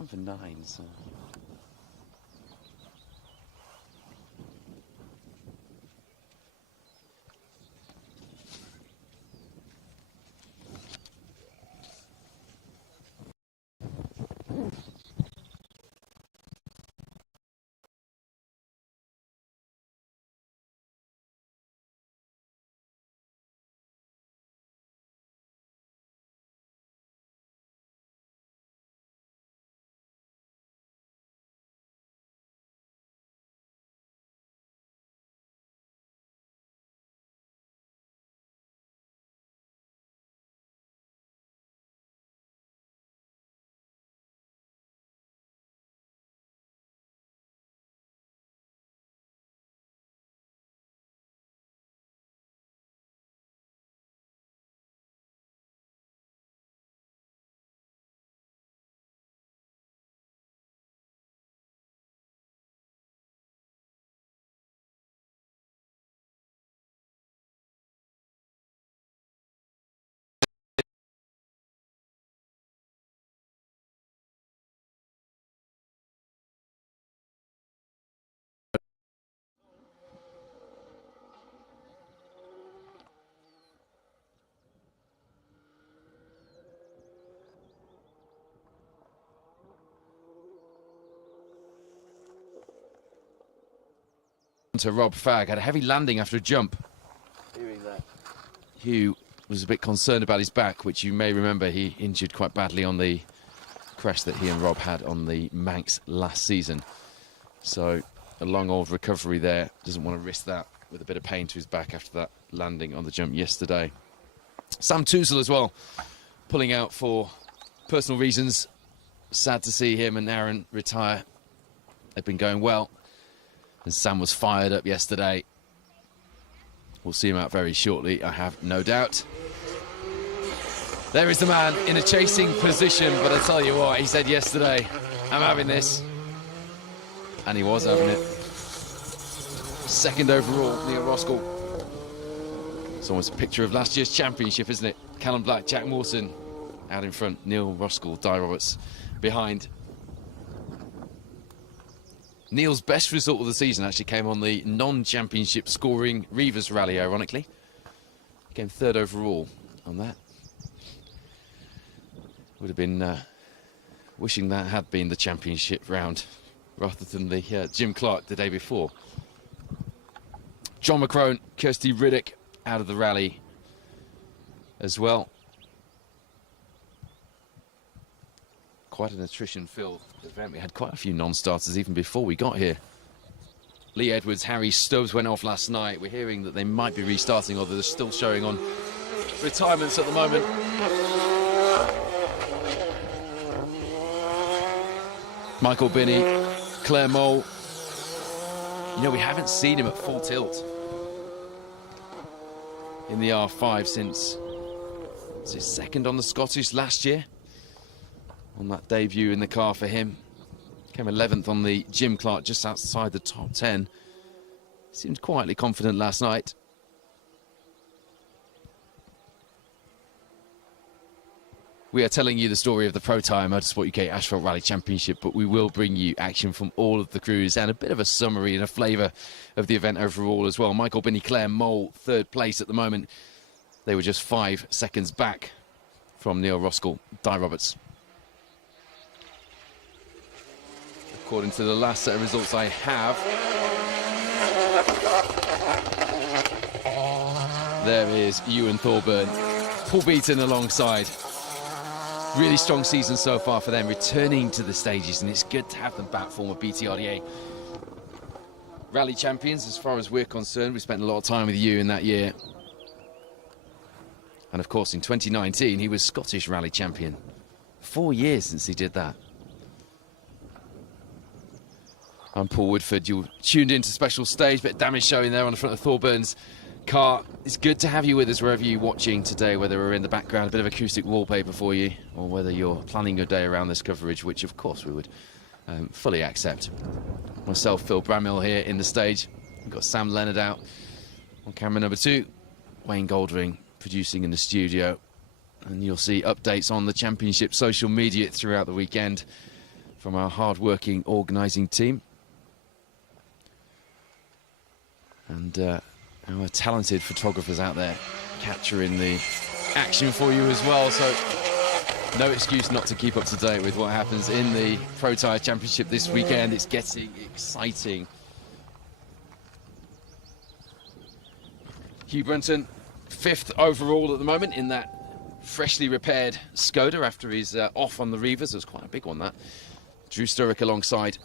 gone for 9, so... To Rob Fagg, had a heavy landing after a jump. Hearing that. Hugh was a bit concerned about his back, which you may remember he injured quite badly on the crash that he and Rob had on the Manx last season. So a long old recovery there. Doesn't want to risk that with a bit of pain to his back after that landing on the jump yesterday. Sam Tousell as well, pulling out for personal reasons. Sad to see him and Aaron retire. They've been going well. And Sam was fired up yesterday. We'll see him out very shortly, I have no doubt. There is the man in a chasing position, but I tell you what, he said yesterday, I'm having this. And he was having it. Second overall, Neil Roskell. It's almost a picture of last year's championship, isn't it? Callum Black, Jack Mawson out in front, Neil Roskell, Di Roberts behind. Neil's best result of the season actually came on the non-championship scoring Reavers Rally, ironically. He came third overall on that. Would have been wishing that had been the championship round rather than the Jim Clark the day before. John McCrone, Kirsty Riddick out of the rally as well. Quite an attrition-filled event. We had quite a few non-starters even before we got here. Lee Edwards, Harry Stubbs went off last night. We're hearing that they might be restarting, although they're still showing on retirements at the moment. Michael Binney, Claire Mole. You know, we haven't seen him at full tilt in the R5 since his second on the Scottish last year. On that debut in the car for him. Came 11th on the Jim Clark, just outside the top 10. Seemed quietly confident last night. We are telling you the story of the Protyre Motorsport UK Asphalt Rally Championship, but we will bring you action from all of the crews and a bit of a summary and a flavour of the event overall as well. Michael Binney, Claire Mole, third place at the moment. They were just 5 seconds back from Neil Roskell, Di Roberts. According to the last set of results I have, there is Ewan Thorburn, Paul Beaton alongside. Really strong season so far for them, returning to the stages, and it's good to have them back, former BTRDA rally champions. As far as we're concerned, we spent a lot of time with you in that year. And of course, in 2019, he was Scottish rally champion. 4 years since he did that. I'm Paul Woodford. You're tuned into Special Stage, bit of damage showing there on the front of Thorburns car. It's good to have you with us wherever you're watching today, whether we're in the background, a bit of acoustic wallpaper for you, or whether you're planning your day around this coverage, which of course we would fully accept. Myself, Phil Bramhill, here in the stage. We've got Sam Leonard out on camera number 2, Wayne Goldring producing in the studio, and you'll see updates on the championship social media throughout the weekend. from our hard-working organising team. And our talented photographers out there capturing the action for you as well. So no excuse not to keep up to date with what happens in the Protyre Championship this weekend. It's getting exciting. Hugh Brunton, 5th overall at the moment in that freshly repaired Skoda after he's off on the Reavers. It was quite a big one, that. Drew Sturrock alongside.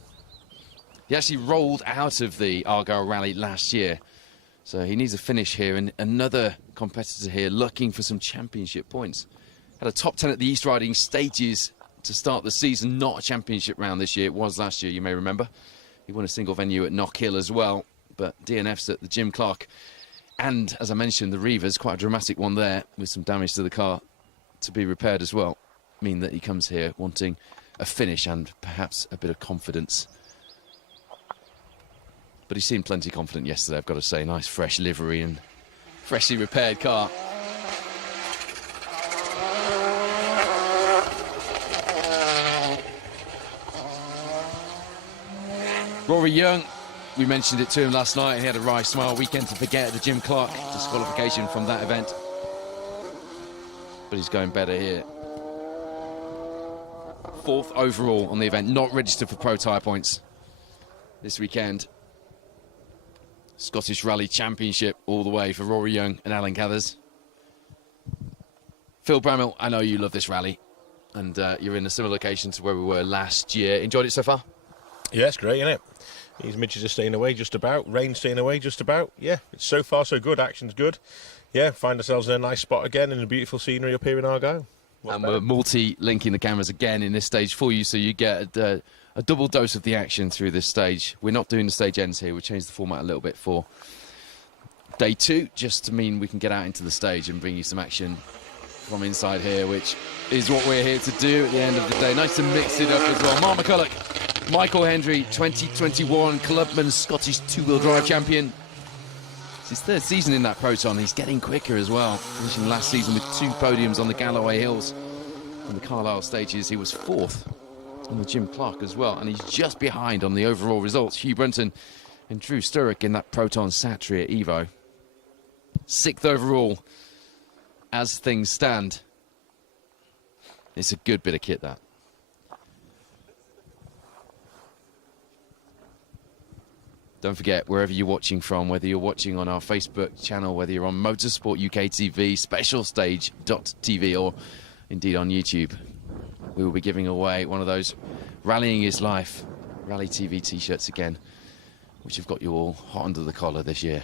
He actually rolled out of the Argyll rally last year, so he needs a finish here, and another competitor here looking for some championship points. Had a top 10 at the East Riding stages to start the season, not a championship round this year. It was last year, you may remember. He won a single venue at Knockhill as well, but DNFs at the Jim Clark. And, as I mentioned, the Reavers, quite a dramatic one there, with some damage to the car to be repaired as well, mean that he comes here wanting a finish and perhaps a bit of confidence. But he seemed plenty confident yesterday, I've got to say. Nice fresh livery and freshly repaired car. Rory Young, we mentioned it to him last night. He had a wry smile. Weekend to forget at the Jim Clark. Disqualification from that event. But he's going better here. 4th overall on the event. Not registered for Protyre points this weekend. Scottish Rally Championship all the way for Rory Young and Alan Cathers. Phil Brammill, I know you love this rally. And you're in a similar location to where we were last year. Enjoyed it so far? Yeah, it's great, isn't it? These midges are staying away just about. Rain staying away just about. Yeah, it's so far so good. Action's good. Yeah, find ourselves in a nice spot again in a beautiful scenery up here in Argyll. And we're multi-linking the cameras again in this stage for you, so you get a double dose of the action through this stage. We're not doing the stage ends here. We've changed the format a little bit for day 2, just to mean we can get out into the stage and bring you some action from inside here, which is what we're here to do at the end of the day. Nice to mix it up as well. Mark McCulloch, Michael Hendry, 2021 Clubman Scottish two-wheel drive champion. It's his 3rd season in that Proton. He's getting quicker as well, finishing last season with 2 podiums on the Galloway Hills. On the Carlisle stages, he was 4th on the Jim Clark as well, and he's just behind on the overall results. Hugh Brunton and Drew Sturrock in that Proton Satria Evo. 6th overall as things stand. It's a good bit of kit, that. Don't forget, wherever you're watching from, whether you're watching on our Facebook channel, whether you're on Motorsport UK TV, specialstage.tv, or indeed on YouTube, we will be giving away one of those Rallying is Life Rally TV t-shirts again, which have got you all hot under the collar this year.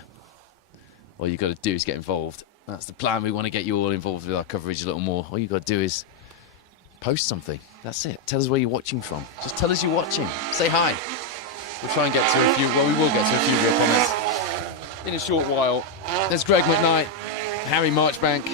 All you've got to do is get involved. That's the plan. We want to get you all involved with our coverage a little more. All you've got to do is post something. That's it. Tell us where you're watching from. Just tell us you're watching. Say hi. We'll try and get to a few, well, we will get to a few of your comments in a short while. There's Greg McKnight, Harry Marchbank.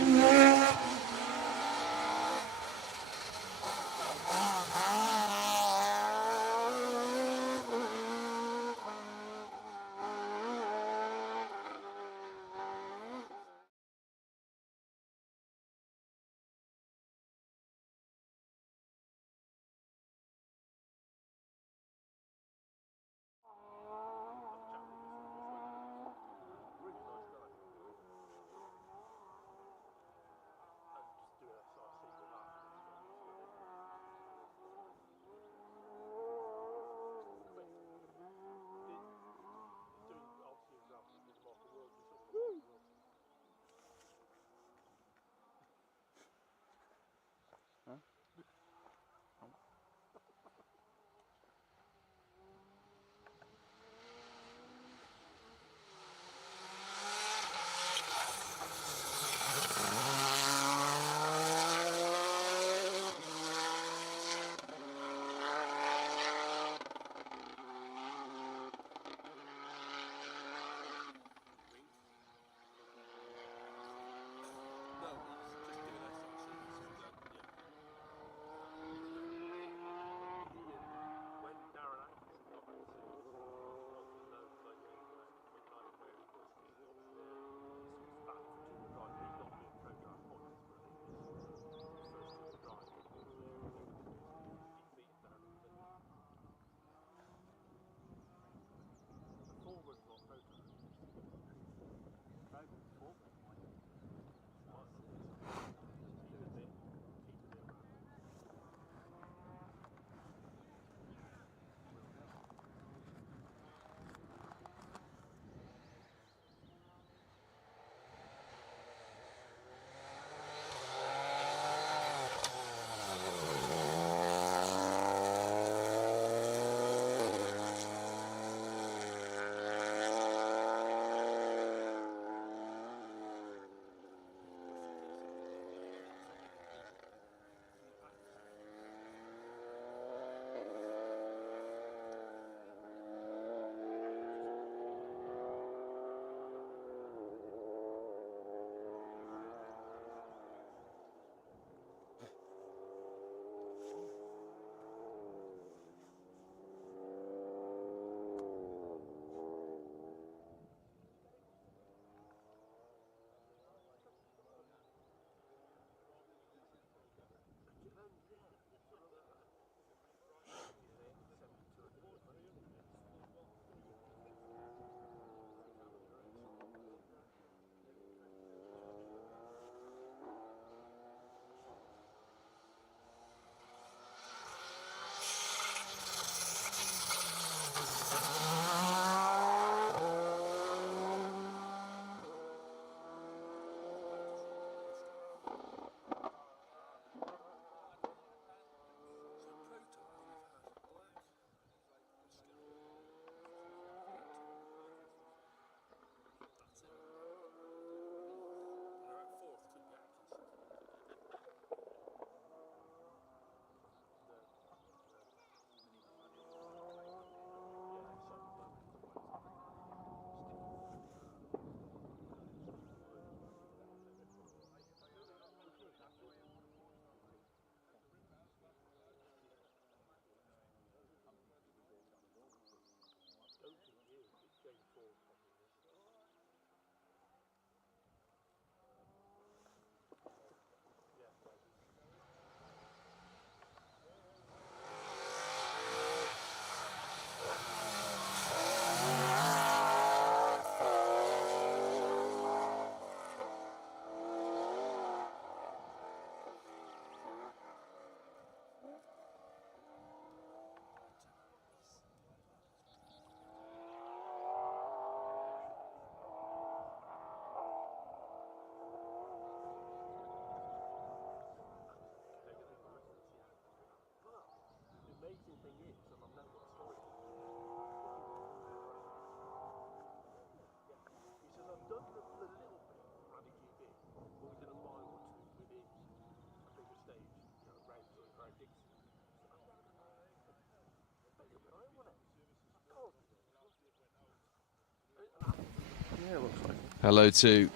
Hello to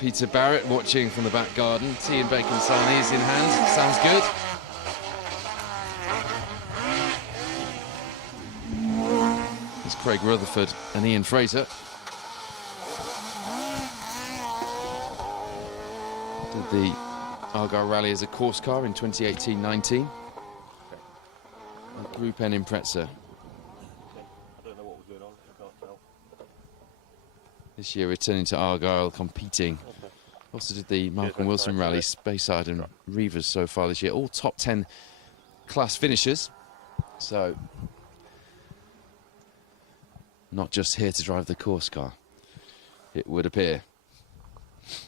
Peter Barrett watching from the back garden. Tea and bacon sarnies in hand. Sounds good. There's Craig Rutherford and Ian Fraser. Did the Argyll Rally as a course car in 2018-19. Group N Impreza. This year returning to Argyll, competing. Also did the Malcolm Wilson Rally, Speyside and Reavers so far this year. All top 10 class finishers. So, not just here to drive the course car, it would appear.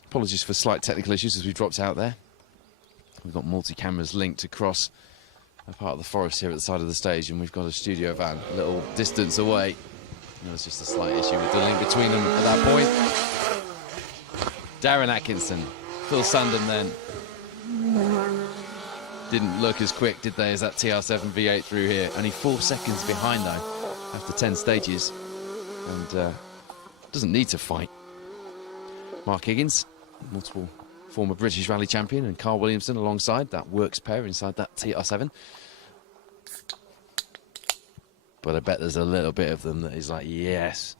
Apologies for slight technical issues as we dropped out there. We've got multi-cameras linked across a part of the forest here at the side of the stage, and we've got a studio van a little distance away. There's just a slight issue with the link between them at that point. Darren Atkinson, Phil Sandon then. Didn't look as quick, did they, as that TR7 V8 through here. Only 4 seconds behind, though, after 10 stages. And doesn't need to fight. Mark Higgins, multiple former British Rally champion, and Carl Williamson alongside that works pair inside that TR7. But I bet there's a little bit of them that is like, yes,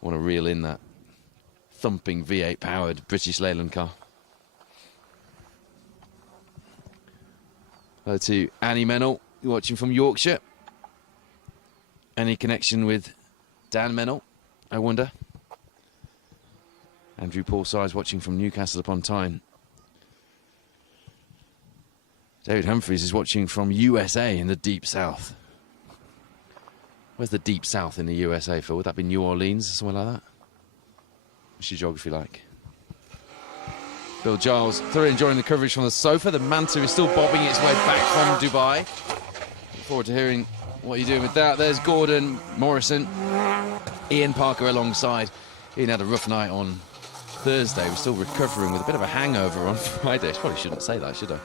want to reel in that thumping V8 powered British Leyland car. Hello to Annie Mennell, watching from Yorkshire. Any connection with Dan Mennell, I wonder? Andrew Paul Size watching from Newcastle upon Tyne. David Humphreys is watching from USA in the Deep South. Where's the Deep South in the USA, Phil? Would that be New Orleans or somewhere like that? What's your geography like? Bill Giles, thoroughly enjoying the coverage from the sofa. The Manta is still bobbing its way back from Dubai. Look forward to hearing what you're doing with that. There's Gordon Morrison, Ian Parker alongside. Ian had a rough night on Thursday. We're still recovering with a bit of a hangover on Friday. I probably shouldn't say that, should I?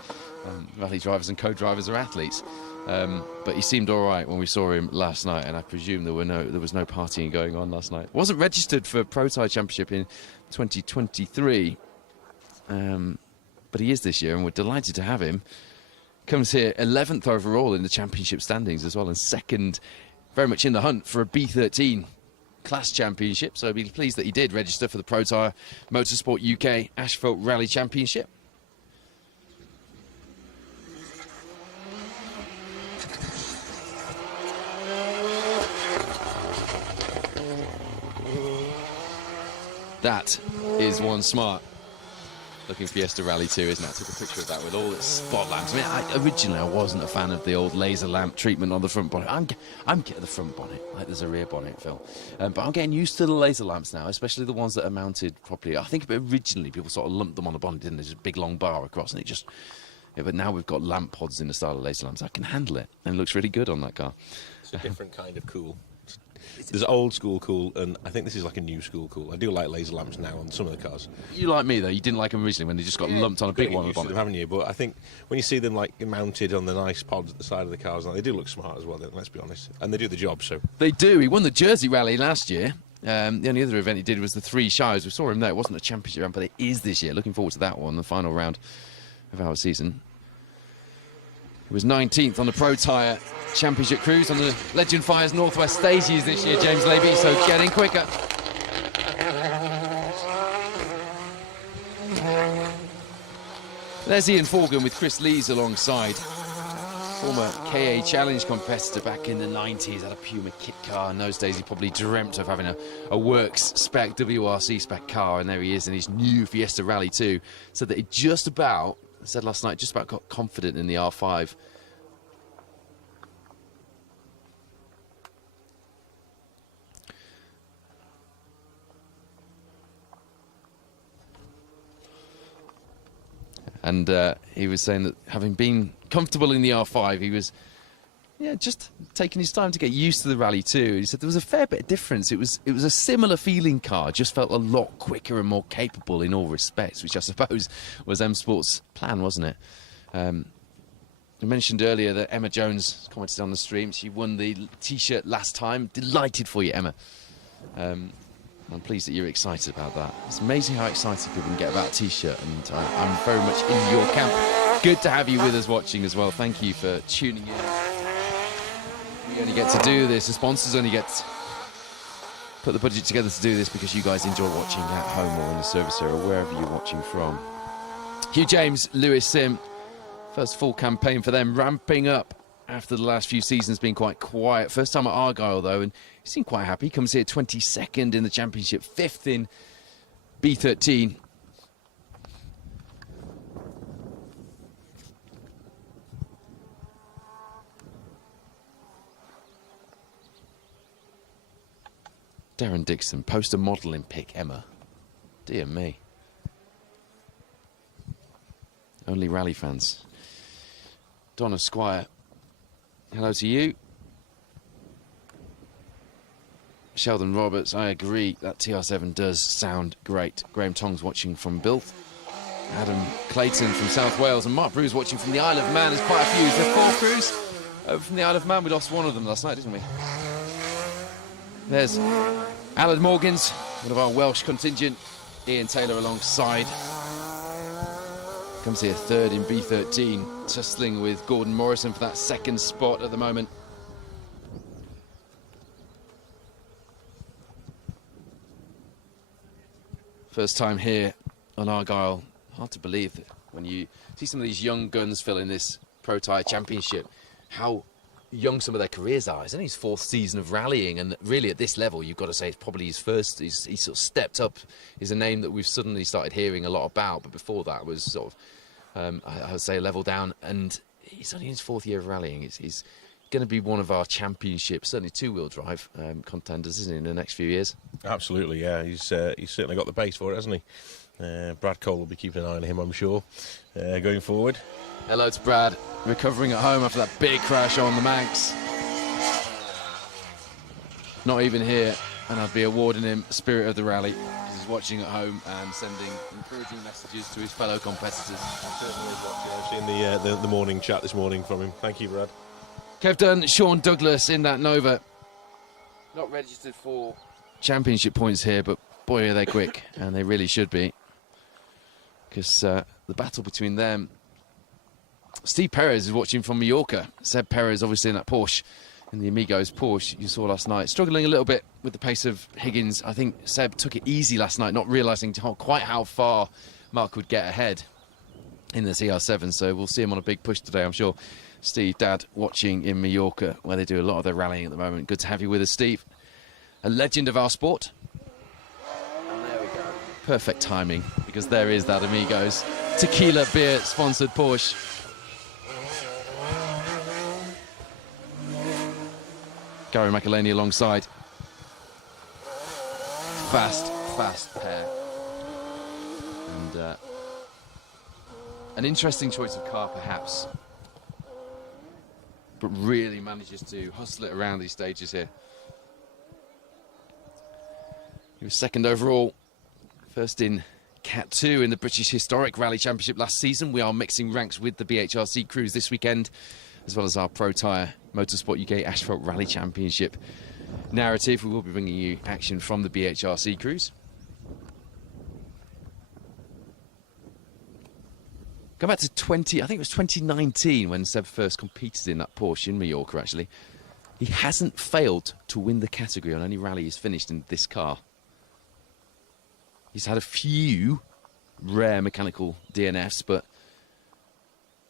Rally drivers and co-drivers are athletes. But he seemed all right when we saw him last night, and I presume there was no partying going on last night. Wasn't registered for Protyre Championship in 2023, but he is this year, and we're delighted to have him. Comes here 11th overall in the championship standings as well, and second, very much in the hunt for a B13 class championship. So I'd be pleased that he did register for the Protyre Motorsport UK Asphalt Rally Championship. That is one smart looking Fiesta Rally 2, isn't it? I took a picture of that with all its spot lamps. I mean, originally I wasn't a fan of the old laser lamp treatment on the front bonnet. I'm getting the front bonnet, like there's a rear bonnet, Phil. But I'm getting used to the laser lamps now, especially the ones that are mounted properly. I think originally people sort of lumped them on the bonnet, didn't they? Just a big long bar across, and it just... Yeah, but now we've got lamp pods in the style of laser lamps. I can handle it, and it looks really good on that car. It's a different kind of cool. There's old school cool, and I think this is like a new school cool. I do like laser lamps now on some of the cars. You like me, though. You didn't like them originally when they just got lumped on a big one on the bonnet. Haven't you? But I think when you see them like mounted on the nice pods at the side of the cars, they do look smart as well, let's be honest. And they do the job, so. They do. He won the Jersey Rally last year. The only other event he did was the Three Shires. We saw him there. It wasn't a championship round, but it is this year. Looking forward to that one, the final round of our season. He was 19th on the Protyre Championship Cruise on the Legend Fires Northwest stages this year, James Levy, so getting quicker. There's Ian Forgan with Chris Lees alongside. Former KA Challenge competitor back in the 90s, had a Puma kit car. In those days, he probably dreamt of having a works spec, WRC spec car, and there he is in his new Fiesta Rally 2. Said that he just about, said last night, just about got confident in the R5. And he was saying that having been comfortable in the R5, he was just taking his time to get used to the Rally 2. He said there was a fair bit of difference. It was a similar feeling car, just felt a lot quicker and more capable in all respects, which I suppose was M Sport's plan, wasn't it? I mentioned earlier that Emma Jones commented on the stream. She won the T-shirt last time. Delighted for you, Emma. I'm pleased that you're excited about that. It's amazing how excited people can get about a T-shirt, and I'm very much in your camp. Good to have you with us watching as well. Thank you for tuning in. We only get to do this, the sponsors only get to put the budget together to do this because you guys enjoy watching at home or in the service area or wherever you're watching from. Hugh James, Lewis Sim, first full campaign for them, ramping up after the last few seasons being quite quiet. First time at Argyll, though, and he seemed quite happy. He comes here 22nd in the championship, 5th in B13. Darren Dixon, poster modelling pick, Emma. Dear me. Only rally fans. Donna Squire, hello to you. Sheldon Roberts, I agree, that TR7 does sound great. Graham Tong's watching from Bilth. Adam Clayton from South Wales, and Mark Brews watching from the Isle of Man. There's quite a few. Is there 4 crews over from the Isle of Man? We lost one of them last night, didn't we? There's Alan Morgans, one of our Welsh contingent. Ian Taylor alongside. Comes here 3rd in B13, tussling with Gordon Morrison for that 2nd spot at the moment. First time here on Argyll. Hard to believe that when you see some of these young guns filling this Protyre Championship, how young some of their careers are. It's only his 4th season of rallying, and really at this level you've got to say it's probably his first. He's sort of stepped up. He's a name that we've suddenly started hearing a lot about, but before that was sort of I would say a level down, and he's only in his 4th year of rallying. He's going to be one of our championship, certainly 2-wheel drive contenders, isn't he, in the next few years? Absolutely, yeah. He's certainly got the base for it, hasn't he? Brad Cole will be keeping an eye on him, I'm sure, going forward. Hello to Brad, recovering at home after that big crash on the Manx. Not even here, and I'd be awarding him Spirit of the Rally. He's watching at home and sending encouraging messages to his fellow competitors. I've seen the morning chat this morning from him. Thank you, Brad. Kev Dunn, Sean Douglas in that Nova. Not registered for championship points here, but boy are they quick, and they really should be. Because the battle between them... Steve Perez is watching from Mallorca. Seb Perez obviously in that Porsche, in the Amigos Porsche you saw last night. Struggling a little bit with the pace of Higgins. I think Seb took it easy last night, not realising quite how far Mark would get ahead in the CR7. So we'll see him on a big push today, I'm sure. Steve, Dad, watching in Mallorca, where they do a lot of their rallying at the moment. Good to have you with us, Steve. A legend of our sport. And there we go. Perfect timing, because there is that Amigos tequila beer sponsored Porsche. Gary McElhaney alongside. Fast pair. And an interesting choice of car, perhaps. But really manages to hustle it around these stages here. He was 2nd overall. First in Cat 2 in the British Historic Rally Championship last season. We are mixing ranks with the BHRC crews this weekend, as well as our Protyre Motorsport UK Asphalt Rally Championship narrative. We will be bringing you action from the BHRC crews. Go back to I think it was 2019 when Seb first competed in that Porsche in Mallorca, actually. He hasn't failed to win the category on any rally he's finished in this car. He's had a few rare mechanical DNFs, but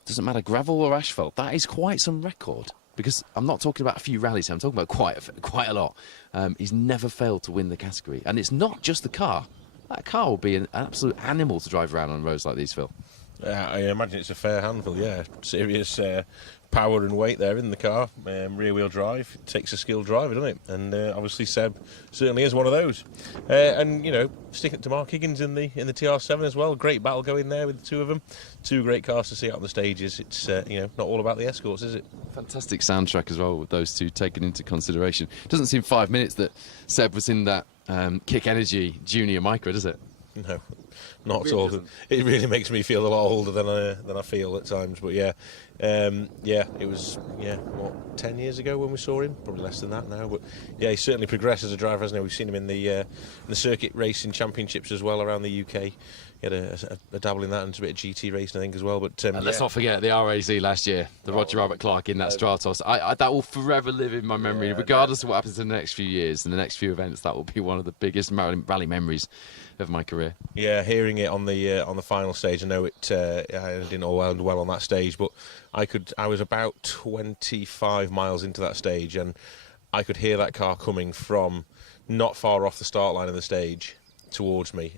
doesn't matter, gravel or asphalt, that is quite some record. Because I'm not talking about a few rallies, I'm talking about quite a lot. He's never failed to win the category. And it's not just the car. That car will be an absolute animal to drive around on roads like these, Phil. I imagine it's a fair handful, yeah. Serious power and weight there in the car. Rear-wheel drive. It takes a skilled driver, doesn't it? And obviously Seb certainly is one of those. And, you know, sticking to Mark Higgins in the TR7 as well. Great battle going there with the two of them. 2 great cars to see out on the stages. It's, you know, not all about the escorts, is it? Fantastic soundtrack as well, with those two taken into consideration. Doesn't seem 5 minutes that Seb was in that Kick Energy Junior Micro, does it? No, not at all. It really makes me feel a lot older than I feel at times. But yeah, Yeah, it was, what, 10 years ago when we saw him? Probably less than that now. But yeah, he's certainly progressed as a driver, hasn't he? We've seen him in the circuit racing championships as well around the UK. He had a dabble in that and a bit of GT racing, I think, as well. But let's not forget the RAC last year, the Roger Robert Clark in that Stratos. That will forever live in my memory, regardless of what happens in the next few years and the next few events. That will be one of the biggest rally memories of my career. Yeah, hearing it on the final stage, I know it. I didn't all end well on that stage, but I was about 25 miles into that stage, and I could hear that car coming from not far off the start line of the stage towards me.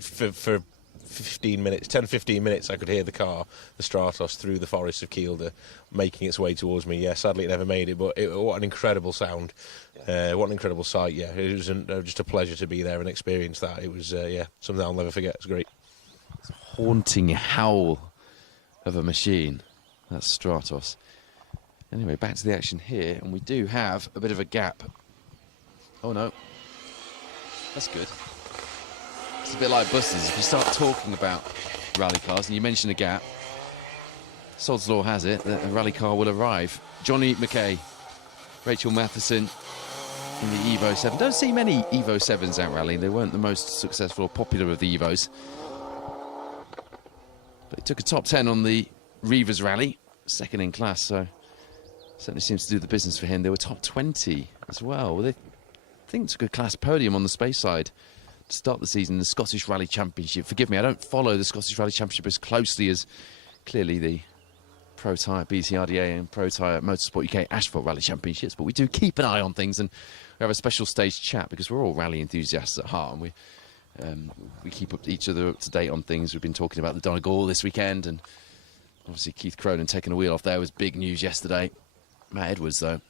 For 15 minutes, 10-15 minutes, I could hear the car, the Stratos, through the forest of Kielder, making its way towards me. Yeah, sadly it never made it, but what an incredible sound. What an incredible sight. Yeah, it was just a pleasure to be there and experience that. It was, something I'll never forget. It's great. It's a haunting howl of a machine, that's Stratos. Anyway, back to the action here, and we do have a bit of a gap. Oh no, that's good. It's a bit like buses. If you start talking about rally cars and you mention a gap, sod's law has it that a rally car will arrive. Johnny McKay, Rachel Matheson in the Evo 7. Don't see many Evo 7s out rallying. They weren't the most successful or popular of the Evos. But he took a top 10 on the Reavers rally, second in class, so certainly seems to do the business for him. They were top 20 as well. They think it's a good class podium on the space side to start the season, the Scottish Rally Championship. Forgive me, I don't follow the Scottish Rally Championship as closely as clearly the Protyre BTRDA and Protyre Motorsport UK Asphalt Rally Championships, but we do keep an eye on things, and we have a special stage chat because we're all rally enthusiasts at heart, and we keep each other up to date on things. We've been talking about the Donegal this weekend, and obviously Keith Cronin taking a wheel off there was big news yesterday. Matt Edwards, though,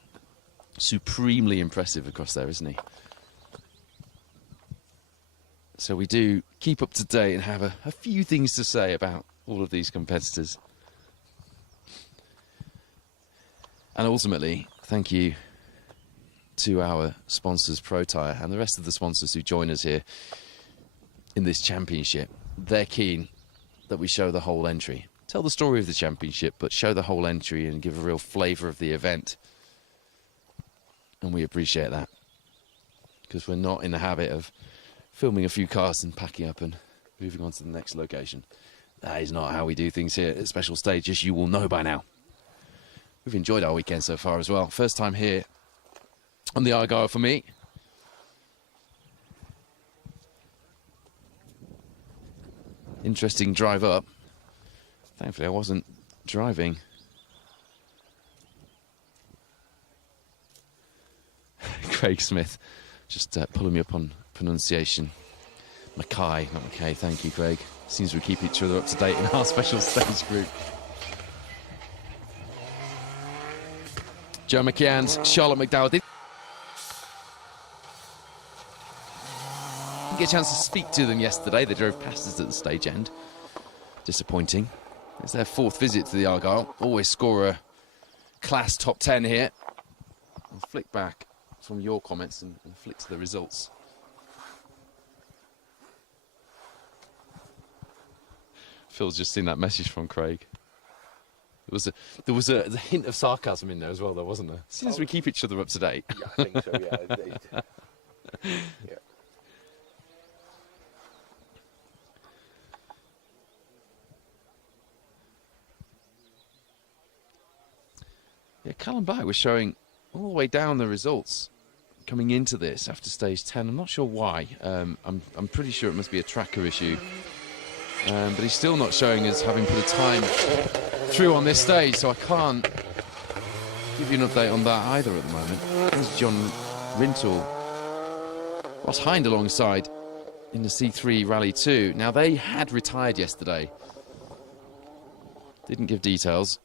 supremely impressive across there, isn't he? So we do keep up to date and have a few things to say about all of these competitors. And ultimately, thank you to our sponsors, Protyre, and the rest of the sponsors who join us here in this championship. They're keen that we show the whole entry. Tell the story of the championship, but show the whole entry and give a real flavour of the event. And we appreciate that, because we're not in the habit of filming a few cars and packing up and moving on to the next location. That is not how we do things here at Special Stage, as you will know by now. We've enjoyed our weekend so far as well. First time here on the Argyll for me. Interesting drive up. Thankfully I wasn't driving. Craig Smith just pulling me up on pronunciation. Mackay, not McKay. Thank you, Craig. Seems we keep each other up to date in our Special Stage group. Joe McKeown's Charlotte McDowell didn't get a chance to speak to them yesterday. They drove past us at the stage end. Disappointing. It's their fourth visit to the Argyll. Always score a class top 10 here. I'll flick back from your comments and flick to the results. Phil's just seen that message from Craig. There was a hint of sarcasm in there as well, though, wasn't there? As soon as we keep each other up to date. Yeah, I think so, yeah, indeed. Yeah. Yeah, Callum Black was showing all the way down the results coming into this after stage 10. I'm not sure why. I'm pretty sure it must be a tracker issue. But he's still not showing us having put a time through on this stage, so I can't give you an update on that either at the moment. There's John Rintoul. Ross Hind alongside in the C3 Rally 2. Now, they had retired yesterday. Didn't give details,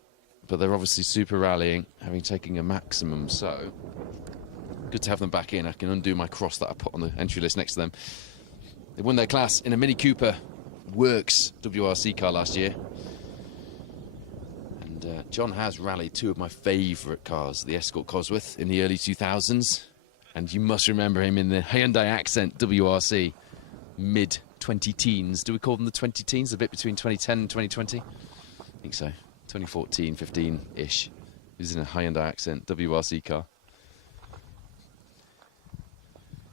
but they're obviously super rallying, having taken a maximum, so good to have them back in. I can undo my cross that I put on the entry list next to them. They won their class in a Mini Cooper Works WRC car last year. And John has rallied two of my favourite cars, the Escort Cosworth in the early 2000s. And you must remember him in the Hyundai Accent WRC mid-20-teens. Do we call them the 20-teens? A bit between 2010 and 2020? I think so. 2014, 15-ish. He was in a Hyundai Accent WRC car.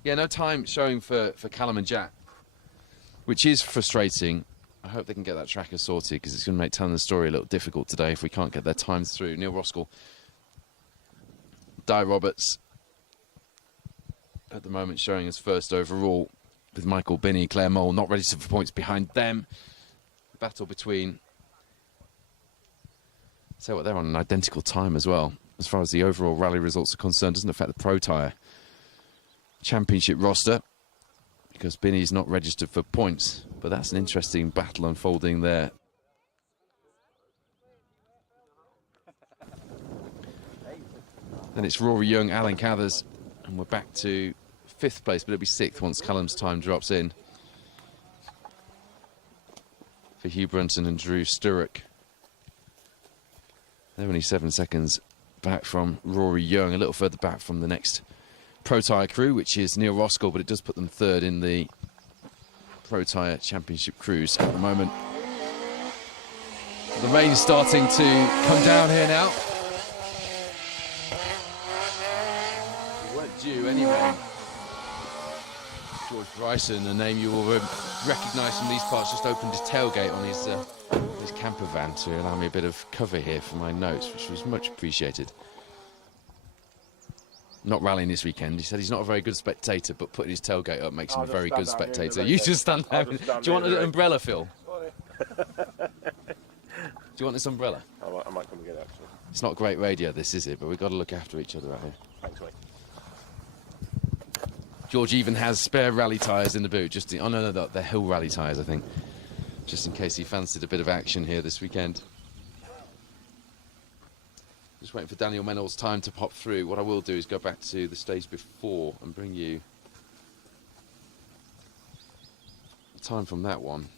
Yeah, no time showing for Callum and Jack, which is frustrating. I hope they can get that tracker sorted, because it's going to make telling the story a little difficult today if we can't get their times through. Neil Roskell, Di Roberts, at the moment showing us first overall, with Michael Binney, Claire Mole not registered for points behind them. Battle between... So what, they're on an identical time as well. As far as the overall rally results are concerned, doesn't affect the Protyre Championship roster, because Binney's not registered for points. But that's an interesting battle unfolding there. Then it's Rory Young, Alan Cathers, and we're back to 5th place, but it'll be 6th once Callum's time drops in. For Hugh Brunton and Drew Sturrock. They're only 7 seconds back from Rory Young, a little further back from the next Protyre crew, which is Neil Roskell, but it does put them 3rd in the Protyre Championship crews at the moment. The rain's starting to come down here now. We weren't due any rain. George Bryson, a name you will recognise from these parts, just opened his tailgate on his camper van to allow me a bit of cover here for my notes, which was much appreciated. Not rallying this weekend. He said he's not a very good spectator, but putting his tailgate up makes him a very good spectator. You just stand there. Do you want an umbrella, Phil? Do you want this umbrella? I might come and get it, actually. It's not great radio, this, is it? But we've got to look after each other out here. Thanks, mate. George even has spare rally tyres in the boot. Just oh no, they're hill rally tyres, I think. Just in case he fancied a bit of action here this weekend. Just waiting for Daniel Mennell's time to pop through. What I will do is go back to the stage before and bring you the time from that one.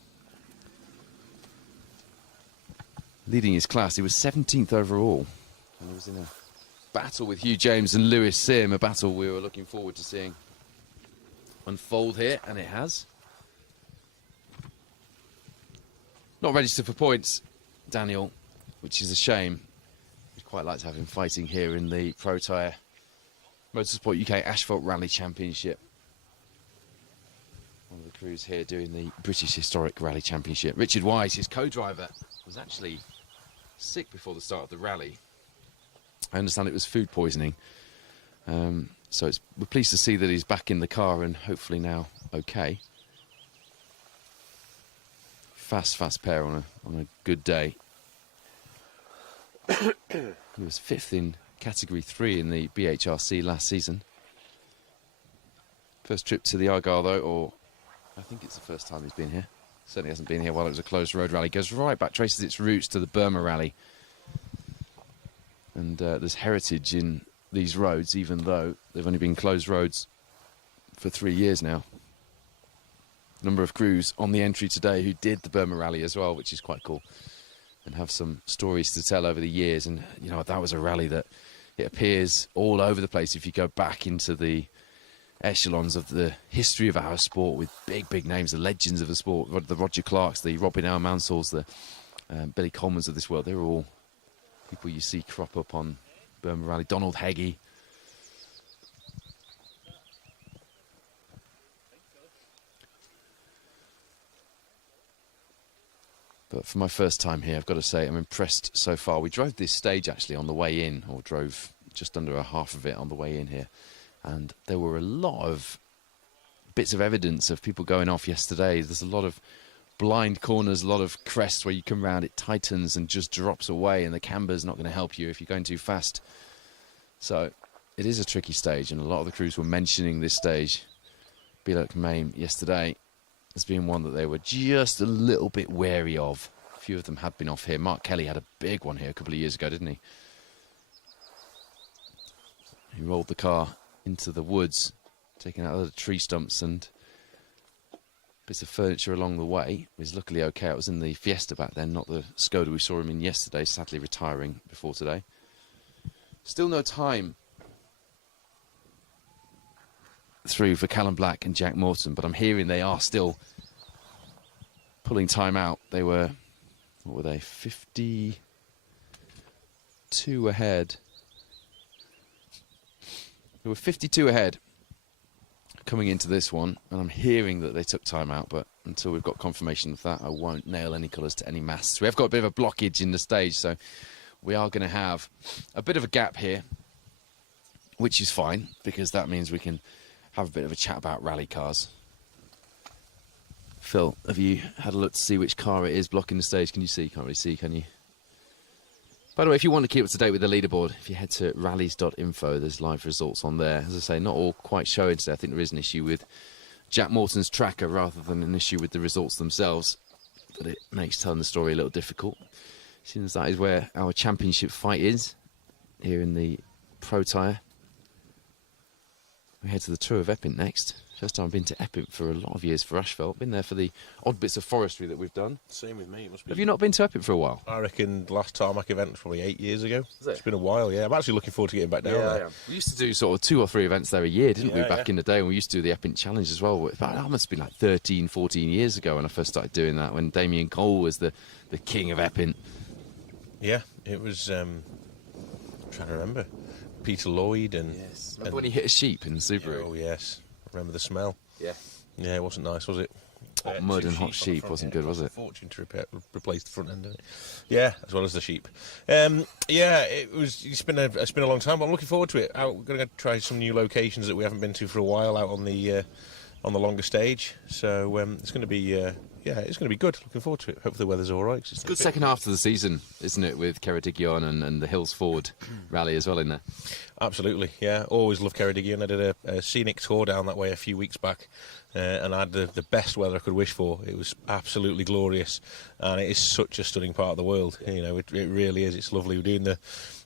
Leading his class, he was 17th overall. And he was in a battle with Hugh James and Lewis Sim, a battle we were looking forward to seeing unfold here, and it has. Not registered for points, Daniel, which is a shame. We'd quite like to have him fighting here in the Protyre Motorsport UK Asphalt Rally Championship. One of the crews here doing the British Historic Rally Championship. Richard Wise, his co-driver, was actually sick before the start of the rally. I understand it was food poisoning. So we're pleased to see that he's back in the car and hopefully now okay. Fast pair on a good day. He was 5th in Category 3 in the BHRC last season. First trip to the Argyll, though, or I think it's the first time he's been here. Certainly hasn't been here while it was a closed road rally. Goes right back, traces its roots to the Burma rally. And there's heritage in these roads, even though they've only been closed roads for 3 years now. Number of crews on the entry today who did the Burma rally as well, which is quite cool, and have some stories to tell over the years. And you know, that was a rally that it appears all over the place if you go back into the echelons of the history of our sport, with big names, the legends of the sport, the Roger Clarks, the Robin Al Mansours, the Billy Coleman's of this world. They're all people you see crop up on Burma rally. Donald Heggie. But for my first time here, I've got to say I'm impressed so far. We drove this stage actually on the way in, or drove just under a half of it on the way in here. And there were a lot of bits of evidence of people going off yesterday. There's a lot of blind corners, a lot of crests where you come round, it tightens and just drops away, and the camber's not going to help you if you're going too fast. So it is a tricky stage, and a lot of the crews were mentioning this stage, Bilek Maim, yesterday, as being one that they were just a little bit wary of. A few of them had been off here. Mark Kelly had a big one here a couple of years ago, didn't he? He rolled the car into the woods, taking out other tree stumps and bits of furniture along the way. It was luckily okay. It was in the Fiesta back then, not the Skoda we saw him in yesterday, sadly retiring before today. Still no time through for Callum Black and Jack Morton, but I'm hearing they are still pulling time out. They were, what were they, 50, 52 ahead. They were 52 ahead coming into this one, and I'm hearing that they took time out, but until we've got confirmation of that, I won't nail any colours to any masts. We have got a bit of a blockage in the stage, so we are going to have a bit of a gap here, which is fine, because that means we can have a bit of a chat about rally cars. Phil, have you had a look to see which car it is blocking the stage? Can you see? Can't really see, can you? By the way, if you want to keep up to date with the leaderboard, if you head to rallies.info, there's live results on there. As I say, not all quite showing today. I think there is an issue with Jack Morton's tracker rather than an issue with the results themselves. But it makes telling the story a little difficult. Seems that is where our championship fight is, here in the Protyre. We head to the Tour of Epping next. First time I've been to Epping for a lot of years for Asphalt. Been there for the odd bits of forestry that we've done. Same with me. It must be. Have you not been to Epping for a while? I reckon the last tarmac event was probably 8 years ago. Is it? It's been a while, yeah. I'm actually looking forward to getting back down there. We used to do sort of 2 or 3 events there a year, didn't we, Yeah, back in the day? And we used to do the Epping Challenge as well. But that must have been like 13, 14 years ago when I first started doing that, when Damien Cole was the king of Epping. Yeah, it was, I'm trying to remember, Peter Lloyd and... Yes. Remember when he hit a sheep in the Subaru? Oh, yes. Remember the smell? Yeah. Yeah, it wasn't nice, was it? Hot mud and hot sheep front, wasn't yeah, good, was it? Fortune to replace the front end, didn't it? Yeah, as well as the sheep. Yeah, it's been a long time, but I'm looking forward to it. We're going to try some new locations that we haven't been to for a while out on the longer stage. So it's going to be it's going to be good. Looking forward to it. Hopefully the weather's all right. It's a good second half of the season, isn't it, with Ceredigion and the Hills Ford rally as well in there? Absolutely, yeah. Always love Ceredigion. I did a scenic tour down that way a few weeks back, and I had the best weather I could wish for. It was absolutely glorious, and it is such a stunning part of the world. You know, it really is. It's lovely. We're doing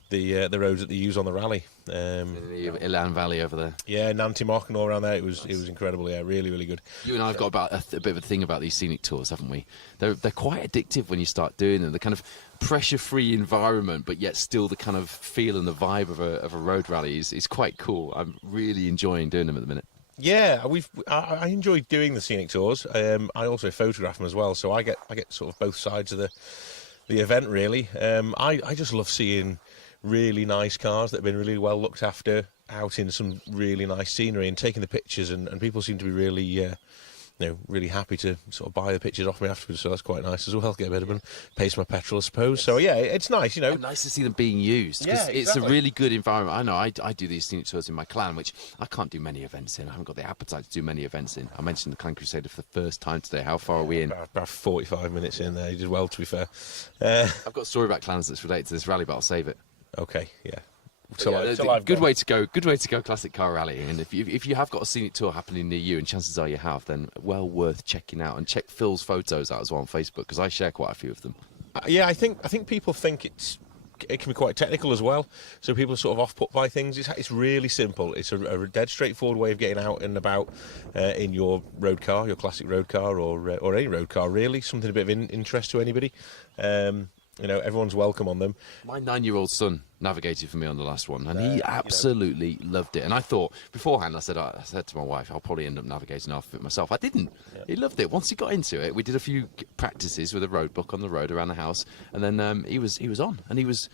the roads that they use on the rally. The Ilan Valley over there. Yeah, Nanty Mock and all around there. It was incredible. Yeah, really, really good. You and I have got about a bit of a thing about these scenic tours, haven't we? They're quite addictive when you start doing them. The kind of pressure-free environment, but yet still the kind of feel and the vibe of a road rally is quite cool. I'm really enjoying doing them at the minute. Yeah, I enjoy doing the scenic tours. I also photograph them as well, so I get sort of both sides of the event really. I just love seeing really nice cars that have been really well looked after out in some really nice scenery and taking the pictures, and people seem to be really really happy to sort of buy the pictures off me afterwards, so that's quite nice as well. Get a bit of them, pay for my petrol, I suppose. So yeah, it's nice, you know. And nice to see them being used, because it's a really good environment. I know I do these scenic tours in my clan, which I can't do many events in. I haven't got the appetite to do many events in. I mentioned the Clan Crusader for the first time today. How far are we in? About 45 minutes in there. You did well, to be fair. I've got a story about clans that's related to this rally, but I'll save it. Okay, yeah. Good way to go classic car rallying. And if you have got a scenic tour happening near you, and chances are you have, then well worth checking out. And check Phil's photos out as well on Facebook, because I share quite a few of them. Yeah, I think people think it can be quite technical as well, so people are sort of off put by things. It's really simple. It's a dead straightforward way of getting out and about in your road car, your classic road car, or any road car really. Something a bit of interest to anybody. You know, everyone's welcome on them. My 9-year-old son navigated for me on the last one, and he absolutely loved it. And I thought beforehand, I said to my wife, I'll probably end up navigating half of it myself. I didn't. Yeah. He loved it. Once he got into it, we did a few practices with a road book on the road around the house, and then he was on, and he was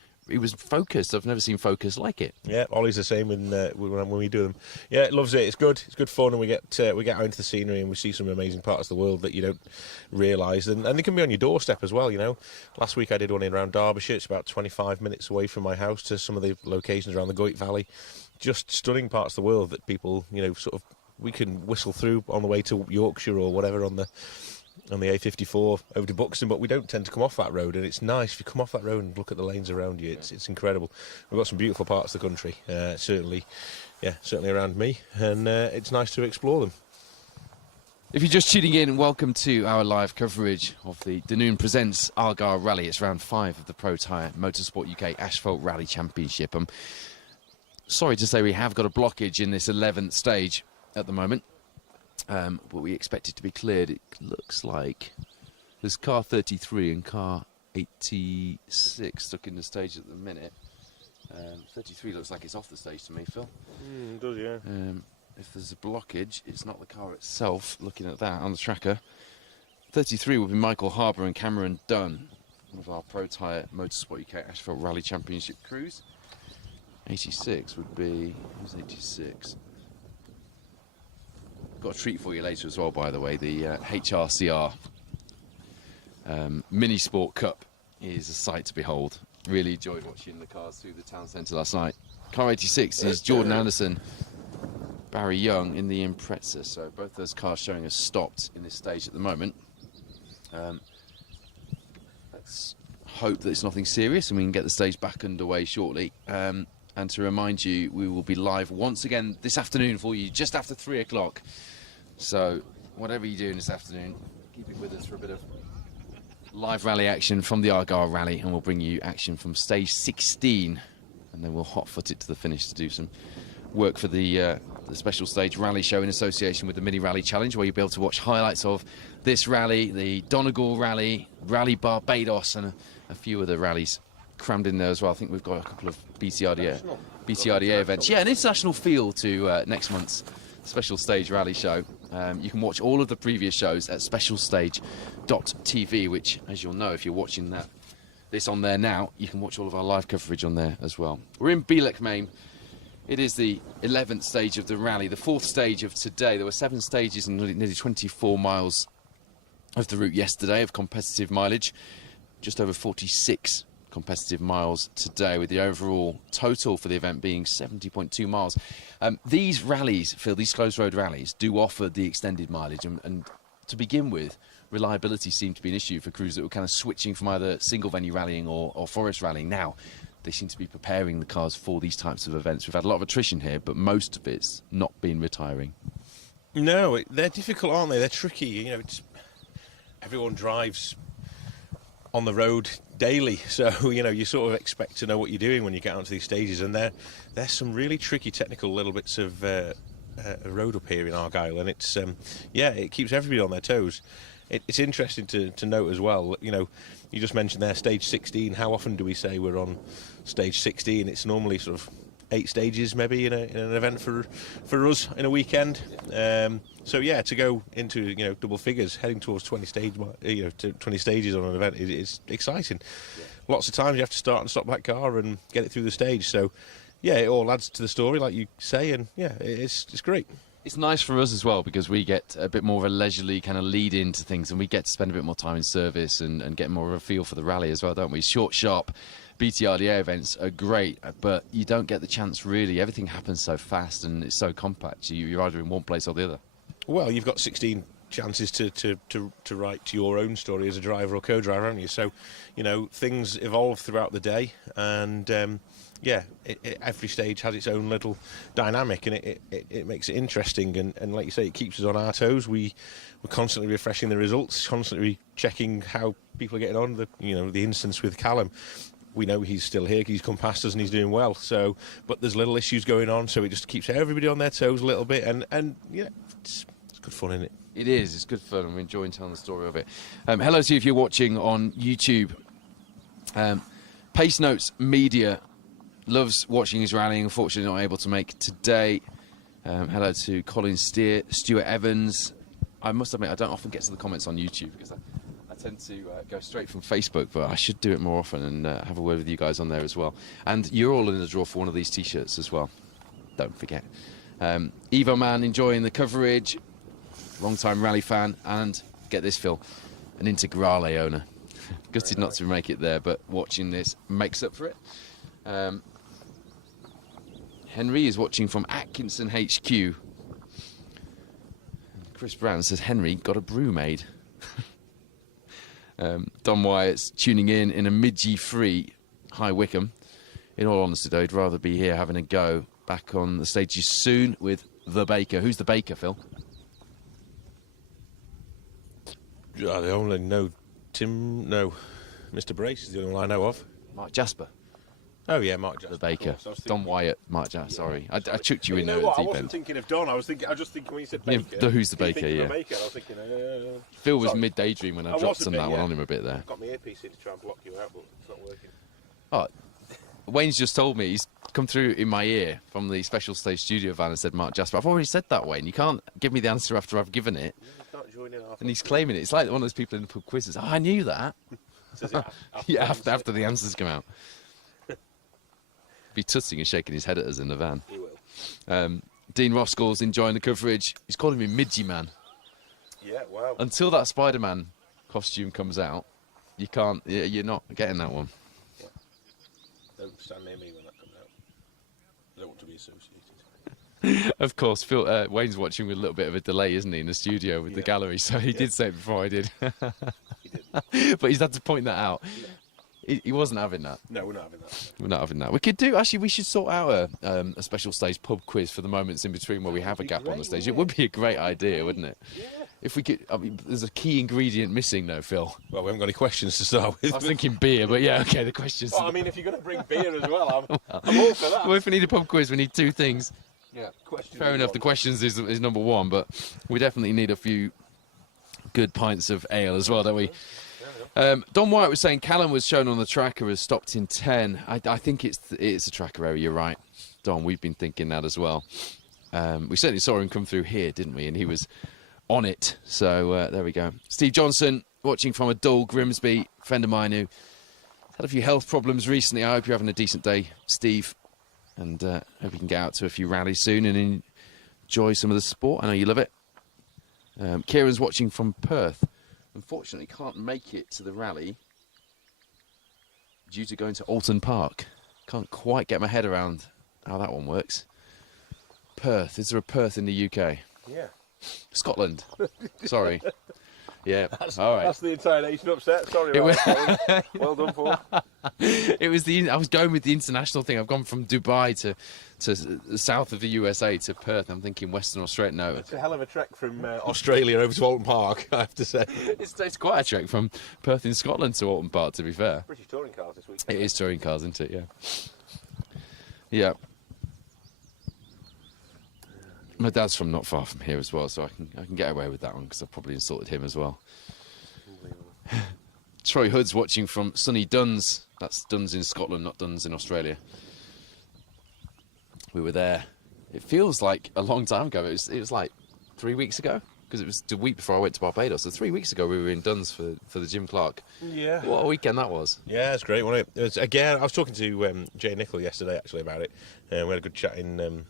focused. I've never seen focus like it. Yeah, Ollie's the same when we do them. Yeah, it loves it. It's good. It's good fun, and we get out into the scenery and we see some amazing parts of the world that you don't realise, and they can be on your doorstep as well. You know, last week I did one in around Derbyshire. It's about 25 minutes away from my house to some of the locations around the Goyt Valley. Just stunning parts of the world that people, you know, sort of we can whistle through on the way to Yorkshire or whatever on the A54 over to Buxton, but we don't tend to come off that road, and it's nice if you come off that road and look at the lanes around you. It's incredible. We've got some beautiful parts of the country, certainly around me, and it's nice to explore them. If you're just tuning in, welcome to our live coverage of the Dunoon Presents Argyll Rally. It's round 5 of the Protyre Motorsport UK Asphalt Rally Championship. I'm sorry to say we have got a blockage in this 11th stage at the moment. But we expect it to be cleared. It looks like there's car 33 and car 86 stuck in the stage at the minute. 33 looks like it's off the stage to me, Phil. It does, yeah. If there's a blockage, it's not the car itself. Looking at that on the tracker, 33 will be Michael Harbour and Cameron Dunn. one of our Protyre Motorsport UK Asphalt Rally Championship crews. 86 would be, who's 86? Got a treat for you later as well, by the way. The HRCR Mini Sport Cup is a sight to behold. Really enjoyed watching the cars through the town centre last night. Car 86 is Jordan Anderson, Barry Young in the Impreza. So both those cars showing us stopped in this stage at the moment. Let's hope that it's nothing serious and we can get the stage back underway shortly. And to remind you, we will be live once again this afternoon for you, just after 3 o'clock. So whatever you're doing this afternoon, keep it with us for a bit of live rally action from the Argyll rally, and we'll bring you action from stage 16, and then we'll hot-foot it to the finish to do some work for the special stage rally show in association with the Mini Rally Challenge, where you'll be able to watch highlights of this rally, the Donegal rally, Rally Barbados, and a few other rallies crammed in there as well. I think we've got a couple of BTRDA events. Yeah, an international feel to next month's special stage rally show. You can watch all of the previous shows at specialstage.tv, which, as you'll know if you're watching this on there now, you can watch all of our live coverage on there as well. We're in Bielek, Maine. It is the 11th stage of the rally, the 4th stage of today. There were 7 stages and nearly 24 miles of the route yesterday of competitive mileage. Just over 46 competitive miles today, with the overall total for the event being 70.2 miles. These rallies, Phil, these closed road rallies, do offer the extended mileage, and to begin with, reliability seemed to be an issue for crews that were kind of switching from either single venue rallying or forest rallying. Now they seem to be preparing the cars for these types of events. We've had a lot of attrition here, but most of it's not been retiring. No, they're difficult, aren't they? They're tricky. You know, everyone drives on the road daily, so you know you sort of expect to know what you're doing when you get onto these stages, and there's some really tricky technical little bits of road up here in Argyll, and it's it keeps everybody on their toes. It's interesting to note as well. You know, you just mentioned there stage 16. How often do we say we're on stage 16? It's normally sort of 8 stages maybe in an event for us in a weekend. So yeah, to go into double figures, heading towards 20 stages on an event is exciting. Yeah. Lots of times you have to start and stop that car and get it through the stage. So yeah, it all adds to the story, like you say, and yeah, it's great. It's nice for us as well because we get a bit more of a leisurely kind of lead into things, and we get to spend a bit more time in service and get more of a feel for the rally as well, don't we? Short, sharp BTRDA events are great, but you don't get the chance really. Everything happens so fast and it's so compact. You're either in one place or the other. Well, you've got 16 chances to write your own story as a driver or co-driver, haven't you? So, things evolve throughout the day, and every stage has its own little dynamic, and it makes it interesting. And like you say, it keeps us on our toes. We're constantly refreshing the results, constantly checking how people are getting on. The instance with Callum, we know he's still here, he's come past us and he's doing well. So, but there's little issues going on, so it just keeps everybody on their toes a little bit, and it's good fun, isn't it? It is. It's good fun. I'm enjoying telling the story of it. Hello to you if you're watching on YouTube. Pace Notes Media loves watching his rallying. Unfortunately, not able to make today. Hello to Colin Steer, Stuart Evans. I must admit, I don't often get to the comments on YouTube because I tend to go straight from Facebook, but I should do it more often and have a word with you guys on there as well. And you're all in the draw for one of these T-shirts as well. Don't forget. Evo Man enjoying the coverage. Long-time rally fan, and get this, Phil, an Integrale owner. Gutted not to make it there, but watching this makes up for it. Henry is watching from Atkinson HQ. Chris Brown says Henry got a brew made. Don Wyatt's tuning in a Midgie-free High Wycombe. In all honesty, though, I'd rather be here having a go back on the stages soon with the Baker. Who's the Baker, Phil? I only know Mr. Brace is the only one I know of. Mark Jasper. Oh yeah, Mark Jasper. The Baker. Don Wyatt, Mark Jasper. Sorry, I chucked you in there. I wasn't thinking of Don. I was just thinking when you said Baker. Yeah, who's the Baker? Yeah. Baker, I was thinking. Phil was mid-daydream when I dropped on that one on him a bit there. I've got my earpiece in to try and block you out, but it's not working. Oh, Wayne's just told me he's come through in my ear from the special stage studio van and said Mark Jasper. I've already said that, Wayne. You can't give me the answer after I've given it. You can't join in. And he's claiming it. It's like one of those people in the pub quizzes. Oh, I knew that. answers it. Yeah, after the answers come out. Be tussing and shaking his head at us in the van. He will. Dean Roskell's enjoying the coverage. He's calling me Midgie Man. Yeah, wow. Until that Spider-Man costume comes out, you can't. You're not getting that one. Yeah. Don't stand near me when that comes out. I don't want to be associated. Of course, Phil Wayne's watching with a little bit of a delay, isn't he, in the studio with the gallery? So he did say it before I did. He did. But he's had to point that out. He wasn't having that. No, we're not having that. We're not having that. We could do, actually, we should sort out a special stage pub quiz for the moments in between where we have a gap on the stage. It would be a great idea, wouldn't it? Yeah. If we could, I mean, there's a key ingredient missing though, Phil. Well, we haven't got any questions to start with. I was thinking beer, but yeah, okay, the questions. Well, I mean, if you're going to bring beer as well, I'm all for that. Well, if we need a pub quiz, we need two things. Yeah, questions. Fair enough, the questions is number one, but we definitely need a few good pints of ale as well, don't we? Don White was saying Callum was shown on the tracker as stopped in 10. I think it's a tracker error, you're right. Don, we've been thinking that as well. We certainly saw him come through here, didn't we? And he was on it. So there we go. Steve Johnson, watching from a dull Grimsby, friend of mine who had a few health problems recently. I hope you're having a decent day, Steve. And hope you can get out to a few rallies soon and enjoy some of the sport. I know you love it. Kieran's watching from Perth. Unfortunately, can't make it to the rally due to going to Alton Park. Can't quite get my head around how that one works. Perth. Is there a Perth in the UK? Yeah. Scotland. Sorry. Yeah. All right. That's the entire nation upset. Sorry about that. Well done, Paul. It was I was going with the international thing. I've gone from Dubai to the south of the USA to Perth. I'm thinking Western Australia. No, It's a hell of a trek from Australia over to Alton Park, I have to say. it's quite a trek from Perth in Scotland to Alton Park. To be fair, British touring cars this week. it is touring cars, isn't it? Yeah. Yeah. My dad's from not far from here as well, so I can get away with that one because I've probably insulted him as well. Troy Hood's watching from sunny Duns. That's Duns in Scotland, not Duns in Australia. We were there. It feels like a long time ago. It was like 3 weeks ago because it was the week before I went to Barbados. So 3 weeks ago we were in Duns for the Jim Clark. Yeah. What a weekend that was. Yeah, it's great, wasn't it? Again, I was talking to Jay Nichol yesterday actually about it. We had a good chat in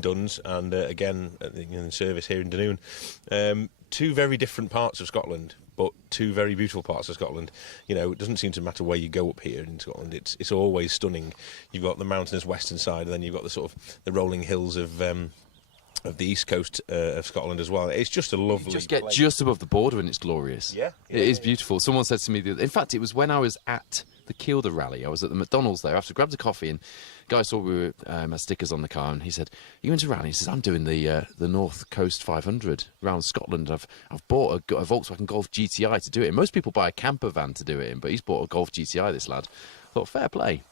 Duns and again in the service here in Dunoon. Two very different parts of Scotland, but two very beautiful parts of Scotland. You know, it doesn't seem to matter where you go up here in Scotland. It's always stunning. You've got the mountainous western side, and then you've got the sort of the rolling hills of the east coast of Scotland as well. It's just a lovely. You just get place. just above the border and it's glorious. Yeah, It is beautiful. Someone said to me, in fact, it was when I was at the Kielder rally. I was at the McDonald's there after I grabbed a coffee and guy saw we were had stickers on the car and he said, "You went to rally?" He says, "I'm doing the North Coast 500 around Scotland. I've bought a Volkswagen Golf GTI to do it in. Most people buy a camper van to do it in, but he's bought a Golf GTI, this lad." I thought, fair play.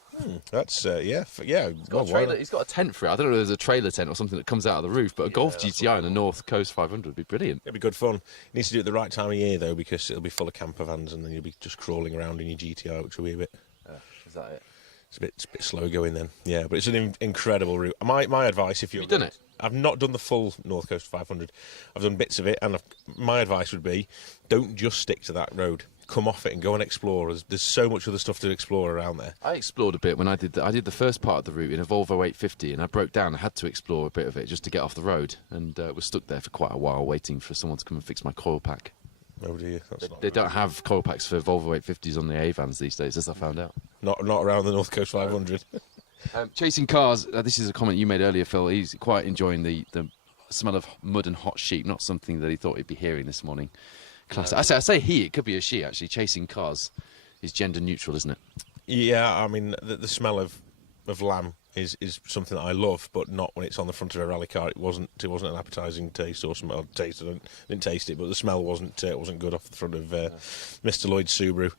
That's yeah. He's got a tent for it. I don't know if there's a trailer tent or something that comes out of the roof, but a Golf GTI on the North Coast 500 would be brilliant. It'd be good fun. You need to do it at the right time of year though, because it'll be full of camper vans, and then you'll be just crawling around in your GTI, which will be a bit. Is that it? It's a bit slow going then. Yeah, but it's an incredible route. My advice, if you've done it? I've not done the full North Coast 500. I've done bits of it, and my advice would be, don't just stick to that road. Come off it and go and explore. There's so much other stuff to explore around there. I explored a bit when I did the first part of the route in a Volvo 850, and I broke down. I had to explore a bit of it just to get off the road, and was stuck there for quite a while waiting for someone to come and fix my coil pack. Oh dear, that's not. They don't have coil packs for Volvo 850s on the A vans these days, as I found out. Not around the North Coast 500. Chasing cars. This is a comment you made earlier, Phil. He's quite enjoying the smell of mud and hot sheep. Not something that he thought he'd be hearing this morning. Classic. I say he. It could be a she actually. Chasing cars is gender neutral, isn't it? Yeah, I mean the smell of lamb is something that I love, but not when it's on the front of a rally car. It wasn't an appetising taste or smell. I didn't taste it, but the smell wasn't good off the front of Mr. Lloyd's Subaru.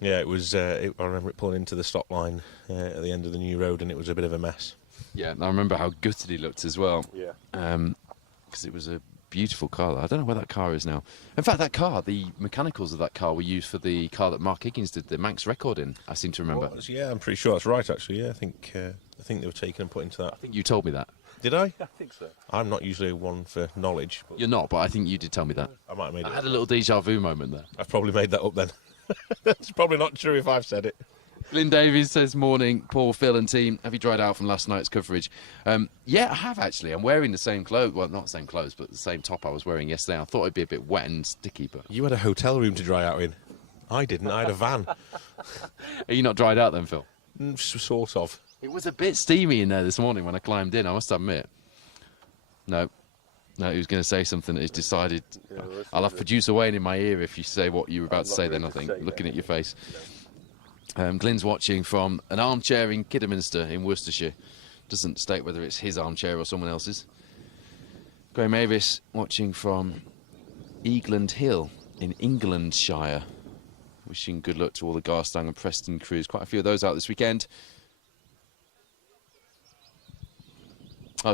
Yeah, it was. I remember it pulling into the stop line at the end of the new road, and it was a bit of a mess. Yeah, and I remember how gutted he looked as well. Yeah. Because it was a beautiful car. I don't know where that car is now. In fact, that car, the mechanicals of that car were used for the car that Mark Higgins did the Manx record in, I seem to remember. Yeah, I'm pretty sure that's right, actually. Yeah, I think they were taken and put into that. I think you told me that. Did I? I think so. I'm not usually one for knowledge. But You're not, but I think you did tell me that. I might have made I it had up. a little deja vu moment there. I've probably made that up then. That's probably not true if I've said it. Glyn Davies says, morning, Paul, Phil and team. Have you dried out from last night's coverage? Yeah, I have actually. I'm wearing the same clothes. Well, not the same clothes, but the same top I was wearing yesterday. I thought it'd be a bit wet and sticky, but... You had a hotel room to dry out in. I didn't. I had a van. Are you not dried out then, Phil? Sort of. It was a bit steamy in there this morning when I climbed in, I must admit. No, he was going to say something that he's decided. I'll have producer Wayne in my ear if you say what you were about to say then, I think, looking at your face. Glyn's watching from an armchair in Kidderminster in Worcestershire. Doesn't state whether it's his armchair or someone else's. Graham Avis watching from Eagland Hill in Englandshire. Wishing good luck to all the Garstang and Preston crews. Quite a few of those out this weekend.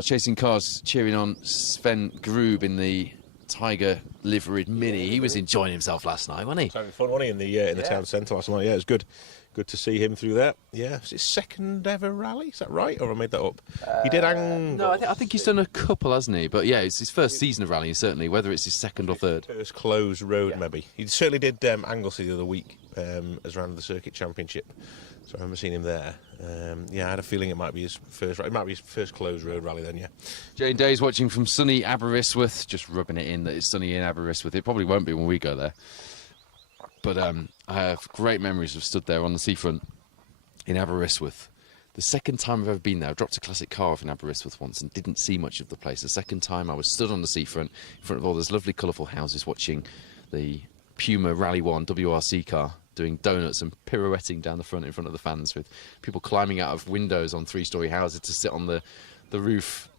Chasing cars, cheering on Sven Grube in the Tiger liveried Mini. He was enjoying himself last night, wasn't he? Having fun, wasn't he, in the town centre last night? Yeah, it was good. Good to see him through there. Yeah, it's his second ever rally. Is that right, or have I made that up? He did Angle. No, I think he's done a couple, hasn't he? But yeah, it's his first season of rallying, certainly. Whether it's his second or third. First closed road, maybe. He certainly did Anglesey the other week as round of the Circuit Championship. So I remember seeing him there. Yeah, I had a feeling it might be his first. It might be his first closed road rally then. Yeah. Jane Day's watching from sunny Aberystwyth, just rubbing it in that it's sunny in Aberystwyth. It probably won't be when we go there. But I have great memories of stood there on the seafront in Aberystwyth. The second time I've ever been there, I dropped a classic car off in Aberystwyth once and didn't see much of the place. The second time I was stood on the seafront in front of all those lovely colourful houses watching the Puma Rally 1 WRC car doing donuts and pirouetting down the front in front of the fans with people climbing out of windows on three-storey houses to sit on the roof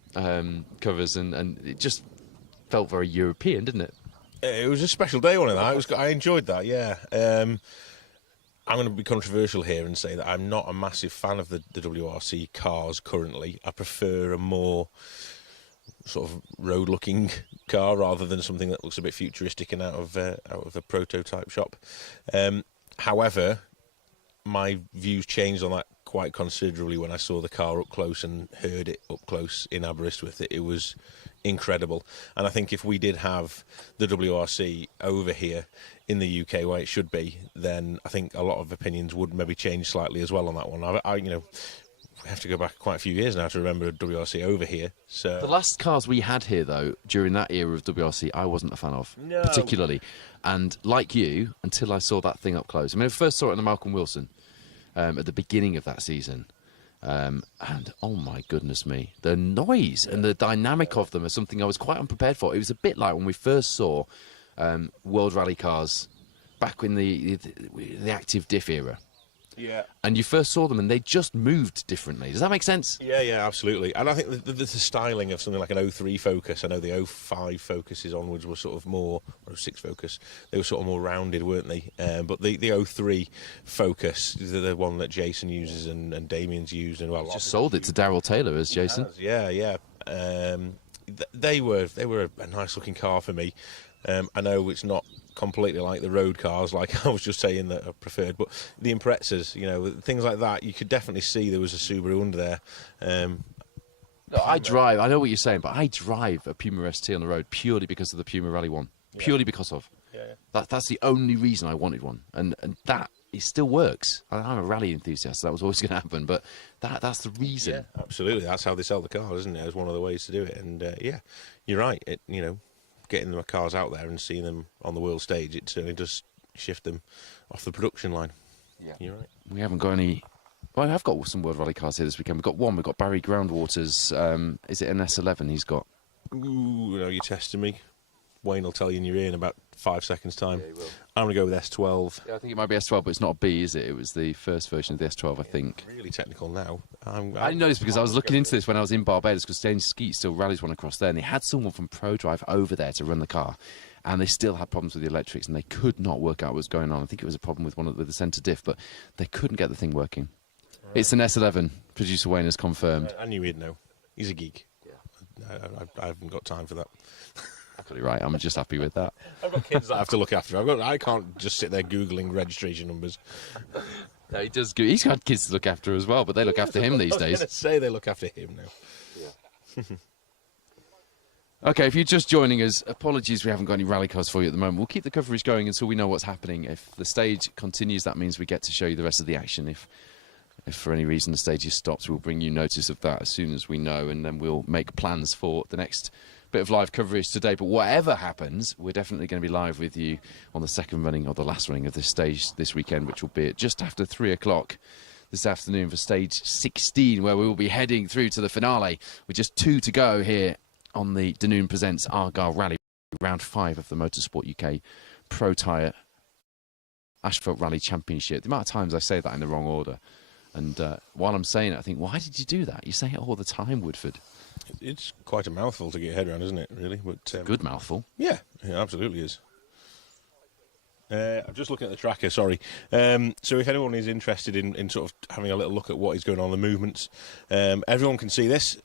covers and it just felt very European, didn't it? It was a special day, wasn't it? I enjoyed that, yeah. I'm going to be controversial here and say that I'm not a massive fan of the WRC cars currently. I prefer a more sort of road-looking car rather than something that looks a bit futuristic and out of a prototype shop. However, my views changed on that quite considerably when I saw the car up close and heard it up close in Aberystwyth. It was incredible. And I think if we did have the WRC over here in the UK where it should be, then I think a lot of opinions would maybe change slightly as well on that one. I we have to go back quite a few years now to remember a WRC over here. So the last cars we had here, though, during that era of WRC, I wasn't a fan of, particularly. And like you, until I saw that thing up close. I mean, I first saw it in the Malcolm Wilson at the beginning of that season. And oh my goodness me, the noise and the dynamic of them is something I was quite unprepared for. It was a bit like when we first saw World Rally cars back in the active diff era. Yeah. And you first saw them and they just moved differently. Does that make sense? Yeah, absolutely. And I think the styling of something like an 03 Focus, I know the 05 Focuses onwards were sort of more, or 06 Focus, they were sort of more rounded, weren't they? But the 03 Focus, the one that Jason uses and Damien's used, and well, just sold it to Darryl Taylor as Jason. Yeah. They were a nice looking car for me. I know it's not completely like the road cars, like I was just saying that I preferred, but the Imprezas, things like that, you could definitely see there was a Subaru under there. I know what you're saying, but I drive a Puma ST on the road purely because of the Puma Rally 1. Purely because of. Yeah. That's the only reason I wanted one. And that, it still works. I'm a rally enthusiast, so that was always going to happen, but that's the reason. Yeah, absolutely. That's how they sell the car, isn't it? It's one of the ways to do it. And yeah, you're right. Getting the cars out there and seeing them on the world stage, it certainly does shift them off the production line. Yeah, you're right. We haven't got any. Well, I have got some World Rally cars here this weekend. We've got one. We've got Barry Groundwater's. Is it an S11 he's got? Ooh, you're testing me. Wayne will tell you in your ear in about 5 seconds' time. Yeah, he will. I'm going to go with S12. Yeah, I think it might be S12, but it's not a B, is it? It was the first version of the S12, I think. Really technical now. I didn't know this because I was looking into this when I was in Barbados, because James Skeet still rallies one across there, and they had someone from ProDrive over there to run the car, and they still had problems with the electrics, and they could not work out what was going on. I think it was a problem with the centre diff, but they couldn't get the thing working. Right. It's an S11, producer Wayne has confirmed. I knew he'd know. He's a geek. Yeah. I haven't got time for that. Absolutely right. I'm just happy with that. I've got kids that I have to look after. I can't just sit there Googling registration numbers. No, he does. He's got kids to look after as well, but they look after him these days. I was going to say they look after him now. Okay, if you're just joining us, apologies we haven't got any rally cars for you at the moment. We'll keep the coverage going until we know what's happening. If the stage continues, that means we get to show you the rest of the action. If for any reason the stage is stopped, we'll bring you notice of that as soon as we know, and then we'll make plans for the next bit of live coverage today. But whatever happens, we're definitely going to be live with you on the second running or the last running of this stage this weekend, which will be at just after 3 o'clock this afternoon for stage 16, where we will be heading through to the finale with just 2 to go here on the Dunoon Presents Argyll Rally, round 5 of the Motorsport UK Protyre Asphalt Rally Championship. The amount of times I say that in the wrong order, and while I'm saying it, I think, why did you do that? You say it all the time, Woodford. It's quite a mouthful to get your head around, isn't it, really? But Good mouthful. Yeah, it absolutely is. I'm just looking at the tracker, sorry. So if anyone is interested in sort of having a little look at what is going on in the movements, everyone can see this.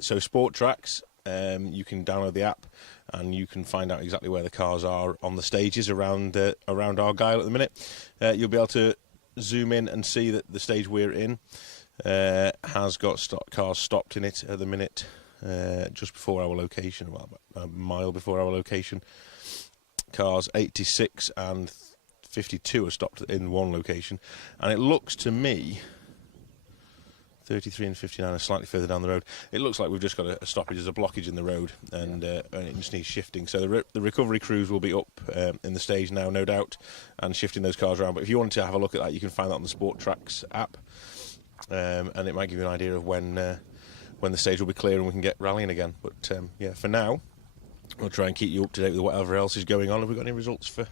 So Sport Tracks, you can download the app and you can find out exactly where the cars are on the stages around Argyll at the minute. You'll be able to zoom in and see that the stage we're in has got cars stopped in it at the minute, just before our location, well, about a mile before our location. Cars 86 and 52 are stopped in one location, and it looks to me 33 and 59 are slightly further down the road. It looks like we've just got a stoppage, there's a blockage in the road, and it just needs shifting. So the recovery crews will be up in the stage now, no doubt, and shifting those cars around. But if you wanted to have a look at that, you can find that on the Sport Tracks app, and it might give you an idea of when the stage will be clear and we can get rallying again. But yeah, for now, we'll try and keep you up to date with whatever else is going on. Have we got any results for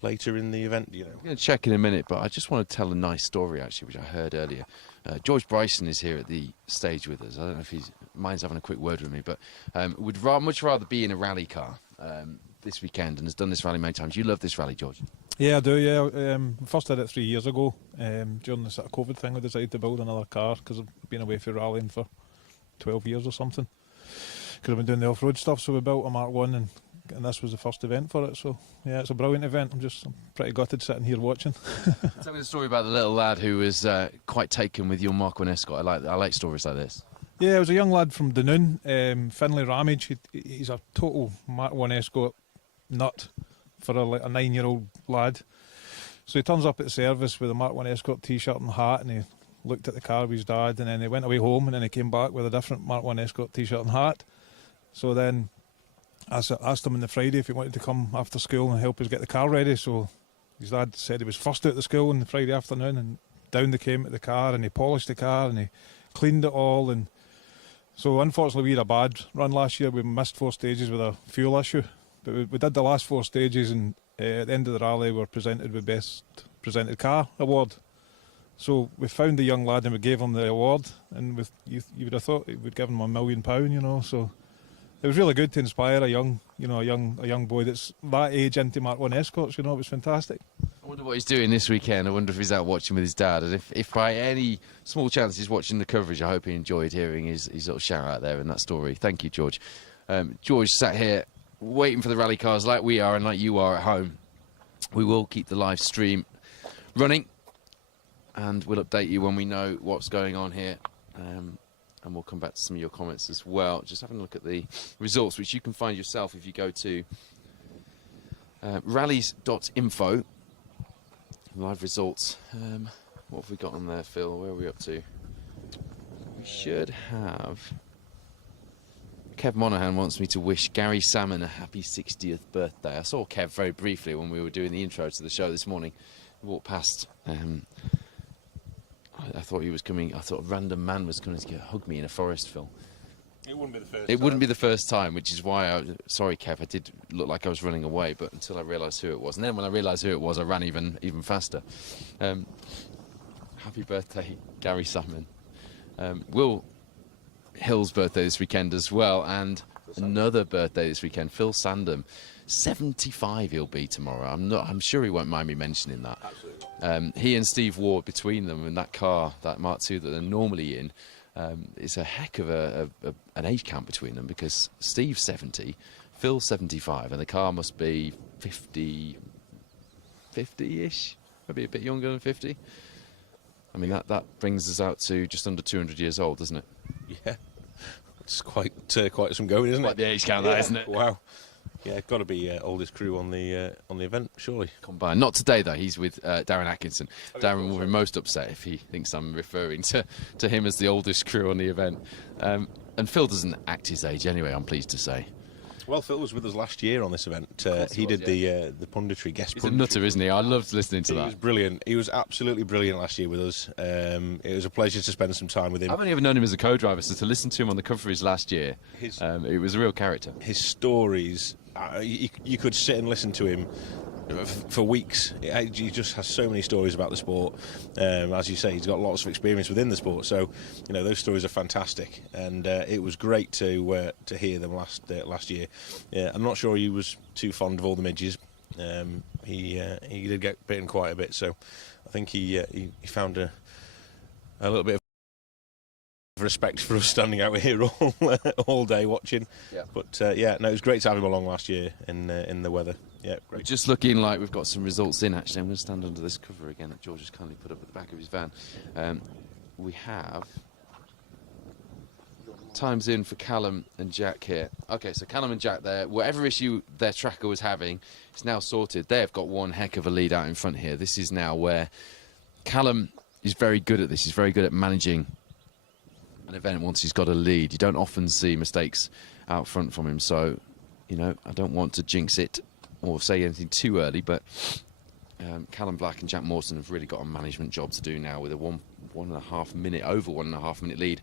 later in the event? You know, I'm going to check in a minute, but I just want to tell a nice story actually, which I heard earlier. George Bryson is here at the stage with us. I don't know if he minds having a quick word with me, but would much rather be in a rally car this weekend and has done this rally many times. You love this rally, George? Yeah, I do, yeah. First did it 3 years ago. During the sort of COVID thing, we decided to build another car because I've been away for rallying for 12 years or something. Because I've been doing the off-road stuff, so we built a Mark 1 and this was the first event for it. So yeah, it's a brilliant event. I'm pretty gutted sitting here watching. Tell me the story about the little lad who was quite taken with your Mark 1 Escort. I like stories like this. Yeah, it was a young lad from Dunoon, Finlay Ramage. He's a total Mark 1 Escort nut for a 9-year-old lad. So he turns up at the service with a Mark 1 Escort t-shirt and hat, and he looked at the car with his dad, and then he went away home, and then he came back with a different Mark 1 Escort t-shirt and hat. So then I asked him on the Friday if he wanted to come after school and help us get the car ready. So his dad said he was first out to school on the Friday afternoon, and down they came at the car, and he polished the car and he cleaned it all. And so unfortunately we had a bad run last year. We missed 4 stages with a fuel issue, but we did the last 4 stages, and at the end of the rally we were presented with Best Presented Car Award. So we found the young lad and we gave him the award, and you would have thought we'd given him £1 million, you know. So it was really good to inspire a young boy that's that age into Mark 1 Escorts. You know, it was fantastic. I wonder what he's doing this weekend. I wonder if he's out watching with his dad. And if by any small chance he's watching the coverage, I hope he enjoyed hearing his little shout out there in that story. Thank you, George. George sat here waiting for the rally cars like we are and like you are at home. We will keep the live stream running, and we'll update you when we know what's going on here. And we'll come back to some of your comments as well. Just having a look at the results, which you can find yourself if you go to rallies.info. Live results. What have we got on there, Phil? Where are we up to? We should have... Kev Monaghan wants me to wish Gary Salmon a happy 60th birthday. I saw Kev very briefly when we were doing the intro to the show this morning. He walked past... I thought he was coming. I thought a random man was coming to hug me in a forest, Phil. it wouldn't be the first. It wouldn't be the first time, which is why sorry, Kev. I did look like I was running away, but until I realised who it was, and then when I realised who it was, I ran even faster. Happy birthday, Gary Salmon. Will Hill's birthday this weekend as well, and another birthday this weekend. Phil Sandham, 75 he'll be tomorrow. I'm sure he won't mind me mentioning that. Absolutely. He and Steve Ward, between them in that car, that Mark II that they're normally in, it's a heck of an age count between them, because Steve's 70, Phil's 75, and the car must be 50-ish, maybe a bit younger than 50. I mean, that brings us out to just under 200 years old, doesn't it? Yeah, it's quite quite some going, isn't Quite it? the age count, that, isn't it? Wow. Yeah, got to be oldest crew on the event, surely. Combined. Not today, though. He's with Darren Atkinson. Darren will be most upset if he thinks I'm referring to him as the oldest crew on the event. And Phil doesn't act his age anyway, I'm pleased to say. Well, Phil was with us last year on this event. He did the punditry, guest He's a punditry. nutter, isn't he? I loved listening to He that. was brilliant. He was absolutely brilliant last year with us. It was a pleasure to spend some time with him. I've only ever known him as a co-driver, so to listen to him on the coverage last year, it was a real character. His stories, you could sit and listen to him for weeks. He just has so many stories about the sport. As you say, he's got lots of experience within the sport, so those stories are fantastic, and it was great to hear them last year. I'm not sure he was too fond of all the midges. He did get bitten quite a bit, so I think he found a little bit of respect for us standing out here all day watching. Yeah. But it was great to have him along last year in the weather. Yeah, great. Just looking like we've got some results in, actually. I'm going to stand under this cover again that George has kindly put up at the back of his van. We have times in for Callum and Jack here. Okay, so Callum and Jack there, whatever issue their tracker was having, it's now sorted. They've got one heck of a lead out in front here. This is now where Callum is very good at this. He's very good at managing an event once he's got a lead. You don't often see mistakes out front from him, so I don't want to jinx it or say anything too early, but Callum Black and Jack Mawson have really got a management job to do now with a over 1.5 minute lead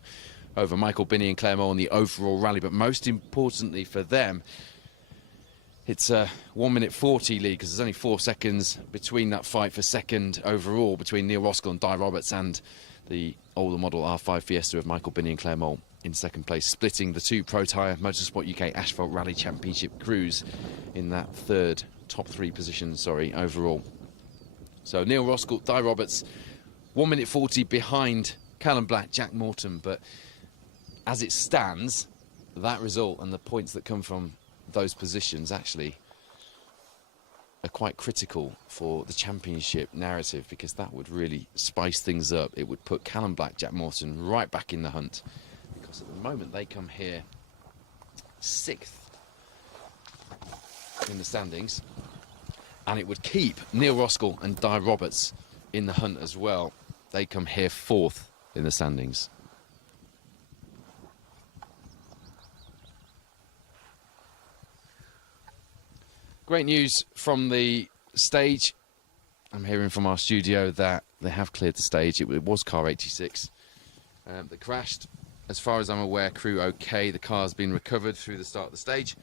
over Michael Binney and Claire Moore in the overall rally. But most importantly for them, it's a 1 minute 40 lead, because there's only 4 seconds between that fight for second overall between Neil Roskell and Di Roberts and the older model R5 Fiesta of Michael Binney and Claire Moore in second place, splitting the two Protyre Motorsport UK Asphalt Rally Championship crews in that third top 3 position, overall. So Neil Roskell, Di Roberts, 1 minute 40 behind Callum Black, Jack Morton. But as it stands, that result and the points that come from those positions actually are quite critical for the championship narrative, because that would really spice things up. It would put Callum Black, Jack Morton right back in the hunt, because at the moment they come here 6th in the standings, and it would keep Neil Roskell and Di Roberts in the hunt as well. They come here 4th in the standings. Great news from the stage. I'm hearing from our studio that they have cleared the stage. It was car 86 that crashed. As far as I'm aware, crew okay. The car's been recovered through the start of the stage,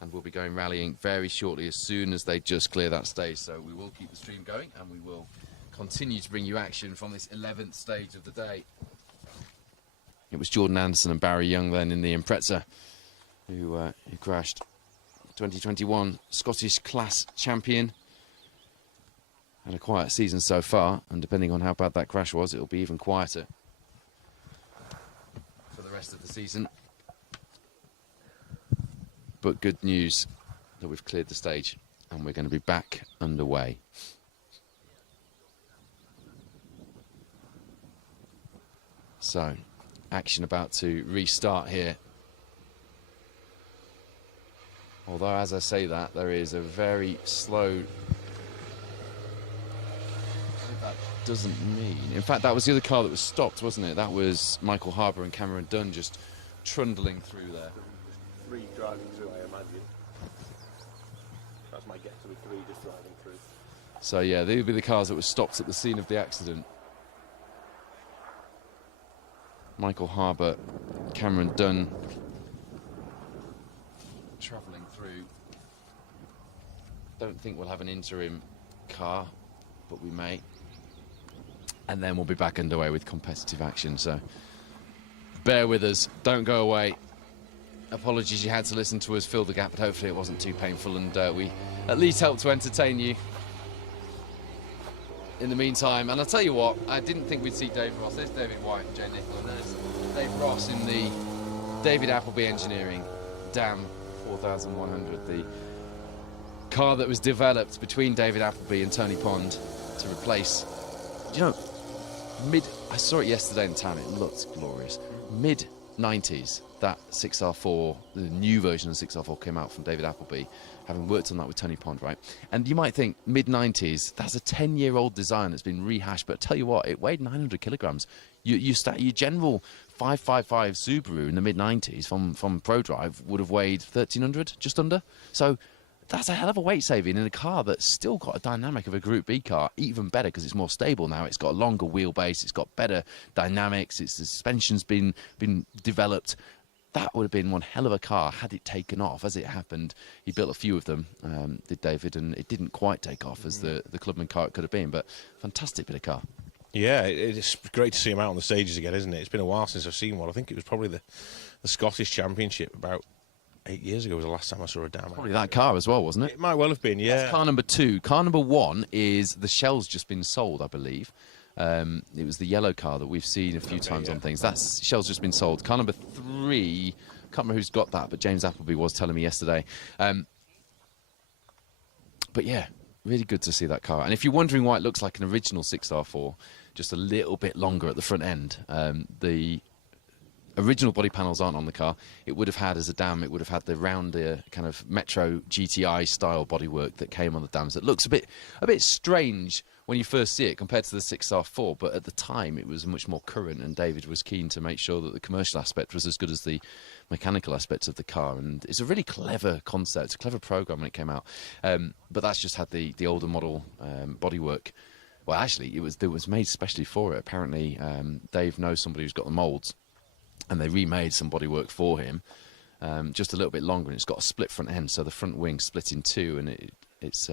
and we'll be going rallying very shortly as soon as they just clear that stage. So we will keep the stream going, and we will continue to bring you action from this 11th stage of the day. It was Jordan Anderson and Barry Young then in the Impreza who crashed. 2021 Scottish class champion. Had a quiet season so far, and depending on how bad that crash was, it'll be even quieter for the rest of the season. But good news that we've cleared the stage and we're going to be back underway. So, action about to restart here. Although, as I say that, there is a very slow... That doesn't mean... In fact, that was the other car that was stopped, wasn't it? That was Michael Harbour and Cameron Dunn just trundling through there. 3 driving through, I imagine. That's my guess, to be 3 just driving through. So, yeah, these would be the cars that were stopped at the scene of the accident. Michael Harbour, Cameron Dunn travelling through. Don't think we'll have an interim car, but we may. And then we'll be back underway with competitive action. So bear with us, don't go away. Apologies you had to listen to us fill the gap, but hopefully it wasn't too painful, and we at least helped to entertain you in the meantime. And I'll tell you what, I didn't think we'd see Dave Ross. There's David White and Jay Nicholl, and there's Dave Ross in the David Appleby Engineering DAM 4100, the car that was developed between David Appleby and Tony Pond to replace, I saw it yesterday in town, it looks glorious. Mid 90s, that 6R4, the new version of 6R4 came out from David Appleby, having worked on that with Tony Pond, right? And you might think, mid-90s, that's a 10-year-old design that's been rehashed, but I tell you what, it weighed 900 kilograms. Your general 555 Subaru in the mid-90s from Protyre would have weighed 1,300, just under. So that's a hell of a weight saving in a car that's still got a dynamic of a Group B car, even better because it's more stable now. It's got a longer wheelbase, it's got better dynamics, its suspension's been developed. That would have been one hell of a car had it taken off. As it happened, he built a few of them, did David, and it didn't quite take off as the Clubman car it could have been, but fantastic bit of car. Yeah, it's great to see him out on the stages again, isn't it? It's been a while since I've seen one. I think it was probably the Scottish Championship about 8 years ago was the last time I saw a Dam. Probably that car as well, wasn't it? It might well have been, yeah. That's car number 2. Car number 1 is the shell's just been sold, I believe. It was the yellow car that we've seen a few times on things. That's shell's just been sold. Car number 3, can't remember who's got that, but James Appleby was telling me yesterday. But yeah, really good to see that car. And if you're wondering why it looks like an original 6R4, just a little bit longer at the front end, the original body panels aren't on the car. It would have had, as a Dam, it would have had the rounder kind of Metro GTI style bodywork that came on the Dams. It looks a bit strange when you first see it compared to the 6R4, but at the time it was much more current, and David was keen to make sure that the commercial aspect was as good as the mechanical aspects of the car. And it's a really clever concept, a clever program when it came out. But that's just had the older model bodywork. Well, actually, it was made specially for it. Apparently, Dave knows somebody who's got the moulds, and they remade some bodywork for him, just a little bit longer, and it's got a split front end, so the front wing split in two, and it's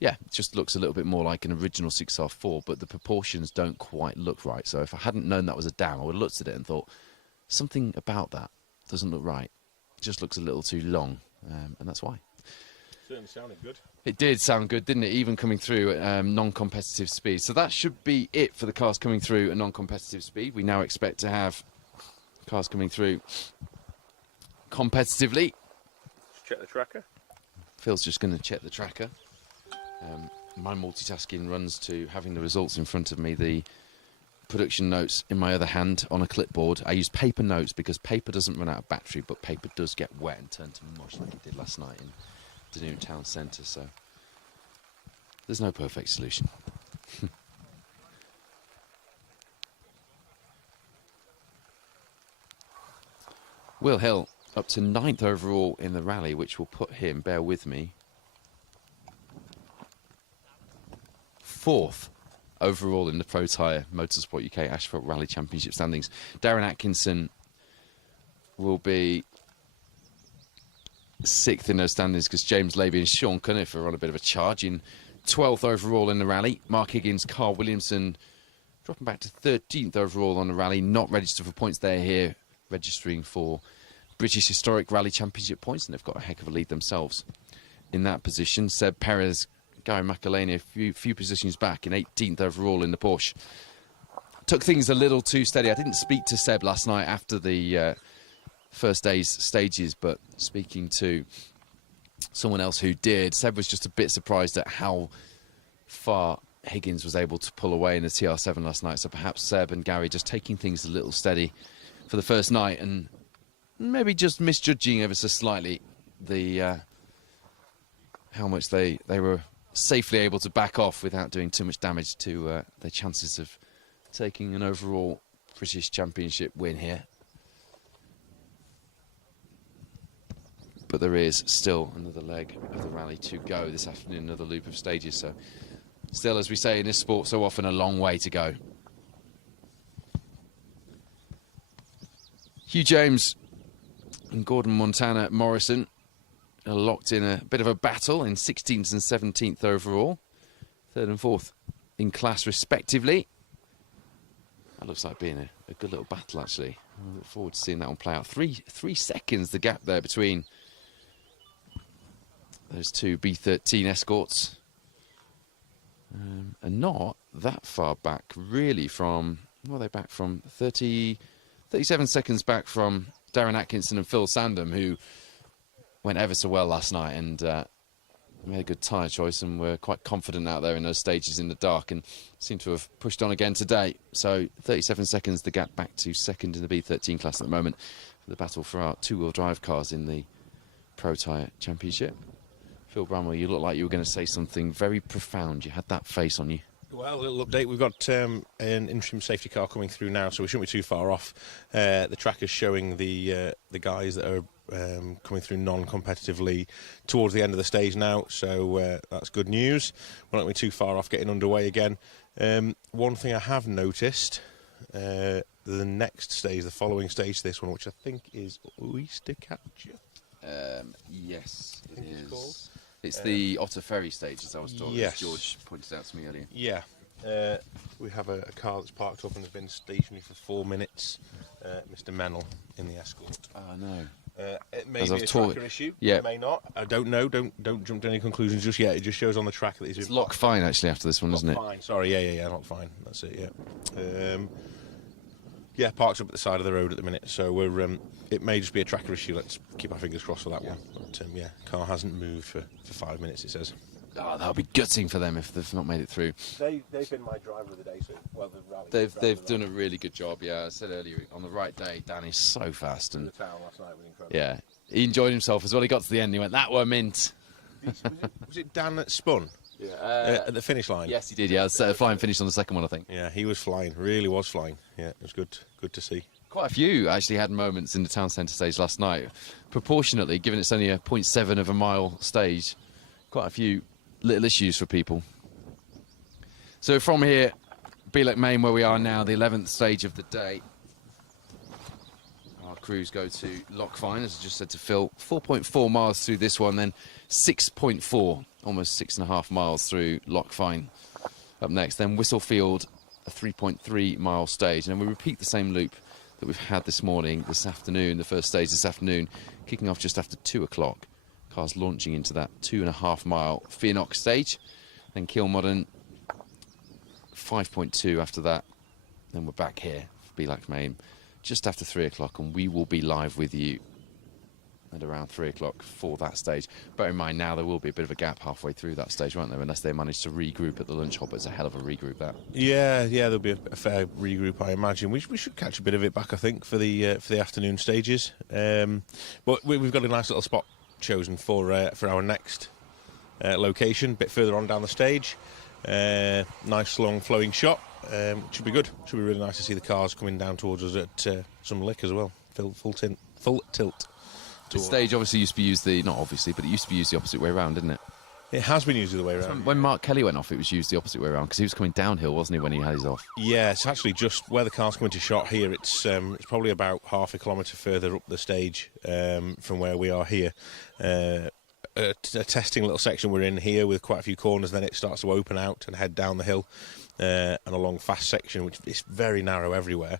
yeah, it just looks a little bit more like an original 6R4, but the proportions don't quite look right. So if I hadn't known that was a Dam, I would have looked at it and thought, something about that doesn't look right. It just looks a little too long, and that's why. Certainly sounded good. It did sound good, didn't it? Even coming through at non-competitive speed. So that should be it for the cars coming through at non-competitive speed. We now expect to have cars coming through competitively. Just check the tracker. Phil's just going to check the tracker. My multitasking runs to having the results in front of me, the production notes in my other hand on a clipboard. I use paper notes because paper doesn't run out of battery, but paper does get wet and turn to mush like it did last night in Dunoon Town Centre, so there's no perfect solution. Will Hill up to 9th overall in the rally, which will put him, bear with me, 4th overall in the Protyre Motorsport UK Asphalt Rally Championship standings. Darren Atkinson will be 6th in those standings because James Levy and Sean Cunniff are on a bit of a charge in 12th overall in the rally. Mark Higgins, Carl Williamson dropping back to 13th overall on the rally, not registered for points. They're here registering for British Historic Rally Championship points, and they've got a heck of a lead themselves in that position. Seb Perez, Gary McElhaney, a few positions back in 18th overall in the Porsche. Took things a little too steady. I didn't speak to Seb last night after the first day's stages, but speaking to someone else who did, Seb was just a bit surprised at how far Higgins was able to pull away in the TR7 last night. So perhaps Seb and Gary just taking things a little steady for the first night and maybe just misjudging ever so slightly the how much they were safely able to back off without doing too much damage to their chances of taking an overall British Championship win here. But there is still another leg of the rally to go this afternoon, another loop of stages. So still, as we say in this sport so often, a long way to go. Hugh James and Gordon Montana Morrison are locked in a bit of a battle in 16th and 17th overall, 3rd and 4th in class respectively. That looks like being a good little battle, actually. I look forward to seeing that one play out. Three seconds the gap there between those two B13 escorts, and not that far back really from, well, they're back from 37 seconds back from Darren Atkinson and Phil Sandham, who went ever so well last night, and made a good tyre choice, and we're quite confident out there in those stages in the dark, and seem to have pushed on again today. So 37 seconds, the gap back to second in the B13 class at the moment. The battle for our two-wheel drive cars in the Protyre Championship. Phil Bramwell, you look like you were going to say something very profound. You had that face on you. Well, a little update. We've got an interim safety car coming through now, so we shouldn't be too far off. The track is showing the guys that are coming through non-competitively towards the end of the stage now, so that's good news. We're not going to be too far off getting underway again. One thing I have noticed, the next stage, the following stage to this one, which I think is Oyster Catcher. Yes, it is. It's the Otter Ferry stage, as I was told. Yes. As George pointed out to me earlier. Yeah. We have a car that's parked up and has been stationary for 4 minutes. Mr. Mennel in the Escort. Oh, no. It may As be I've a taught- tracker issue. yeah. It may not. I don't know. Don't jump to any conclusions just yet. It just shows on the track that It's Lock Fine, actually, after this one, isn't it? Fine. Sorry. Yeah. Lock Fine. That's it. Yeah. Yeah, parked up at the side of the road at the minute, so we're. It may just be a tracker issue. Let's keep our fingers crossed for that one. But yeah, car hasn't moved for 5 minutes. It says. Oh, that'll be gutting for them if they've not made it through. They've been my driver of the day, so the rally. They've done a really good job. Yeah, I said earlier, on the right day, Dan is so fast, and The town last night was incredible. yeah, he enjoyed himself as well. He got to the end, and he went, "That were mint." Was it Dan that spun at the finish line? Yes, he did. Yeah, flying finish on the second one, I think. Yeah, he was flying. Really was flying. Yeah, it was good to see. Quite a few actually had moments in the town centre stage last night. Proportionately, given it's only a 0.7 of a mile stage, quite a few little issues for people. So from here, Belek Main, where we are now, the 11th stage of the day. Our crews go to Lock Fine, as I just said to Phil. 4.4 miles through this one, then 6.4, almost 6.5 miles through Lock Fine. Up next, then Whistlefield, a 3.3 mile stage. And then we repeat the same loop that we've had this morning, this afternoon, the first stage this afternoon, kicking off just after 2 o'clock. Cars launching into that 2.5 mile Fearnock stage. Then Kilmodden, 5.2 after that. Then we're back here for Belek Main just after 3 o'clock, and we will be live with you at around 3 o'clock for that stage. Bear in mind now there will be a bit of a gap halfway through that stage, won't there, unless they manage to regroup at the lunch hop. It's a hell of a regroup, that. Yeah, there'll be a fair regroup, I imagine. We should catch a bit of it back, I think, for the afternoon stages. But we've got a nice little spot chosen for our next location, a bit further on down the stage. Nice long flowing shot. Should be good. Should be really nice to see the cars coming down towards us at some lick as well. Full tilt. The stage obviously used to be used not obviously, but it used to be used the opposite way around, didn't it? It has been used the other way around. When Mark Kelly went off, it was used the opposite way around, because he was coming downhill, wasn't he, when he had his off? Yeah, it's actually just where the car's coming to shot here. It's probably about half a kilometre further up the stage from where we are here. A testing little section we're in here with quite a few corners, then it starts to open out and head down the hill, and a long fast section, which is very narrow everywhere.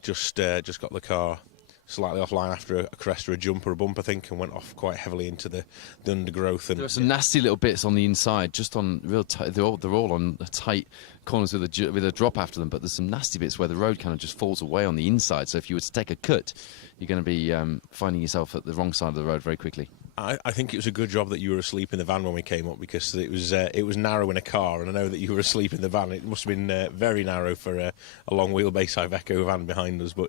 Just got the car slightly offline after a crest or a jump or a bump, I think, and went off quite heavily into the undergrowth. And there are some nasty little bits on the inside, just on real tight. They're all on tight corners with a drop after them, but there's some nasty bits where the road kind of just falls away on the inside. So if you were to take a cut, you're going to be finding yourself at the wrong side of the road very quickly. I think it was a good job that you were asleep in the van when we came up, because it was narrow in a car, and I know that you were asleep in the van. It must have been very narrow for a long wheelbase Iveco van behind us. But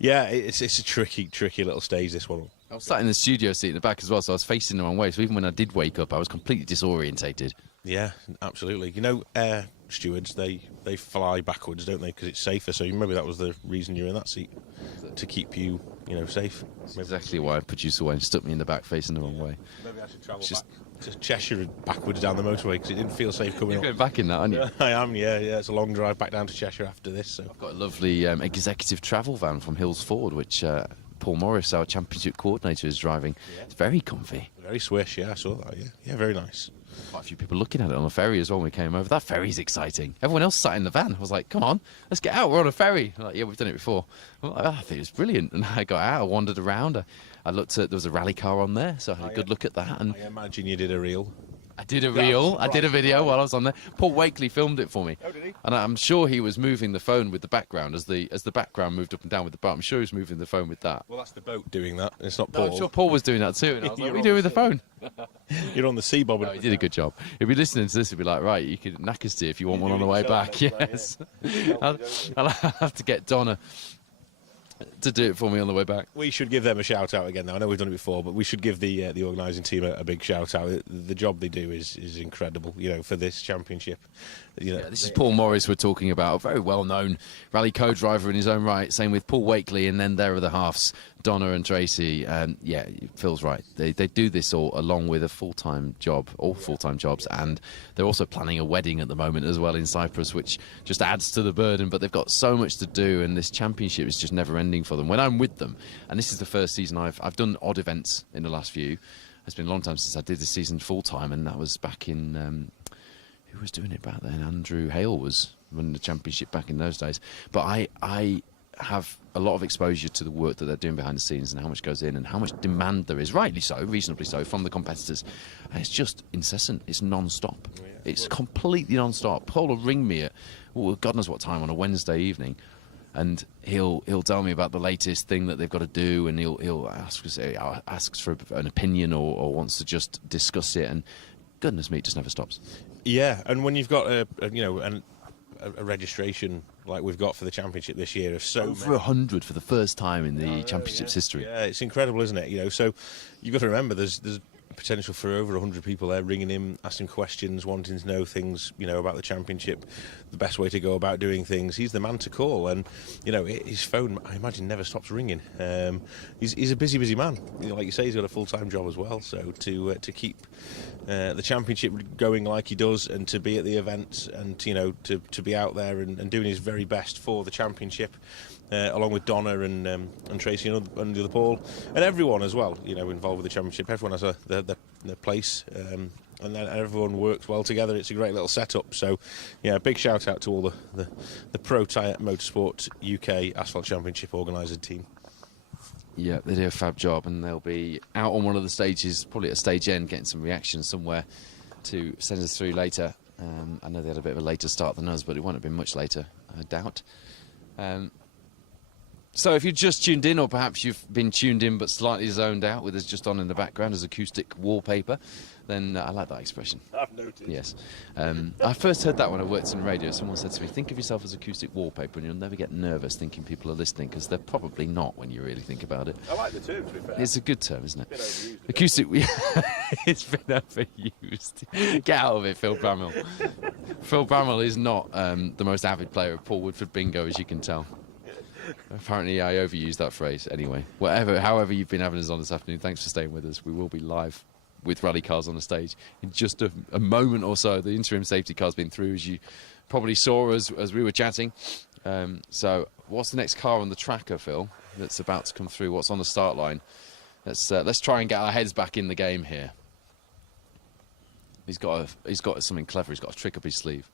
yeah, it's a tricky little stage, this one. I was sat in the studio seat in the back as well, so I was facing the wrong way. So even when I did wake up, I was completely disorientated. Yeah, absolutely. You know, air stewards, they fly backwards, don't they? Because it's safer. So maybe that was the reason you're in that seat, to keep you safe. That's exactly why producer Wayne stuck me in the back facing the wrong way. Maybe I should travel back to Cheshire and backwards down the motorway, because it didn't feel safe coming You're up. going back in that, aren't you? I am, yeah. It's a long drive back down to Cheshire after this. So I've got a lovely executive travel van from Hills Ford, which Paul Morris, our championship coordinator, is driving. Yeah. It's very comfy. Very swish, yeah, I saw that, yeah, very nice. Quite a few people looking at it on the ferry as well when we came over. That ferry's exciting. Everyone else sat in the van. I was like, come on, let's get out. We're on a ferry. I'm like, yeah, we've done it before. I'm like, I think it was brilliant. And I got out, I wandered around. I looked at, there was a rally car on there, so I had a good look at that. And I imagine you did a reel. I did a reel. I did a video while I was on there. Paul Wakely filmed it for me. Oh, did he? And I'm sure he was moving the phone with the background as the background moved up and down with the boat. I'm sure he was moving the phone with that. Well, that's the boat doing that. It's not No, Paul. I'm sure Paul was doing that too. And I was like, You're what are you on doing with the the phone? You're on the sea, Bob. No, he did a good job. He'll be listening to this. He'll be like, right, you could knack us to if you want one on the way back. Yes. I'll have to get Donna to do it for me on the way back. We should give them a shout out again. Now I know we've done it before, but we should give the organising team a big shout out. The job they do is incredible. For this championship. Yeah, this is Paul Morris we're talking about, a very well-known rally co-driver in his own right. Same with Paul Wakely, and then there are the halves, Donna and Tracy. Yeah, Phil's right. They do this all along with a full-time job, all full-time jobs, and they're also planning a wedding at the moment as well in Cyprus, which just adds to the burden. But they've got so much to do, and this championship is just never-ending for them. When I'm with them, and this is the first season I've done odd events in the last few. It's been a long time since I did this season full-time, and that was back in... who was doing it back then? Andrew Hale was running the championship back in those days. But I have a lot of exposure to the work that they're doing behind the scenes and how much goes in and how much demand there is, rightly so, reasonably so, from the competitors. And it's just incessant. It's non-stop. Oh, yeah. It's completely non-stop. Paul will ring me at, God knows what time on a Wednesday evening, and he'll tell me about the latest thing that they've got to do, and he'll asks for an opinion or wants to just discuss it, and goodness me, it just never stops. Yeah, and when you've got a registration like we've got for the championship this year of over 100 for the first time in the championship's history. Yeah, it's incredible, isn't it? So you've got to remember there's potential for over 100 people there ringing him, asking questions, wanting to know things, about the championship, the best way to go about doing things. He's the man to call, and his phone, I imagine, never stops ringing. He's a busy man. Like you say, he's got a full-time job as well. So to keep the championship going like he does, and to be at the events, and to be out there and doing his very best for the championship. Along with Donna and Tracy and the other Paul and everyone as well, involved with the championship. Everyone has their place, and then everyone works well together. It's a great little setup. So, yeah, big shout out to all the Protyre Motorsport UK Asphalt Championship organising team. Yeah, they do a fab job, and they'll be out on one of the stages, probably at stage end, getting some reaction somewhere to send us through later. I know they had a bit of a later start than us, but it won't have been much later, I doubt. So if you've just tuned in, or perhaps you've been tuned in but slightly zoned out with us just on in the background as acoustic wallpaper, then I like that expression. I've noticed. Yes. I first heard that when I worked in radio. Someone said to me, think of yourself as acoustic wallpaper and you'll never get nervous thinking people are listening, because they're probably not when you really think about it. I like the term, to be fair. It's a good term, isn't it? It's been overused, Acoustic... It's been overused. Get out of it, Phil Bramwell. Phil Bramwell is not the most avid player of Paul Woodford bingo, as you can tell. Apparently I overused that phrase. Anyway, however you've been having us on this afternoon, thanks for staying with us. We will be live with rally cars on the stage in just a moment or so. The interim safety car's been through, as you probably saw as we were chatting. So what's the next car on the tracker, Phil, that's about to come through? What's on the start line? Let's try and get our heads back in the game here. He's got something clever. He's got a trick up his sleeve.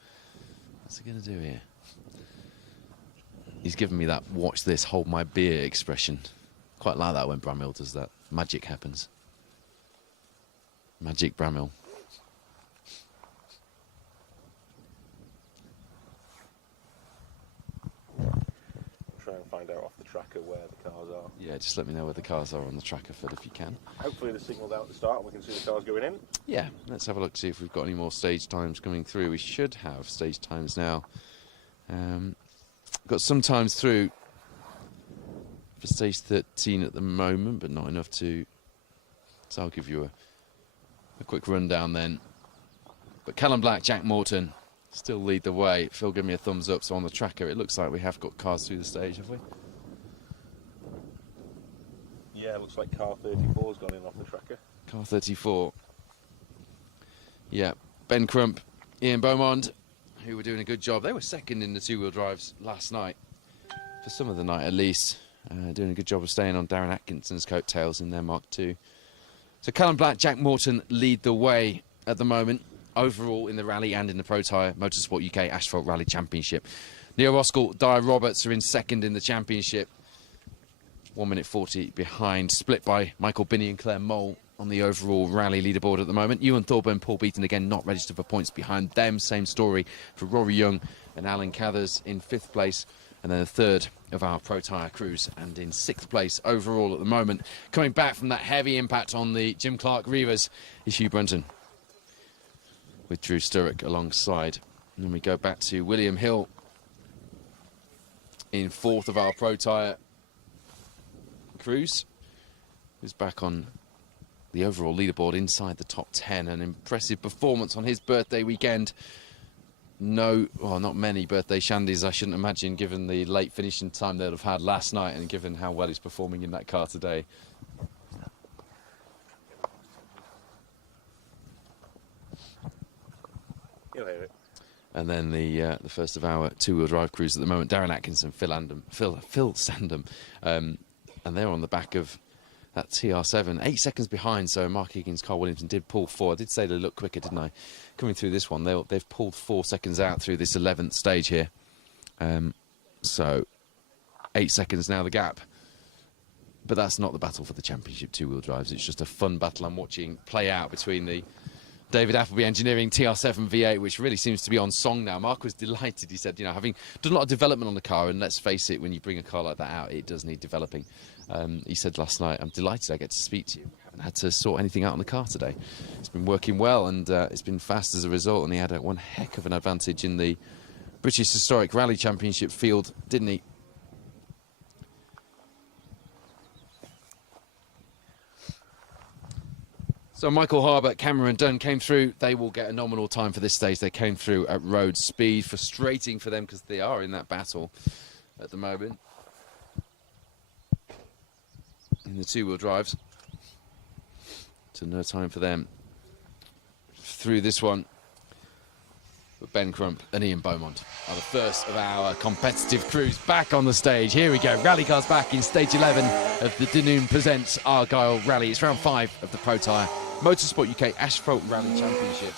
What's he going to do here? He's given me that watch this, hold my beer expression. Quite like that when Bramwell does that. Magic happens. Magic Bramwell. Try and find out off the tracker where the cars are. Yeah, just let me know where the cars are on the tracker, Phil, if you can. Hopefully the signal's out at the start and we can see the cars going in. Yeah, let's have a look, see if we've got any more stage times coming through. We should have stage times now. Got some times through for stage 13 at the moment, but not enough to... So I'll give you a quick rundown then. But Callum Black, Jack Morton still lead the way. Phil, give me a thumbs up. So on the tracker, it looks like we have got cars through the stage, have we? Yeah, it looks like car 34's gone in off the tracker. Car 34. Yeah, Ben Crump, Ian Beaumont, who were doing a good job. They were second in the two-wheel drives last night, for some of the night at least. Doing a good job of staying on Darren Atkinson's coattails in their Mark II. So Callum Black, Jack Morton lead the way at the moment, overall in the rally and in the Protyre Motorsport UK Asphalt Rally Championship. Neil Roskell, Dyer Roberts are in second in the championship. 1 minute 40 behind, split by Michael Binney and Claire Mole on the overall rally leaderboard at the moment. Ewan Thorburn, Paul Beaton again not registered for points behind them. Same story for Rory Young and Alan Cathers in 5th place. And then the third of our Protyre crews, and in 6th place overall at the moment. Coming back from that heavy impact on the Jim Clark Reavers is Hugh Brunton, with Drew Sturrock alongside. And then we go back to William Hill in 4th of our Protyre crews, who's back on the overall leaderboard inside the top 10. An impressive performance on his birthday weekend. No, well, not many birthday shandies, I shouldn't imagine, given the late finishing time they'll have had last night and given how well he's performing in that car today. You'll hear it. And then the first of our two-wheel drive crews at the moment, Darren Atkinson, Phil Sandham, and they're on the back of that TR7, 8 seconds behind. So Mark Higgins, Carl Williamson did pull 4. I did say they look quicker, didn't I? Coming through this one, they've pulled 4 seconds out through this 11th stage here. So 8 seconds now the gap. But that's not the battle for the championship two-wheel drives. It's just a fun battle I'm watching play out between the David Appleby Engineering TR7 V8, which really seems to be on song now. Mark was delighted. He said, you know, having done a lot of development on the car, and let's face it, when you bring a car like that out, it does need developing. He said last night, I'm delighted I get to speak to you. I haven't had to sort anything out on the car today. It's been working well, and it's been fast as a result, and he had one heck of an advantage in the British Historic Rally Championship field, didn't he? So Michael Harbour, Cameron Dunn came through. They will get a nominal time for this stage. They came through at road speed. Frustrating for them because they are in that battle at the moment in the two-wheel drives. So no time for them through this one. But Ben Crump and Ian Beaumont are the first of our competitive crews back on the stage. Here we go, rally cars back in stage 11 of the Dunoon Presents Argyll Rally. It's round 5 of the Protyre Motorsport UK Asphalt Rally Championship.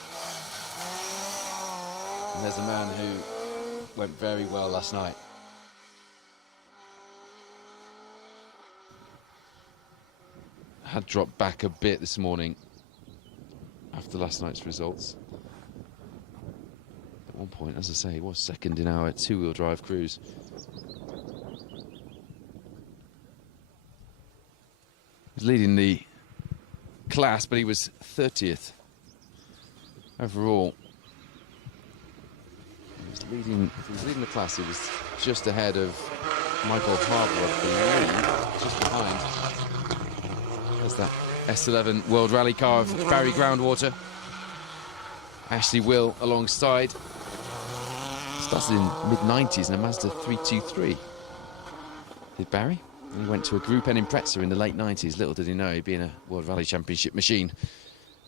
And there's a man who went very well last night. Had dropped back a bit this morning after last night's results. At one point, as I say, he was second in our two-wheel drive crews. He was leading the class, but he was 30th overall. He was leading the class. He was just ahead of Michael Harbour, I believe, just behind. There's that S11 World Rally car of Barry Groundwater. Ashley Will alongside. Started in mid-90s in a Mazda 323. Did Barry? And he went to a Group N Impreza in the late 90s. Little did he know he'd be in a World Rally Championship machine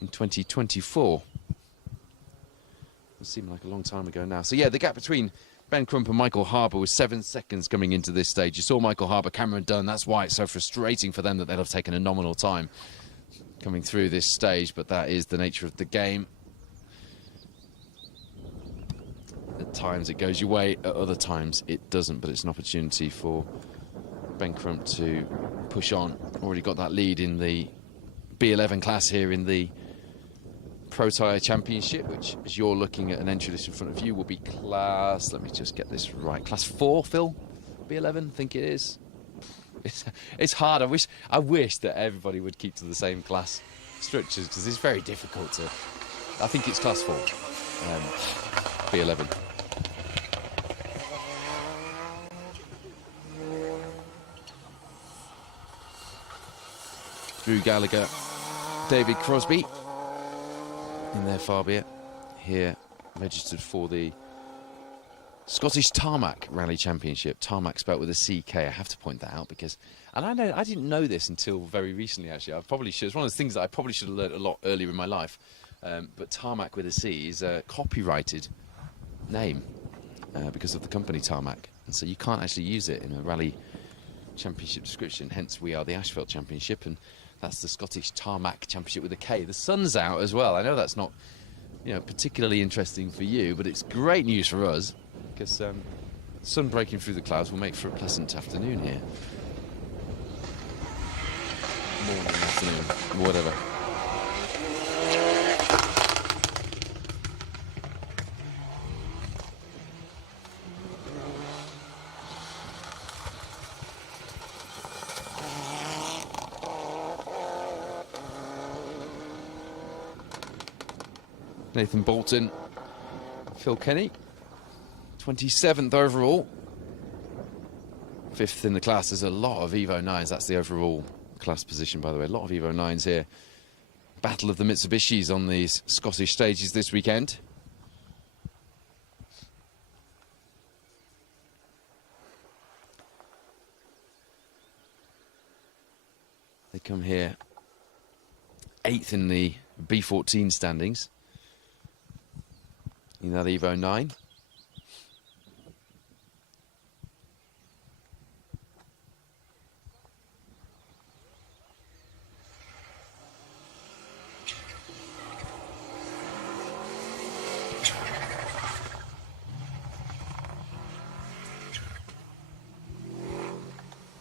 in 2024. It seemed like a long time ago now. So yeah, the gap between Ben Crump and Michael Harbour was 7 seconds coming into this stage. You saw Michael Harbour, Cameron Dunn. That's why it's so frustrating for them that they'll have taken a nominal time coming through this stage, but that is the nature of the game. At times it goes your way, at other times it doesn't, but it's an opportunity for Ben Crump to push on. Already got that lead in the B11 class here in the Protyre Championship, which, as you're looking at an entry list in front of you, will be class, let me just get this right, class 4, Phil? B11, I think it is. It's hard. I wish that everybody would keep to the same class structures, because it's very difficult to... I think it's class 4, B11. Drew Gallagher, David Crosby in their Fabia here, registered for the Scottish Tarmac Rally Championship. Tarmac spelt with a CK. I have to point that out because, and I didn't know this until very recently. Actually, I probably should. It's one of those things that I probably should have learned a lot earlier in my life. But Tarmac with a C is a copyrighted name because of the company Tarmac, and so you can't actually use it in a rally championship description. Hence, we are the Asphalt Championship, and that's the Scottish Tarmac Championship with a K. The sun's out as well. I know that's not, particularly interesting for you, but it's great news for us because sun breaking through the clouds will make for a pleasant afternoon here. Morning, afternoon, whatever. Nathan Bolton, Phil Kenny, 27th overall. 5th in the class. There's a lot of Evo 9s. That's the overall class position, by the way. A lot of Evo 9s here. Battle of the Mitsubishis on these Scottish stages this weekend. They come here 8th in the B14 standings in that Evo 9.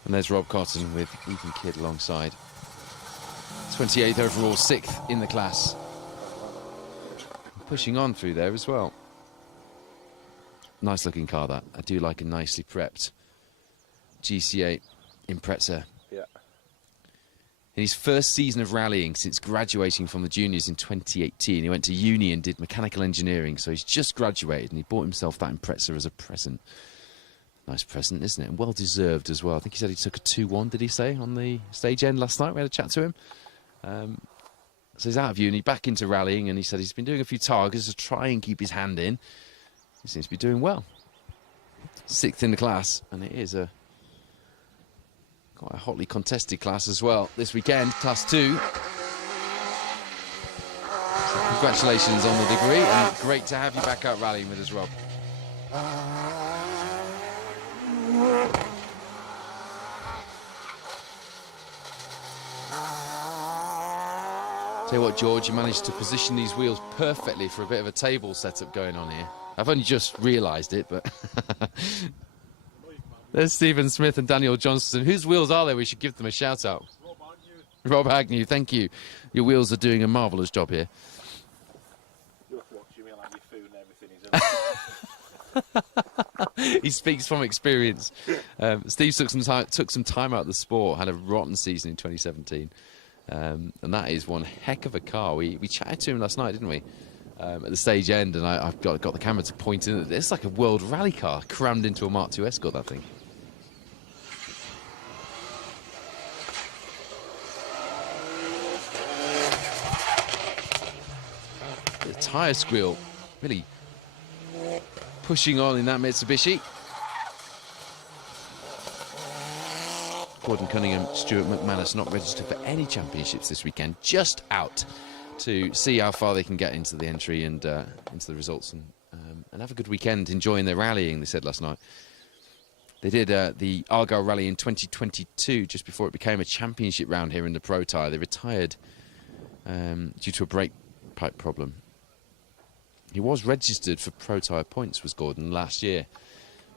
And there's Rob Cotton with Ethan Kidd alongside. 28th overall, 6th in the class. Pushing on through there as well. Nice looking car, that. I do like a nicely prepped GC8 Impreza. Yeah. In his first season of rallying since graduating from the juniors in 2018, he went to uni and did mechanical engineering, so he's just graduated and he bought himself that Impreza as a present. Nice present, isn't it? And well deserved as well. I think he said he took a 2-1, did he say, on the stage end last night? We had a chat to him. So he's out of uni, back into rallying, and he said he's been doing a few targets to try and keep his hand in. He seems to be doing well. 6th in the class, and it is quite a hotly contested class as well this weekend, Class 2. So congratulations on the degree, and great to have you back out rallying with us, Rob. Tell you what, George, you managed to position these wheels perfectly for a bit of a table setup going on here. I've only just realised it, but... There's Stephen Smith and Daniel Johnston. Whose wheels are they? We should give them a shout-out. Rob Agnew, thank you. Your wheels are doing a marvellous job here. Just watching me like your food and everything is. He speaks from experience. Steve took some time out of the sport, had a rotten season in 2017. And that is one heck of a car. We chatted to him last night, didn't we? At the stage end, and I've got the camera to point in. It's like a world rally car crammed into a Mark II Escort, that thing. The tyre squeal really pushing on in that Mitsubishi. Gordon Cunningham, Stuart McManus not registered for any championships this weekend, just out to see how far they can get into the entry and into the results and have a good weekend enjoying their rallying, they said last night. They did the Argyll rally in 2022, just before it became a championship round here in the Protyre. They retired due to a brake pipe problem. He was registered for Protyre points, was Gordon, last year,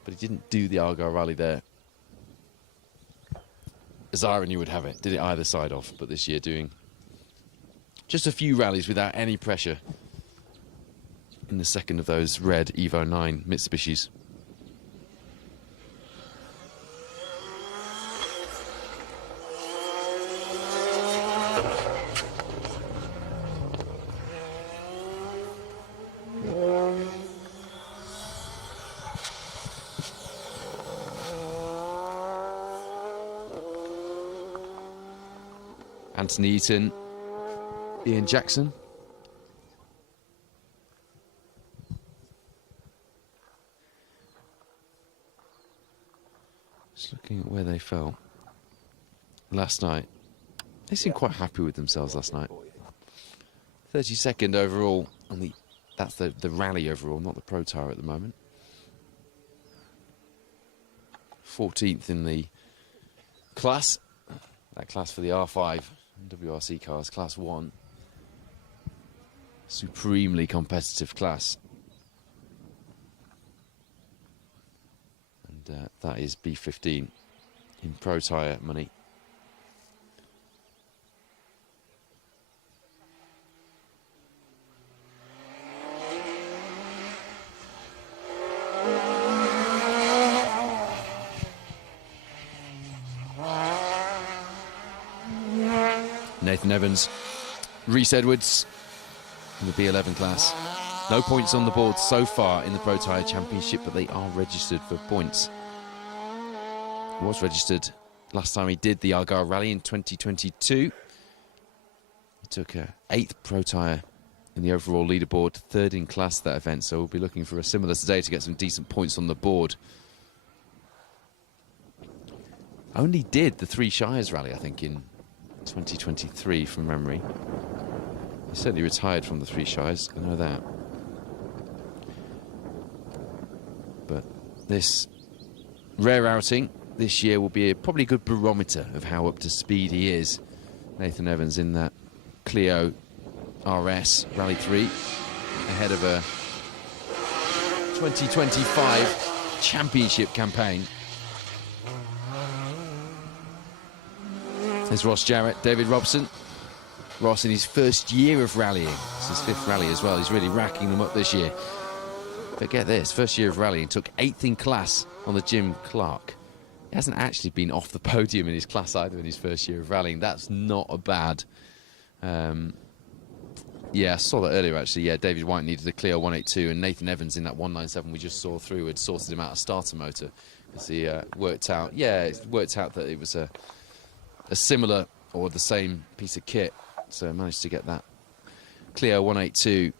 but he didn't do the Argyll rally there. As irony would have it, did it either side of, but this year doing just a few rallies without any pressure in the second of those red Evo 9 Mitsubishis. Anthony Eaton, Ian Jackson. Just looking at where they fell last night. They seemed quite happy with themselves last night. 32nd overall, and that's the rally overall, not the Protyre at the moment. 14th in the class. That class for the R5 WRC cars, Class 1. Supremely competitive class. And that is B15 in Protyre money. Nathan Evans, Rhys Edwards, in the B11 class. No points on the board so far in the Protyre Championship, but they are registered for points. He was registered last time he did the Argyll Rally in 2022. He took 8th Protyre in the overall leaderboard, 3rd in class that event, so we'll be looking for a similar today to get some decent points on the board. Only did the Three Shires Rally, I think, in 2023 from memory. He certainly retired from the Three Shires, I know that. But this rare outing this year will be probably a good barometer of how up to speed he is. Nathan Evans in that Clio RS Rally 3 ahead of a 2025 championship campaign. There's Ross Jarrett, David Robson. Ross in his first year of rallying. It's his 5th rally as well. He's really racking them up this year. But get this, first year of rallying, took 8th in class on the Jim Clark. He hasn't actually been off the podium in his class either in his first year of rallying. That's not a bad... yeah, I saw that earlier actually. Yeah, David White needed a Clio 182 and Nathan Evans in that 197 we just saw through had sorted him out a starter motor because he worked out... Yeah, it worked out that it was a similar or the same piece of kit. So I managed to get that Clio 182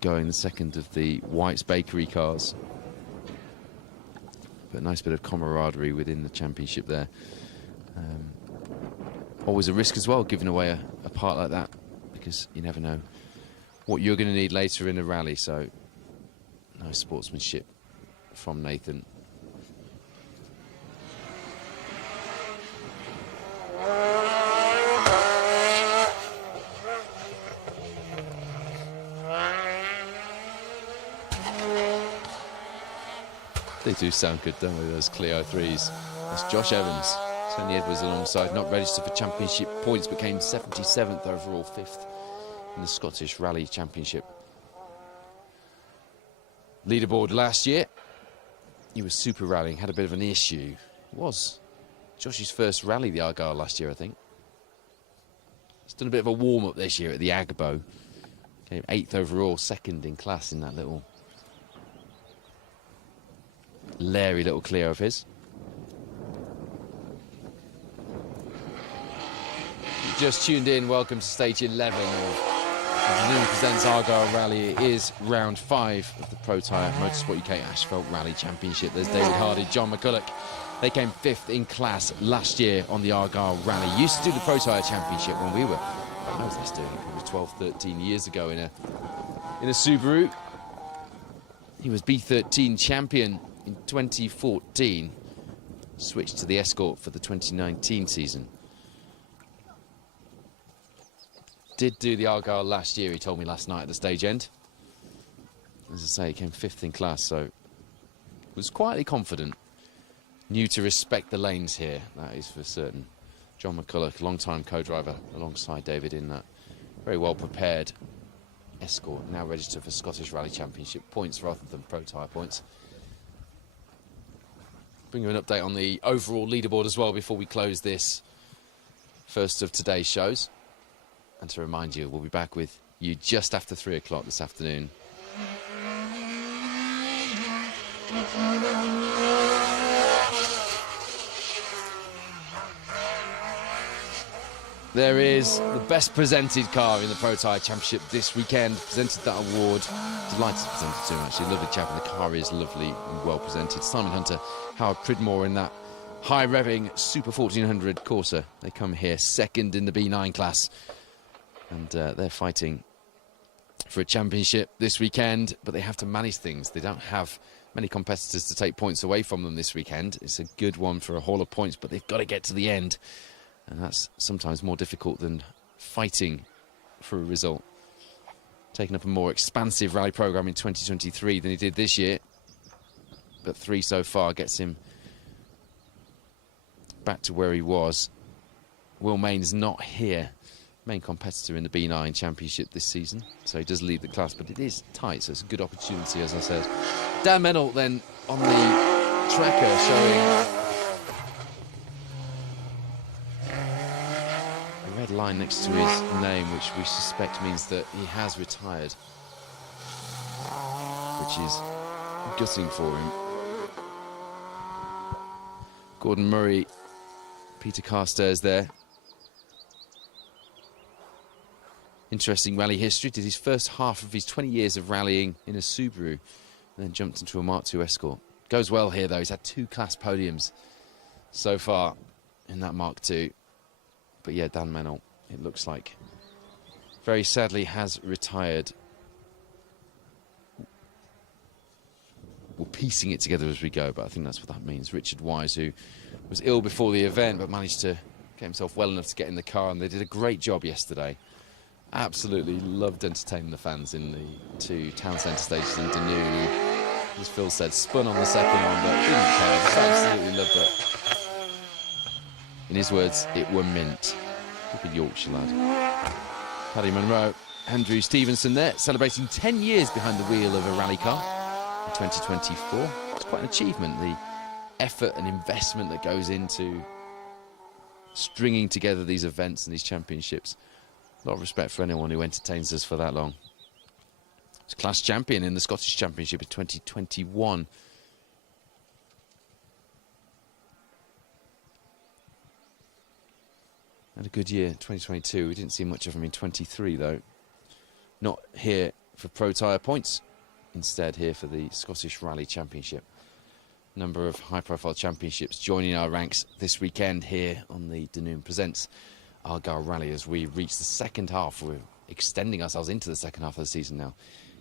going, the second of the White's Bakery cars. But a nice bit of camaraderie within the championship there. Always a risk as well, giving away a part like that, because you never know what you're going to need later in a rally. So nice sportsmanship from Nathan. They do sound good, don't they, those Clio 3s. That's Josh Evans. Tony Edwards alongside, not registered for championship points, but came 77th overall, 5th in the Scottish Rally Championship. Leaderboard last year, he was super rallying, had a bit of an issue. It was Josh's first rally, the Argyll, last year, I think. He's done a bit of a warm-up this year at the Agbo. Came 8th overall, 2nd in class in that little Larry little Clio of his. You just tuned in, welcome to stage 11 of the Noon Presents Argyll Rally. It is round 5 of the Protyre Motorsport UK Asphalt Rally Championship. There's David Hardy, John McCulloch. They came 5th in class last year on the Argyll Rally. Used to do the Protyre Championship when we were, I was last doing it probably 12, 13 years ago in a Subaru. He was B13 champion in 2014, switched to the Escort for the 2019 season. Did do the Argyll last year, he told me last night at the stage end. As I say, he came 5th in class, so was quietly confident. Knew to respect the lanes here, that is for certain. John McCulloch, long-time co-driver alongside David in that very well prepared Escort, now registered for Scottish Rally Championship points rather than Protyre points. Bring you an update on the overall leaderboard as well before we close this first of today's shows. And to remind you, we'll be back with you just after 3 o'clock this afternoon. There is the best presented car in the Protyre Championship this weekend. Presented that award. Delighted to present it to him, actually. Lovely chap, and the car is lovely and well presented. Simon Hunter, Howard Pridmore in that high-revving Super 1400 Corsa. They come here 2nd in the B9 class. And they're fighting for a championship this weekend, but they have to manage things. They don't have many competitors to take points away from them this weekend. It's a good one for a haul of points, but they've got to get to the end. And that's sometimes more difficult than fighting for a result. Taking up a more expansive rally programme in 2023 than he did this year. But 3 so far gets him back to where he was. Will Main's not here. Main competitor in the B9 Championship this season. So he does lead the class, but it is tight, so it's a good opportunity, as I said. Dan Mennell then on the tracker showing... red line next to his name, which we suspect means that he has retired, which is gutting for him. Gordon Murray, Peter Carstairs there. Interesting rally history. Did his first half of his 20 years of rallying in a Subaru, and then jumped into a Mark II Escort. Goes well here though. He's had 2 class podiums so far in that Mark II. But yeah, Dan Mennell, it looks like, very sadly has retired. We're piecing it together as we go, but I think that's what that means. Richard Wise, who was ill before the event but managed to get himself well enough to get in the car, and they did a great job yesterday. Absolutely loved entertaining the fans in the 2 town centre stages in Dunoon. As Phil said, spun on the second one, but didn't care. Just absolutely loved it. In his words, it were mint. Look at Yorkshire lad. Paddy Munro, Andrew Stevenson there, celebrating 10 years behind the wheel of a rally car in 2024. It's quite an achievement, the effort and investment that goes into stringing together these events and these championships. A lot of respect for anyone who entertains us for that long. He's class champion in the Scottish Championship in 2021. Had a good year, 2022. We didn't see much of him in 23, though. Not here for Protyre points. Instead, here for the Scottish Rally Championship. Number of high-profile championships joining our ranks this weekend here on the Dunoon Presents Argyll Rally as we reach the second half. We're extending ourselves into the second half of the season now.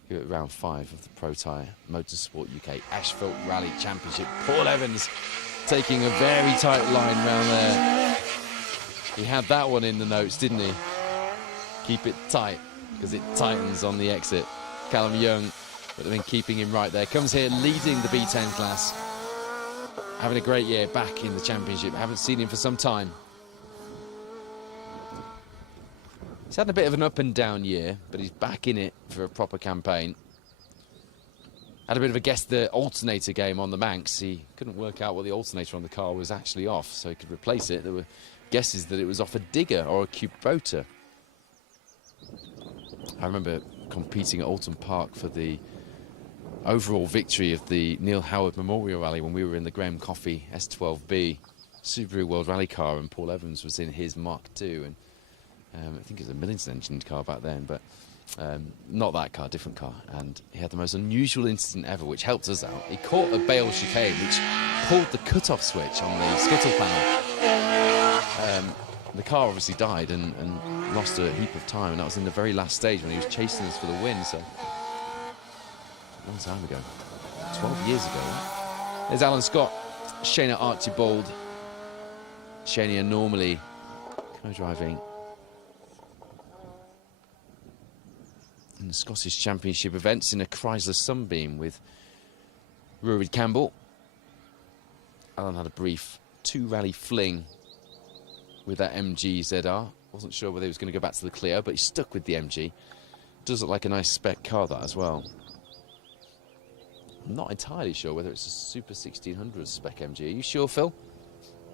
Here at round 5 of the Protyre Motorsport UK Asphalt Rally Championship. Paul Evans taking a very tight line round there. He had that one in the notes, didn't he? Keep it tight, because it tightens on the exit. Callum Young would have been keeping him right there. Comes here leading the B10 class. Having a great year back in the championship. Haven't seen him for some time. He's had a bit of an up and down year, but he's back in it for a proper campaign. Had a bit of a guess the alternator game on the Manx. He couldn't work out what the alternator on the car was actually off, so he could replace it. There were guesses that it was off a digger or a Kubota. I remember competing at Alton Park for the overall victory of the Neil Howard Memorial Rally when we were in the Graham Coffey S12B Subaru World Rally car, and Paul Evans was in his Mark II, and I think it was a Millington engined car back then, but not that car, different car. And he had the most unusual incident ever, which helped us out. He caught a bale chicane, which pulled the cut-off switch on the scuttle panel. The car obviously died and lost a heap of time, and that was in the very last stage when he was chasing us for the win, so a long time ago, 12 years ago. There's Alan Scott, Shayna Archibald. Shayna normally co-driving in the Scottish Championship events in a Chrysler Sunbeam with Rory Campbell. Alan had a brief 2-rally fling with that MG ZR. Wasn't sure whether he was going to go back to the Clio, but he stuck with the MG. Does look like a nice spec car, that, as well. I'm not entirely sure whether it's a Super 1600 spec MG. Are you sure, Phil?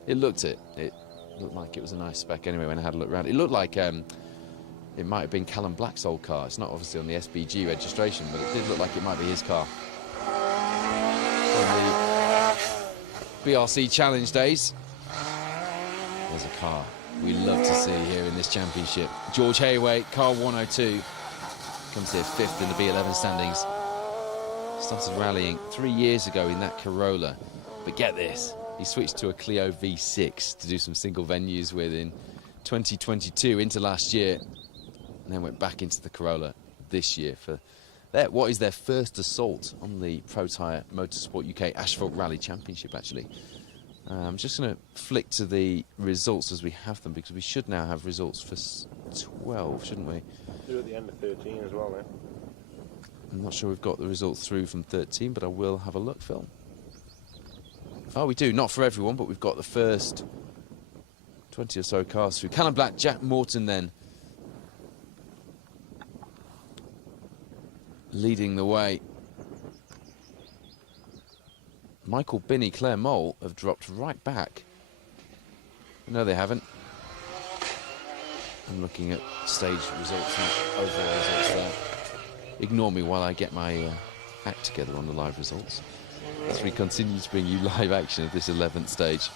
It looked it. It looked like it was a nice spec anyway when I had a look around. It looked like it might have been Callum Black's old car. It's not obviously on the SBG registration, but it did look like it might be his car. From the BRC Challenge days. There's a car we love to see here in this championship. George Hayway, car 102, comes here 5th in the B11 standings. Started rallying 3 years ago in that Corolla, but get this, he switched to a Clio V6 to do some single venues with in 2022 into last year, and then went back into the Corolla this year for what is their first assault on the Protyre Motorsport UK Asphalt Rally Championship, actually. I'm just going to flick to the results as we have them, because we should now have results for 12, shouldn't we? They're at the end of 13 as well, then. I'm not sure we've got the results through from 13, but I will have a look, Phil. Oh, we do. Not for everyone, but we've got the first 20 or so cars through. Callum Black, Jack Morton then leading the way. Michael Binney, Claire Mole have dropped right back. No, they haven't. I'm looking at stage results and overall results there. Ignore me while I get my act together on the live results, as we continue to bring you live action of this 11th stage.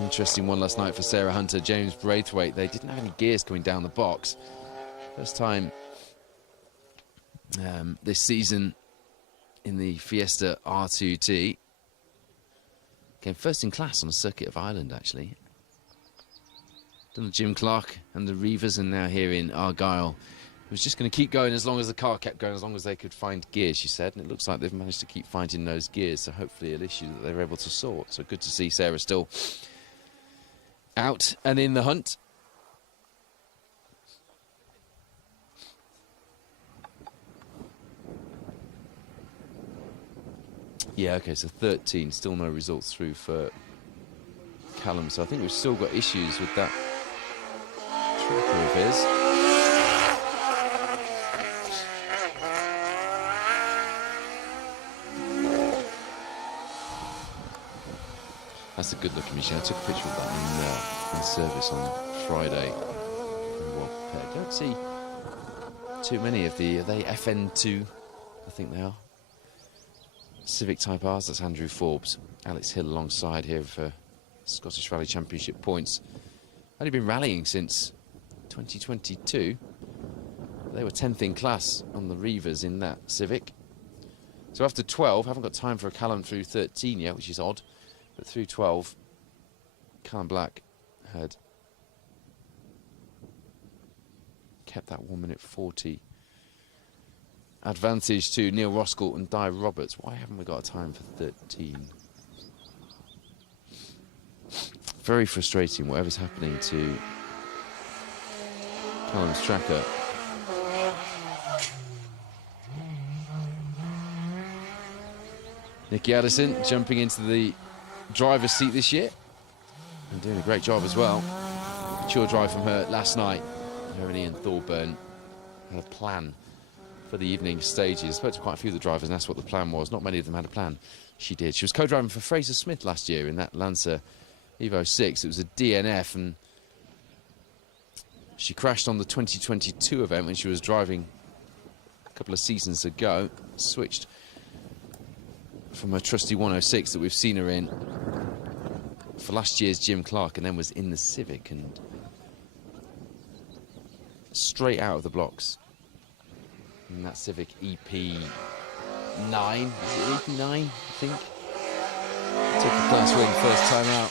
Interesting one last night for Sarah Hunter, James Braithwaite. They didn't have any gears coming down the box. First time this season in the Fiesta R2T. Came first in class on the circuit of Ireland, actually. Done the Jim Clark and the Reavers, and now here in Argyll. It was just going to keep going as long as the car kept going, as long as they could find gears, she said. And it looks like they've managed to keep finding those gears, so hopefully an issue that they're able to sort. So good to see Sarah still out and in the hunt. Yeah, okay, so 13, still no results through for Callum. So I think we've still got issues with that tracker of his. That's a good looking machine. I took a picture of that in service on Friday. Well prepared. Don't see too many of the, are they FN2? I think they are. Civic Type R's, that's Andrew Forbes. Alex Hill alongside here for Scottish Rally Championship points. Only been rallying since 2022. They were 10th in class on the Reavers in that Civic. So after 12, haven't got time for a Callum through 13 yet, which is odd. But through 12, Callum Black had kept that 1 minute 40 advantage to Neil Roskell and Di Roberts. Why haven't we got a time for 13? Very frustrating, whatever's happening to Callum's tracker. Nicky Addison jumping into the driver's seat this year and doing a great job as well. Mature drive from her last night. Her and Ian Thorburn had a plan for the evening stages. I spoke to quite a few of the drivers and that's what the plan was. Not many of them had a plan. She did. She was co-driving for Fraser Smith last year in that Lancer Evo 6. It was a DNF and she crashed on the 2022 event when she was driving a couple of seasons ago. Switched from her trusty 106 that we've seen her in for last year's Jim Clark, and then was in the Civic and straight out of the blocks in that Civic EP9. Is it EP9, I think? Took the class win first time out.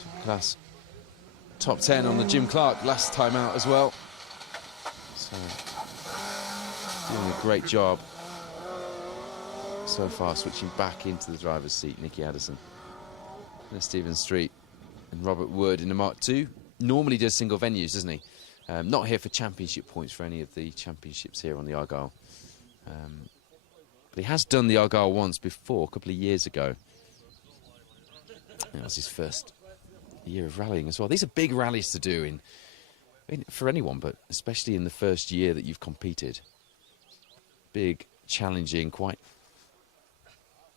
Took class top 10 on the Jim Clark last time out as well. So doing a great job so far, switching back into the driver's seat. Nicky Addison, Stephen Street and Robert Wood in the Mark II. Normally does single venues, doesn't he? Not here for championship points for any of the championships here on the Argyll. But he has done the Argyll once before, a couple of years ago. That was his first year of rallying as well. These are big rallies to do for anyone, but especially in the first year that you've competed. Big, challenging, quite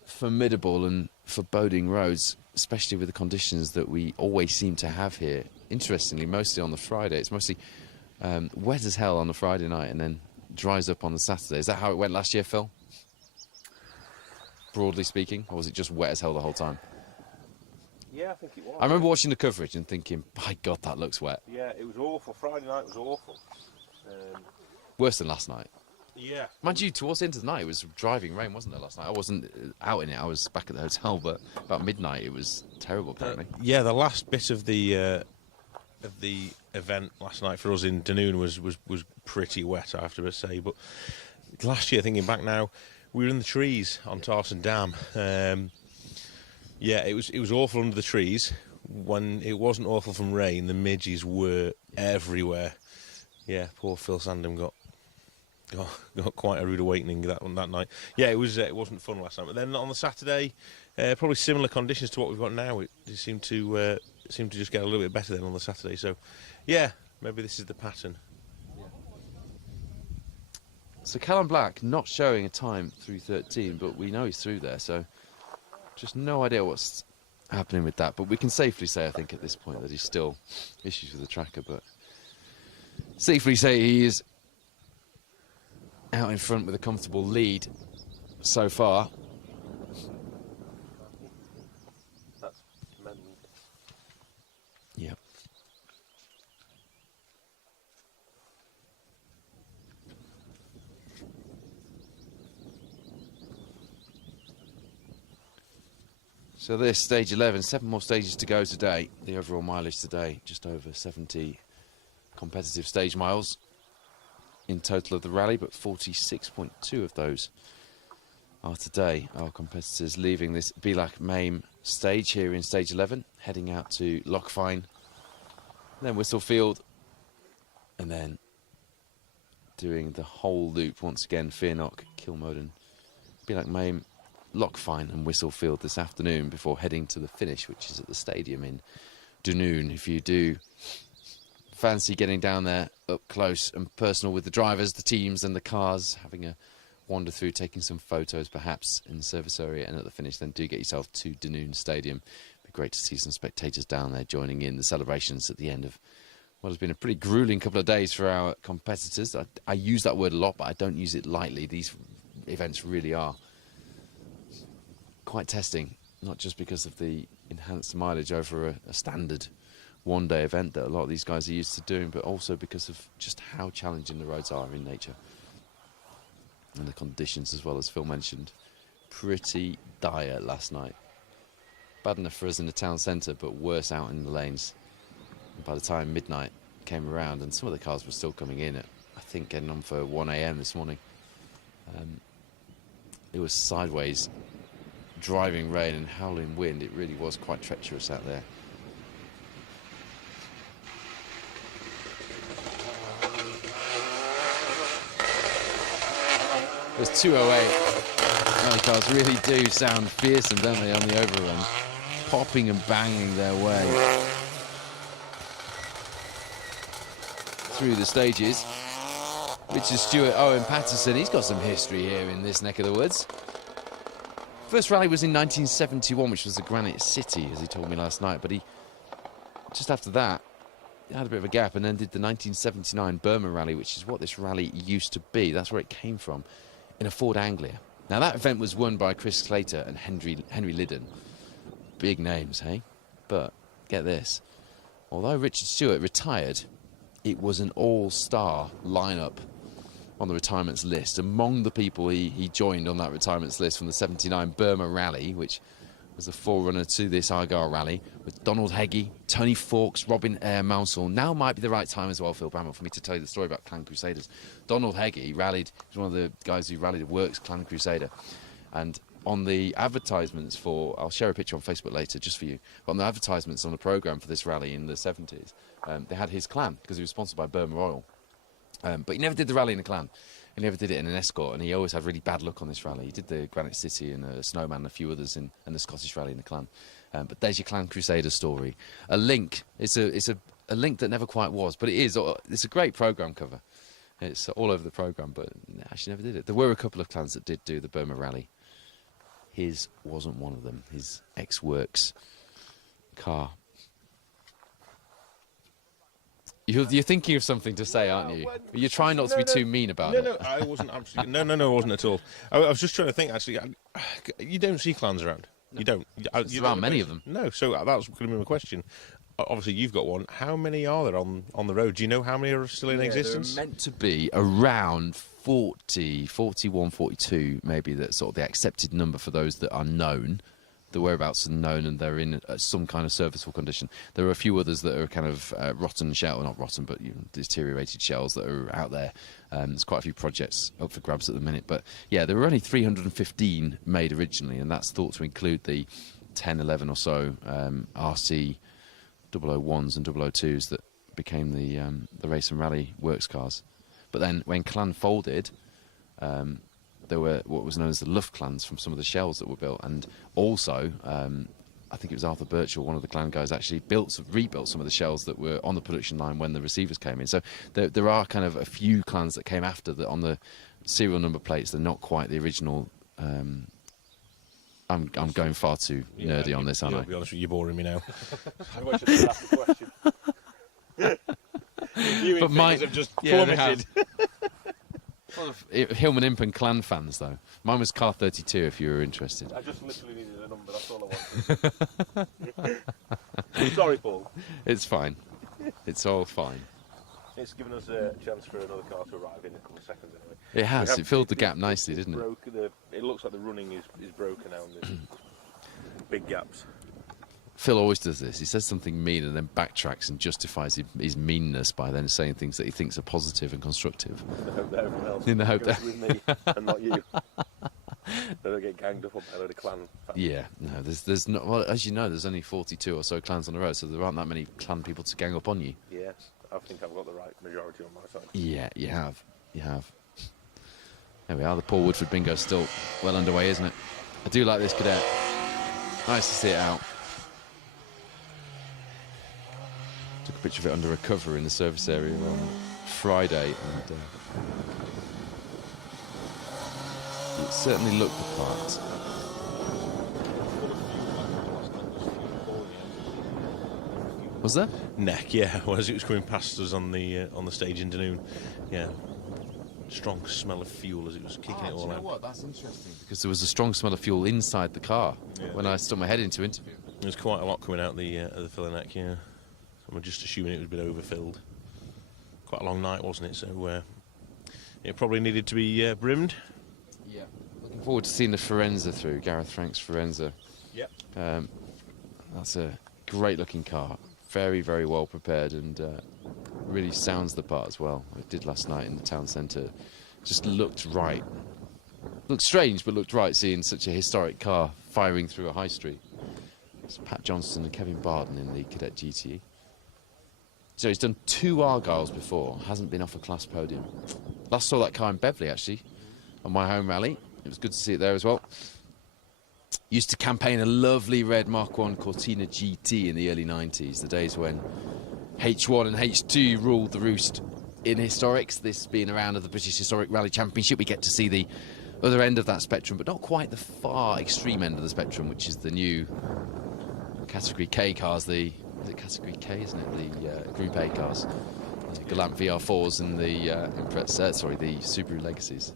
formidable and foreboding roads, especially with the conditions that we always seem to have here. Interestingly, mostly on the Friday. It's mostly wet as hell on the Friday night and then dries up on the Saturday. Is that how it went last year, Phil? Broadly speaking, or was it just wet as hell the whole time? Yeah, I think it was. I remember watching the coverage and thinking, my God, that looks wet. Yeah, it was awful. Friday night was awful. Worse than last night. Yeah. Mind you, towards the end of the night, it was driving rain, wasn't there, last night? I wasn't out in it. I was back at the hotel, but about midnight, it was terrible, apparently. Yeah, the last bit of the event last night for us in Dunoon was pretty wet, I have to say. But last year, thinking back now, we were in the trees on Tarson Dam. Yeah, it was awful under the trees. When it wasn't awful from rain, the midges were everywhere. Yeah, poor Phil Sandham got quite a rude awakening that night. Yeah, it wasn't fun last night. But then on the Saturday, probably similar conditions to what we've got now. It seemed to just get a little bit better then on the Saturday. So, yeah, maybe this is the pattern. So Callum Black not showing a time through 13, but we know he's through there. So just no idea what's happening with that. But we can safely say, I think, at this point that he's still issues with the tracker, but safely say he is out in front with a comfortable lead so far. That's men. Yeah. So this stage 11, 7 more stages to go today. The overall mileage today, just over 70 competitive stage miles in total of the rally, but 46.2 of those are today. Our competitors leaving this Bielak Maim stage here in stage 11, heading out to Lochfine, then Whistlefield, and then doing the whole loop once again, Fearnock, Kilmoden, Bielak Maim, Lochfine and Whistlefield this afternoon before heading to the finish, which is at the stadium in Dunoon. If you do fancy getting down there up close and personal with the drivers, the teams and the cars, having a wander through, taking some photos perhaps in the service area and at the finish, then do get yourself to Dunoon Stadium. It'd be great to see some spectators down there joining in the celebrations at the end of what has been a pretty gruelling couple of days for our competitors. I use that word a lot, but I don't use it lightly. These events really are quite testing, not just because of the enhanced mileage over a standard one-day event that a lot of these guys are used to doing, but also because of just how challenging the roads are in nature and the conditions, as well as Phil mentioned. Pretty dire last night. Bad enough for us in the town centre, but worse out in the lanes. And by the time midnight came around, and some of the cars were still coming in at, I think, getting on for 1 AM this morning, it was sideways driving rain and howling wind. It really was quite treacherous out there. There's 208. Rally cars really do sound fearsome, don't they, on the overrun, popping and banging their way through the stages. Richard Stewart, Owen Patterson, he's got some history here in this neck of the woods. First rally was in 1971, which was the Granite City, as he told me last night. But he, just after that, had a bit of a gap and then did the 1979 Burma Rally, which is what this rally used to be. That's where it came from, in a Ford Anglia. Now, that event was won by Chris Slater and Henry Liddon. Big names, hey? But get this. Although Richard Stewart retired, it was an all-star lineup on the retirements list. Among the people he joined on that retirements list from the 79 Burma Rally, which was the forerunner to this Argyll Rally, with Donald Heggie, Tony Fawkes, Robin Mounsell. Now might be the right time as well, Phil Bramwell, for me to tell you the story about Clan Crusaders. Donald Heggie rallied, he was one of the guys who rallied at Works Clan Crusader. And on the advertisements for, I'll share a picture on Facebook later just for you, but on the advertisements on the programme for this rally in the 70s, they had his clan, because he was sponsored by Burma Oil. But he never did the rally in a clan. He never did it in an escort, and he always had really bad luck on this rally. He did the Granite City and the Snowman and a few others in the Scottish Rally in the clan. But there's your Clan Crusader story. A link. It's a link that never quite was, but it is. It's a great programme cover. It's all over the programme, but actually never did it. There were a couple of clans that did do the Burma Rally. His wasn't one of them. His ex-Works car. You're thinking of something to say, aren't you? You're trying not to be too mean about it. No, I wasn't absolutely. No, I wasn't at all. I was just trying to think. Actually, you don't see clans around. No. You don't. There aren't many of them. No, so that was going to be my question. Obviously, you've got one. How many are there on the road? Do you know how many are still in existence? They're meant to be around 40, 41, 42, maybe. That's sort of the accepted number for those that are known. The whereabouts are known and they're in some kind of serviceable condition. There are a few others that are kind of rotten shell, not rotten, but deteriorated shells that are out there. There's quite a few projects up for grabs at the minute. But yeah, there were only 315 made originally, and that's thought to include the 10, 11 or so RC 001s and 002s that became the race and rally works cars. But then when Clan folded, there were what was known as the Luft clans from some of the shells that were built, and also I think it was Arthur Birchall, one of the clan guys, actually rebuilt some of the shells that were on the production line when the receivers came in. So there are kind of a few clans that came after that on the serial number plates. They're not quite the original I'm going far too nerdy on this, aren't I? I'll be honest with you, you're boring me now. I wish I could ask the question. But mine have just yeah, plummeted. Hillman Imp and Clan fans though. Mine was car 32 if you were interested. I just literally needed a number, that's all I wanted. Sorry, Paul. It's fine. It's all fine. It's given us a chance for another car to arrive in a couple of seconds anyway. It has. It filled the gap nicely, it's didn't it? It looks like the running is broken now and there's big gaps. Phil always does this. He says something mean and then backtracks and justifies his meanness by then saying things that he thinks are positive and constructive. In the hope that everyone else In the hope goes that- with me and not you. They don't get ganged up on by a load of clan fans. Yeah, no, there's not. Well, as you know, there's only 42 or so clans on the road, so there aren't that many clan people to gang up on you. Yes, I think I've got the right majority on my side. Yeah, you have. You have. There we are. The Paul Woodford bingo still well underway, isn't it? I do like this cadet. Nice to see it out. Took a picture of it under a cover in the service area on Friday, and it certainly looked the part. Was there? Neck, yeah. Well, as it was coming past us on the stage in Dunoon, yeah. Strong smell of fuel as it was kicking it all out. What? That's interesting. Because there was a strong smell of fuel inside the car when I stuck my head in to interview. There's quite a lot coming out the filler neck, yeah. I'm just assuming it was a bit overfilled. Quite a long night, wasn't it? So it probably needed to be brimmed. Yeah. Looking forward to seeing the Forenza through, Gareth Frank's Forenza. Yep. That's a great looking car. Very, very well prepared and really sounds the part as well. It did last night in the town centre. Just looked right. Looked strange, but looked right seeing such a historic car firing through a high street. It's Pat Johnston and Kevin Barden in the Cadet GTE. So he's done 2 Argylls before, hasn't been off a class podium. Last saw that car in Beverley, actually, on my home rally. It was good to see it there as well. Used to campaign a lovely red Mark 1 Cortina GT in the early 90s, the days when H1 and H2 ruled the roost in historics. This being a round of the British Historic Rally Championship, we get to see the other end of that spectrum, but not quite the far extreme end of the spectrum, which is the new Category K cars, is it Category K, isn't it? The Group A cars. The Galant VR4s and the the Subaru Legacies.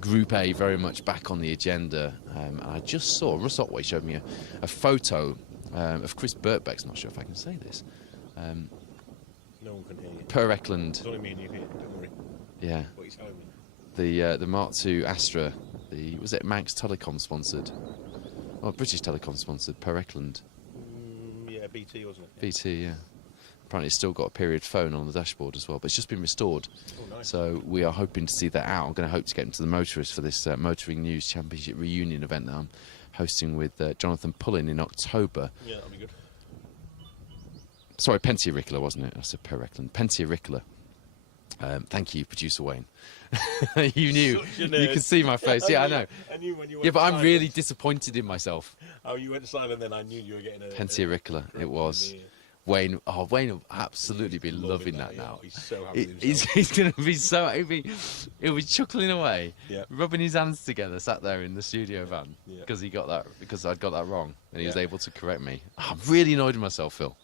Group A very much back on the agenda. And I just saw, Russ Otway showed me a photo of Chris Birkbeck's, not sure if I can say this. No one can hear you. Per Eklund. It's only me and you here, don't worry. Yeah. What are you telling me? The Mark II Astra, was it Manx Telecom sponsored? Oh, British Telecom sponsored, Per Eklund. Yeah, BT, wasn't it? BT, yeah. Apparently it's still got a period phone on the dashboard as well, but it's just been restored. Oh, nice. So we are hoping to see that out. I'm going to hope to get into the motorists for this Motoring News Championship reunion event that I'm hosting with Jonathan Pullin in October. Yeah, that'll be good. Sorry, Pentia-Ricola, wasn't it? I said Per Eklund. Pentia-Ricola. Thank you, producer Wayne. You knew. You could see my face. Yeah, I know. I knew when you went Yeah, but I'm silent. really disappointed in myself. Oh, you went silent, then I knew you were getting a... Pentia-Ricola, it was. Wayne will absolutely be loving that now. He's so happy with He's going to be so... He'll be chuckling away, Yeah. rubbing his hands together, sat there in the studio van, Yeah. because I'd got that wrong, and he was Yeah. able to correct me. I'm really annoyed with myself, Phil.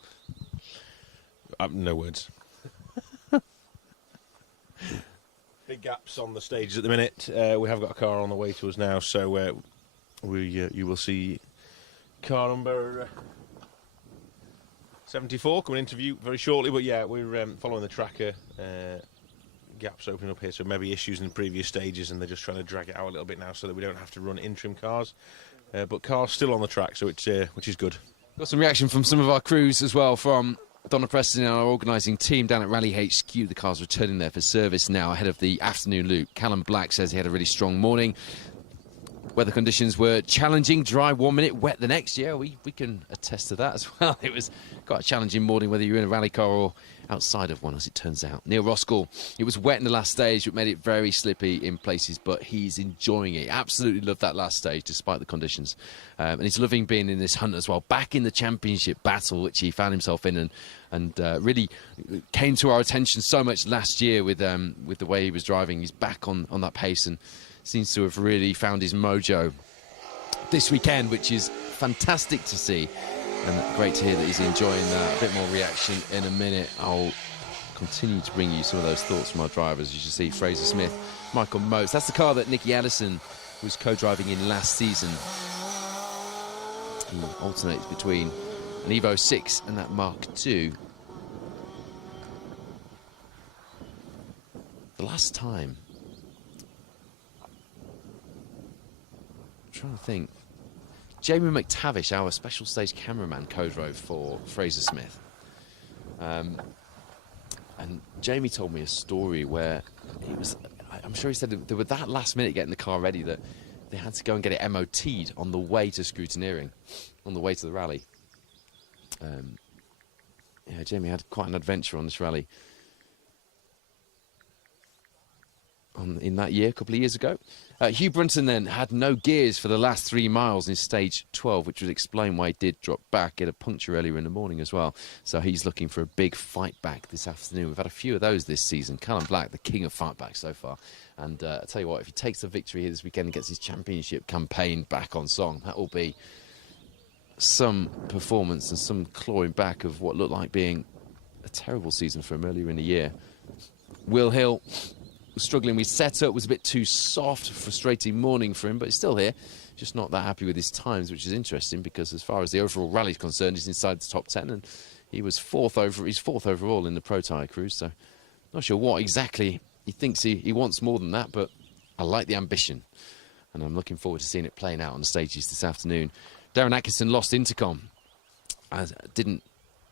No words. Big gaps on the stages at the minute. We have got a car on the way to us now, so you will see car number 74 coming into view very shortly. But yeah, we're following the tracker. Gaps opening up here, so maybe issues in the previous stages, and they're just trying to drag it out a little bit now so that we don't have to run interim cars. But cars still on the track, so it's which is good. Got some reaction from some of our crews as well, from Donna Preston and our organising team down at Rally HQ. The car's returning there for service now ahead of the afternoon loop. Callum Black says he had a really strong morning. Weather conditions were challenging, dry 1 minute, wet the next. Yeah, we can attest to that as well. It was quite a challenging morning, whether you're in a rally car or outside of one, as it turns out. Neil Roskell, it was wet in the last stage, which made it very slippy in places, but he's enjoying it. Absolutely loved that last stage, despite the conditions. And he's loving being in this hunt as well, back in the championship battle, which he found himself in, and really came to our attention so much last year with the way he was driving. He's back on that pace and seems to have really found his mojo this weekend, which is fantastic to see. And great to hear that he's enjoying that. A bit more reaction in a minute. I'll continue to bring you some of those thoughts from our drivers. You should see Fraser Smith, Michael Motes. That's the car that Nicky Addison was co-driving in last season. He alternates between an Evo 6 and that Mark II. The last time, I'm trying to think, Jamie McTavish, our special stage cameraman, co-drove for Fraser Smith. And Jamie told me a story where he was, I'm sure he said that they were that last minute getting the car ready that they had to go and get it MOT'd on the way to scrutineering, on the way to the rally. Yeah, Jamie had quite an adventure on this rally in that year, a couple of years ago. Hugh Brunton then had no gears for the last 3 miles in stage 12, which would explain why he did drop back, get a puncture earlier in the morning as well. So he's looking for a big fight back this afternoon. We've had a few of those this season. Callum Black, the king of fight back so far. And I tell you what, if he takes the victory here this weekend and gets his championship campaign back on song, that will be some performance and some clawing back of what looked like being a terrible season for him earlier in the year. Will Hill was struggling with setup, was a bit too soft, frustrating morning for him, but he's still here. Just not that happy with his times, which is interesting because as far as the overall rally is concerned, he's inside the top 10 and he's fourth overall in the Protyre cruise, so not sure what exactly he thinks he wants more than that, but I like the ambition and I'm looking forward to seeing it playing out on the stages this afternoon. Darren Atkinson lost intercom. I didn't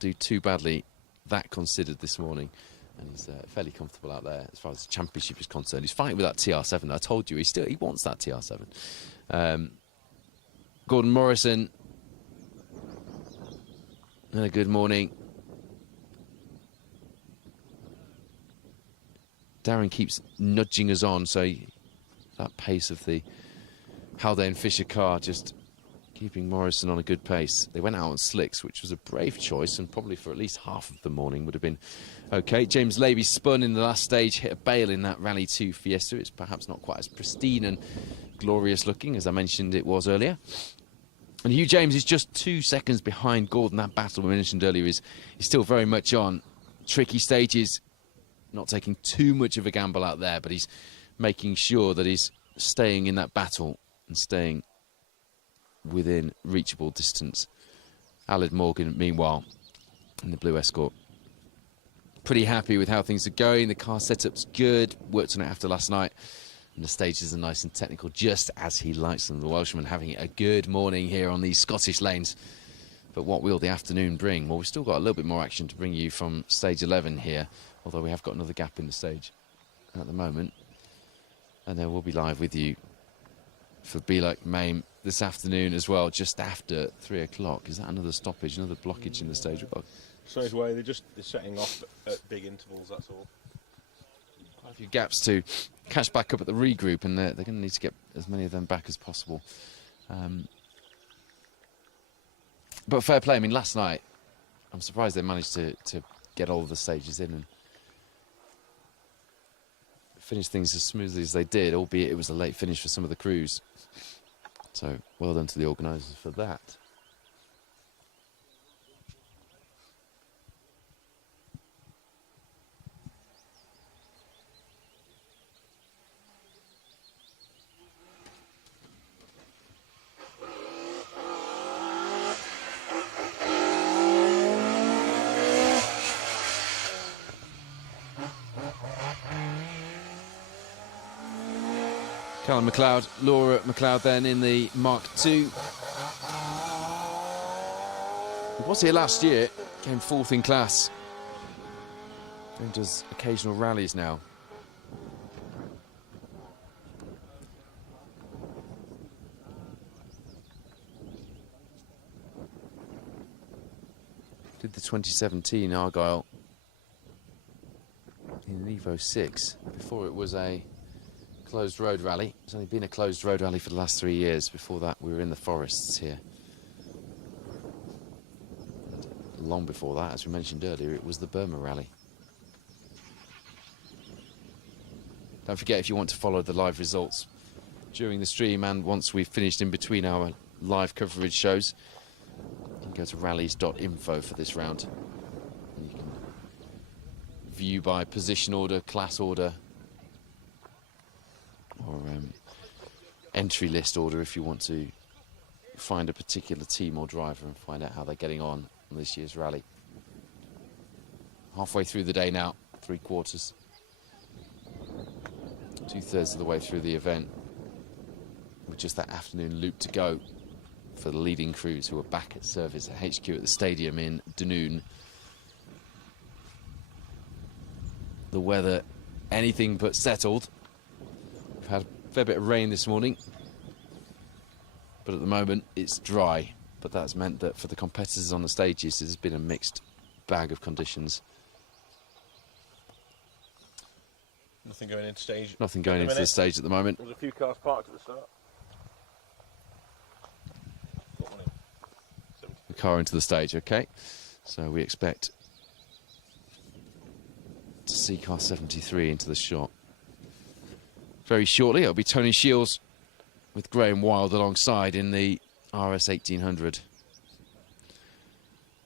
do too badly, that considered this morning. And he's fairly comfortable out there as far as the championship is concerned. He's fighting with that TR7. I told you, he wants that TR7. Gordon Morrison, and a good morning. Darren keeps nudging us on, so that pace of the Haldane Fisher car just keeping Morrison on a good pace. They went out on slicks, which was a brave choice, and probably for at least half of the morning would have been okay. James Levy spun in the last stage, hit a bail in that Rally 2 Fiesta. It's perhaps not quite as pristine and glorious looking as I mentioned it was earlier. And Hugh James is just 2 seconds behind Gordon. That battle we mentioned earlier is still very much on. Tricky stages, not taking too much of a gamble out there, but he's making sure that he's staying in that battle and staying within reachable distance. Aled Morgan, meanwhile, in the blue Escort, pretty happy with how things are going. The car setup's good, worked on it after last night, and the stages are nice and technical, just as he likes them. The Welshman having a good morning here on these Scottish lanes. But what will the afternoon bring? Well, we've still got a little bit more action to bring you from stage 11 here, although we have got another gap in the stage at the moment. And then we'll be live with you for Belak Mame this afternoon as well, just after 3 o'clock. Is that another stoppage, another blockage in the stage? We've got So his way, they're setting off at big intervals, that's all. quite a few gaps to catch back up at the regroup, and they're going to need to get as many of them back as possible. But fair play, I mean, last night, I'm surprised they managed to get all of the stages in and finish things as smoothly as they did, albeit it was a late finish for some of the crews. So well done to the organisers for that. Callum McLeod, Laura McLeod then in the Mark II. He was here last year, came fourth in class. And does occasional rallies now. Did the 2017 Argyll in an Evo 6. Before it was a closed road rally. It's only been a closed road rally for the last 3 years. Before that, we were in the forests here. And long before that, as we mentioned earlier, it was the Burma rally. Don't forget, if you want to follow the live results during the stream and once we've finished in between our live coverage shows. You can go to rallies.info for this round. And you can view by position order, class order, or entry list order if you want to find a particular team or driver and find out how they're getting on this year's rally. Halfway through the day now, 3/4. 2/3 of the way through the event, with just that afternoon loop to go for the leading crews who are back at service at HQ at the stadium in Dunoon. The weather, anything but settled. We've had a fair bit of rain this morning, but at the moment it's dry. But that's meant that for the competitors on the stages, there's been a mixed bag of conditions. Nothing going into stage. Nothing going into the stage at the moment. There's a few cars parked at the start. The car into the stage, okay. So we expect to see car 73 into the shot. Very shortly, it'll be Tony Shields with Graham Wild alongside in the RS 1800.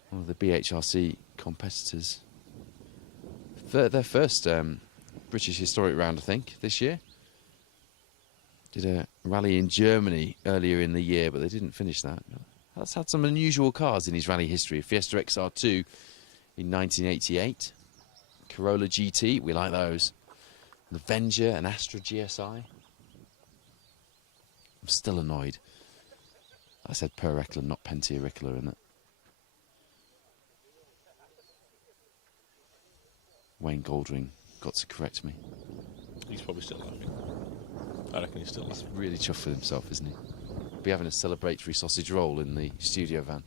One of the BHRC competitors. Their first British Historic Round, I think, this year. Did a rally in Germany earlier in the year, but they didn't finish that. That's had some unusual cars in his rally history. Fiesta XR2 in 1988. Corolla GT, we like those. The Avenger and Astra GSI. I'm still annoyed. I said per-Reckler, not Pentia-Reckler, isn't it? Wayne Goldring got to correct me. He's probably still laughing. I reckon he's still laughing. He's really chuffed with himself, isn't he? Be having a celebratory sausage roll in the studio van.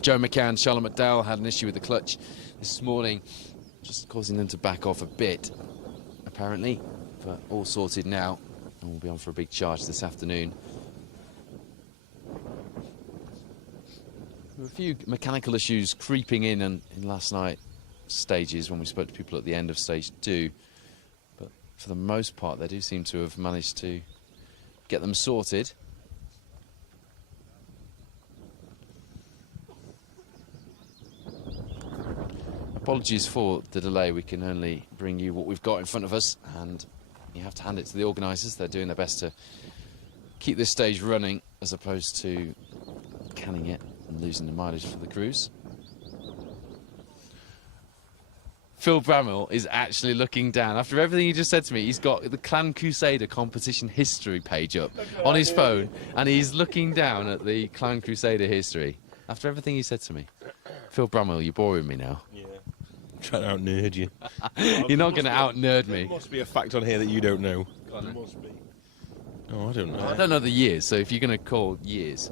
Joe McCann, Charlotte McDowell had an issue with the clutch this morning, just causing them to back off a bit, apparently. But all sorted now, and we'll be on for a big charge this afternoon. There were a few mechanical issues creeping in last night's stages when we spoke to people at the end of stage 2. But for the most part, they do seem to have managed to get them sorted. Apologies for the delay. We can only bring you what we've got in front of us, and you have to hand it to the organisers. They're doing their best to keep this stage running as opposed to canning it and losing the mileage for the crews. Phil Bramwell is actually looking down. After everything he just said to me, he's got the Clan Crusader competition history page up on his phone, and he's looking down at the Clan Crusader history. After everything he said to me. Phil Bramwell, you're boring me now. Yeah. I'm trying to out-nerd you. You're not going to out-nerd me. There must be a fact on here that you don't know. There must be. Oh, I don't know. I don't know the years, so if you're going to call years.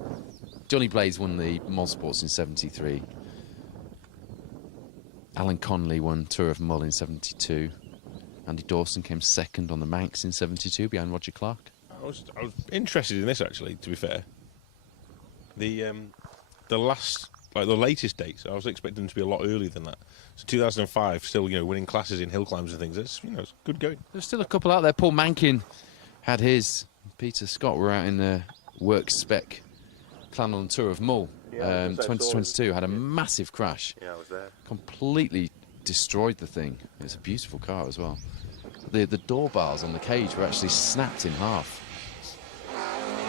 Johnny Blades won the Motorsports in 73. Alan Connolly won Tour of Mull in 72. Andy Dawson came second on the Manx in 72 behind Roger Clark. I was interested in this, actually, to be fair. The last, like the latest dates, I was expecting them to be a lot earlier than that. So 2005, still, winning classes in hill climbs and things. It's, it's good going. There's still a couple out there. Paul Mankin had his. Peter Scott were out in the work spec Clan on Tour of Mull. 2022 had a massive crash. Yeah, I was there. Completely destroyed the thing. It's a beautiful car as well. The door bars on the cage were actually snapped in half.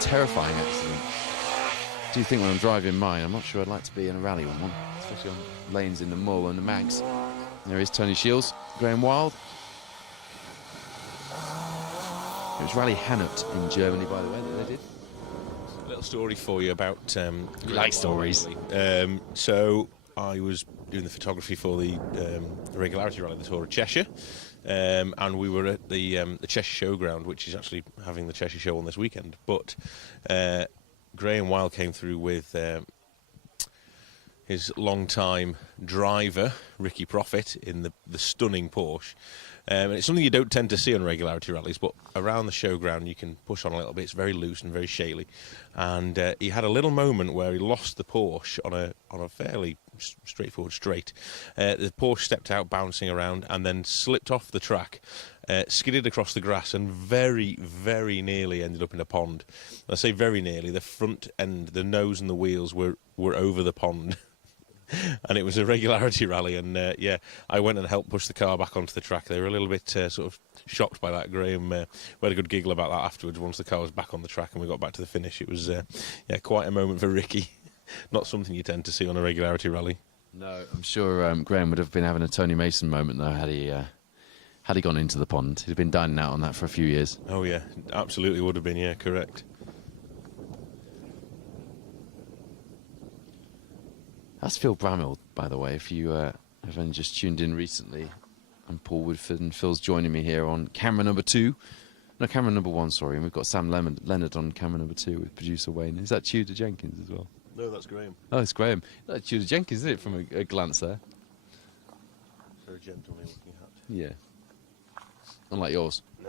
Terrifying accident. Do you think when I'm driving mine, I'm not sure I'd like to be in a rally on one, especially on lanes in the Mull and the Mags. There is Tony Shields, Graham Wild. It was Rally Hannut in Germany, by the way, that they did. A little story for you about... You like stories. So I was doing the photography for the regularity rally, the Tour of Cheshire, and we were at the Cheshire Showground, which is actually having the Cheshire Show on this weekend. But Graham Wild came through with his long-time driver, Ricky Profit, in the stunning Porsche. And it's something you don't tend to see on regularity rallies, but around the showground you can push on a little bit. It's very loose and very shaly. And he had a little moment where he lost the Porsche on a fairly straightforward straight. The Porsche stepped out, bouncing around, and then slipped off the track skidded across the grass and very, very nearly ended up in a pond. I say very nearly. The front end, the nose and the wheels were over the pond. And it was a regularity rally, and yeah, I went and helped push the car back onto the track. They were a little bit sort of shocked by that. Graham, we had a good giggle about that afterwards once the car was back on the track and we got back to the finish. It was yeah, quite a moment for Ricky. Not something you tend to see on a regularity rally. No, I'm sure Graham would have been having a Tony Mason moment though had he gone into the pond. He'd have been dining out on that for a few years. Oh yeah, absolutely would have been. Yeah, correct. That's Phil Bramhill, by the way, if you have only just tuned in recently. I'm Paul Woodford, and Phil's joining me here on camera number 2. No, camera number 1, sorry. And we've got Sam Leonard on camera number 2 with producer Wayne. Is that Tudor Jenkins as well? No, that's Graham. Oh, it's Graham. That's Tudor Jenkins, isn't it, from a glance there? Very gentleman looking hat. Yeah. Unlike yours. No.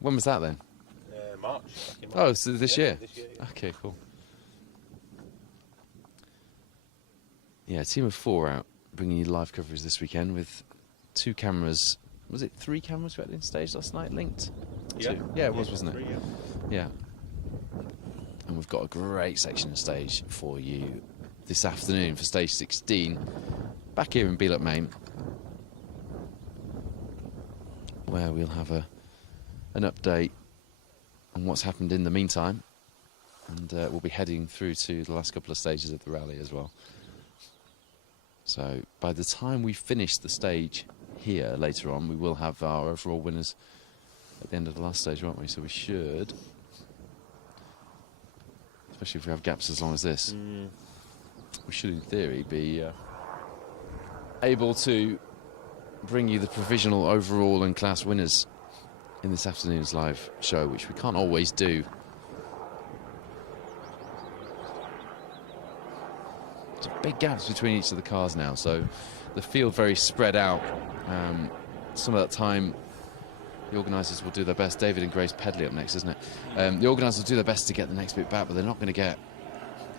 When was that then? March. Oh, so this year? This year, yeah. Okay, cool. Yeah, a team of 4 out, bringing you live coverage this weekend with 2 cameras. Was it 3 cameras we had in stage last night linked? Yeah. 2. Yeah, it was, wasn't it? 3, yeah. Yeah. And we've got a great section of stage for you this afternoon for stage 16. Back here in Beelock Main, where we'll have an update on what's happened in the meantime. And we'll be heading through to the last couple of stages of the rally as well. So by the time we finish the stage here later on, we will have our overall winners at the end of the last stage, won't we? So we should, especially if we have gaps as long as this, we should in theory be able to bring you the provisional overall and class winners in this afternoon's live show, which we can't always do. Big gaps between each of the cars now, so the field very spread out. Some of that time the organisers will do their best. David and Grace Pedley up next, isn't it? The organisers will do their best to get the next bit back, but they're not going to get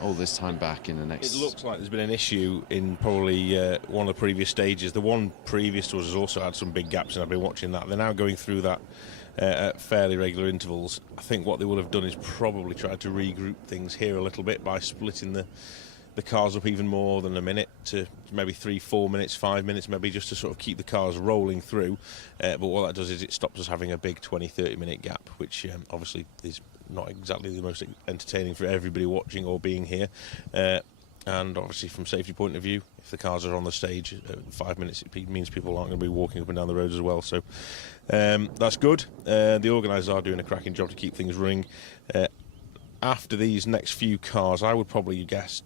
all this time back in the next. It looks like there's been an issue in probably one of the previous stages. The one previous to us has also had some big gaps, and I've been watching that. They're now going through that at fairly regular intervals. I think what they would have done is probably tried to regroup things here a little bit by splitting the cars up even more than a minute to maybe 3, 4 minutes, 5 minutes, maybe just to sort of keep the cars rolling through. But what that does is it stops us having a big 20, 30 minute gap, which obviously is not exactly the most entertaining for everybody watching or being here. And obviously from safety point of view, if the cars are on the stage 5 minutes, it means people aren't going to be walking up and down the road as well. So that's good. The organisers are doing a cracking job to keep things running. After these next few cars, I would probably guess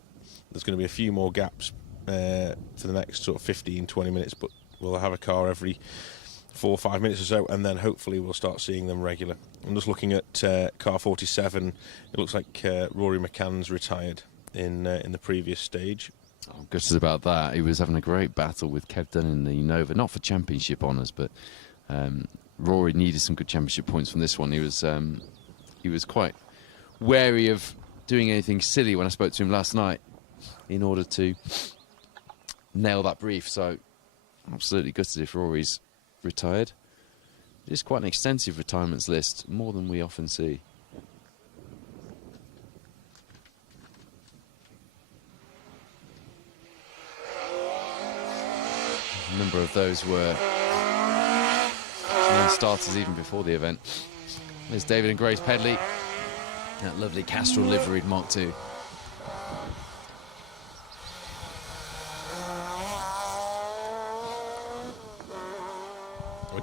there's going to be a few more gaps for the next sort of 15, 20 minutes, but we'll have a car every 4 or 5 minutes or so, and then hopefully we'll start seeing them regular. I'm just looking at car 47. It looks like Rory McCann's retired in the previous stage. I'm gutted about that. He was having a great battle with Kev Dunn in the Nova, not for championship honours, but Rory needed some good championship points from this one. He was quite wary of doing anything silly when I spoke to him last night in order to nail that brief. So absolutely gutted if Rory's retired. It is quite an extensive retirements list, more than we often see. A number of those were non-starters even before the event. There's David and Grace Pedley, that lovely Castrol liveried Mark II.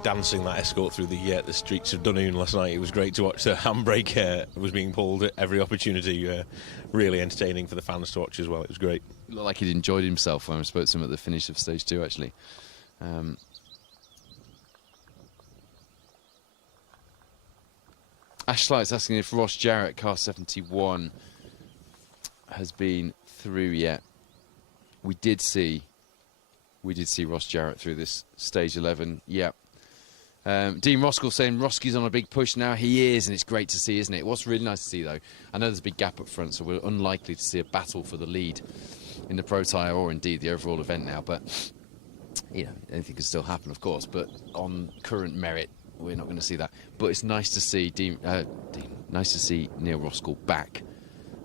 Dancing that escort through the streets of Dunoon last night. It was great to watch. The handbrake was being pulled at every opportunity. Really entertaining for the fans to watch as well. It was great. Looked like he'd enjoyed himself when I spoke to him at the finish of stage 2, actually. Ash Slight's asking if Ross Jarrett, car 71, has been through yet. We did see Ross Jarrett through this stage 11. Yeah. Dean Roskell saying Roski's on a big push now. He is, and it's great to see, isn't it? What's really nice to see, though, I know there's a big gap up front, so we're unlikely to see a battle for the lead in the Protyre or indeed the overall event now, but you know, anything can still happen, of course, but on current merit, we're not going to see that. But it's nice to see nice to see Neil Roskell back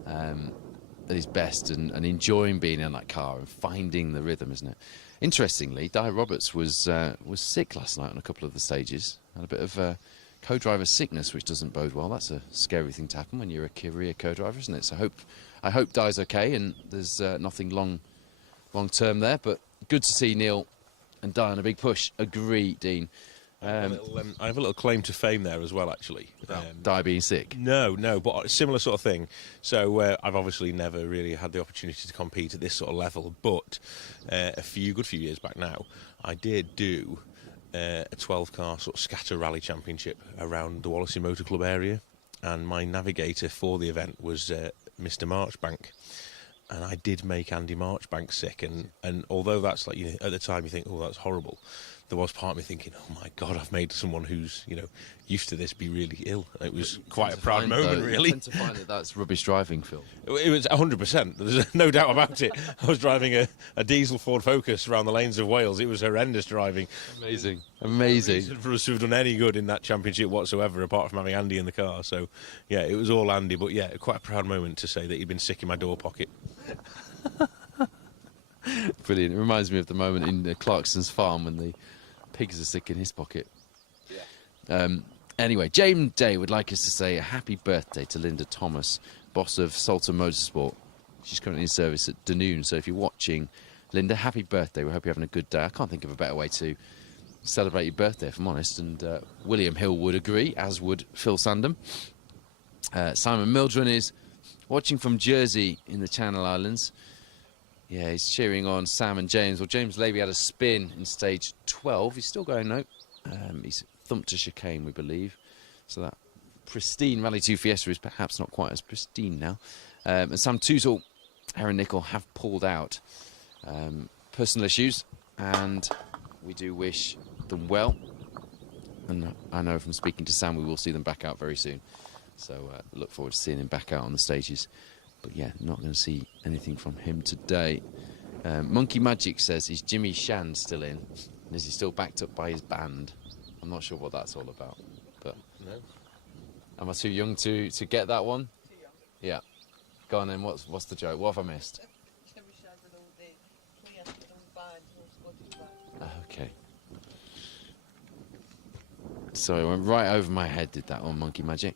at his best and enjoying being in that car and finding the rhythm, isn't it? Interestingly, Di Roberts was sick last night on a couple of the stages. Had a bit of co-driver sickness, which doesn't bode well. That's a scary thing to happen when you're a career co-driver, isn't it? So I hope Di's okay and there's nothing long term there. But good to see Neil and Di on a big push. Agree, Dean. I have a little claim to fame there as well, actually. Di being sick? No, but a similar sort of thing. So I've obviously never really had the opportunity to compete at this sort of level, but a good few years back now, I did do a 12-car sort of scatter rally championship around the Wallasey Motor Club area, and my navigator for the event was Mr. Marchbank. And I did make Andy Marchbank sick, and although that's like, you know, at the time you think, oh, that's horrible, there was part of me thinking, oh my God, I've made someone who's, you know, used to this be really ill. It was quite a proud moment, really. I tend to find that that's rubbish driving, Phil. It was 100%. There's no doubt about it. I was driving a diesel Ford Focus around the lanes of Wales. It was horrendous driving. Amazing. No reason for us to have done any good in that championship whatsoever, apart from having Andy in the car. So, yeah, it was all Andy. But, yeah, quite a proud moment to say that he'd been sick in my door pocket. Brilliant. It reminds me of the moment in Clarkson's farm when the pigs are sick in his pocket. Yeah. Anyway, James Day would like us to say a happy birthday to Linda Thomas, boss of Salter Motorsport. She's currently in service at Dunoon, so if you're watching, Linda, happy birthday. We hope you're having a good day. I can't think of a better way to celebrate your birthday, if I'm honest, and William Hill would agree, as would Phil Sandham. Simon Mildren is watching from Jersey in the Channel Islands. Yeah, he's cheering on Sam and James. Well, James Levy had a spin in stage 12. He's still going, no. He's thumped a chicane, we believe. So that pristine Rally 2 Fiesta is perhaps not quite as pristine now. And Sam Toozle, Aaron Nicol have pulled out. Personal issues, and we do wish them well. And I know from speaking to Sam, we will see them back out very soon. So look forward to seeing him back out on the stages. But yeah, not going to see anything from him today. Monkey Magic says, is Jimmy Shan still in? And is he still backed up by his band? I'm not sure what that's all about. But No. am I too young to get that one? Too young. Yeah. Go on then, what's the joke? What have I missed? Jimmy Shan with all the players with all band, all Scottish band. Okay. So it went right over my head, did that on Monkey Magic.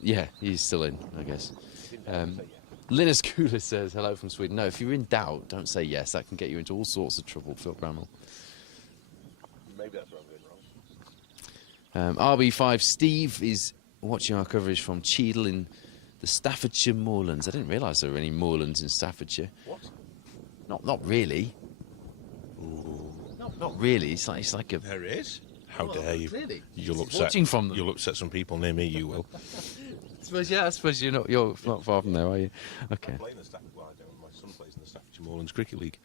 Yeah, he's still in, I guess. Linus Cooler says, hello from Sweden. No, if you're in doubt, don't say yes. That can get you into all sorts of trouble, Phil Bramall. Maybe that's where I'm going wrong. RB5 Steve is watching our coverage from Cheadle in the Staffordshire moorlands. I didn't realise there were any moorlands in Staffordshire. What? Not really. Not really. It's like a... There is. How dare you? Really? You'll He's upset. watching from them. You'll upset some people near me. You will. I suppose you're not far from there, are you? Okay. I play in the Staffordshire. Well, I don't. My son plays in the Staffordshire Moorlands Cricket League.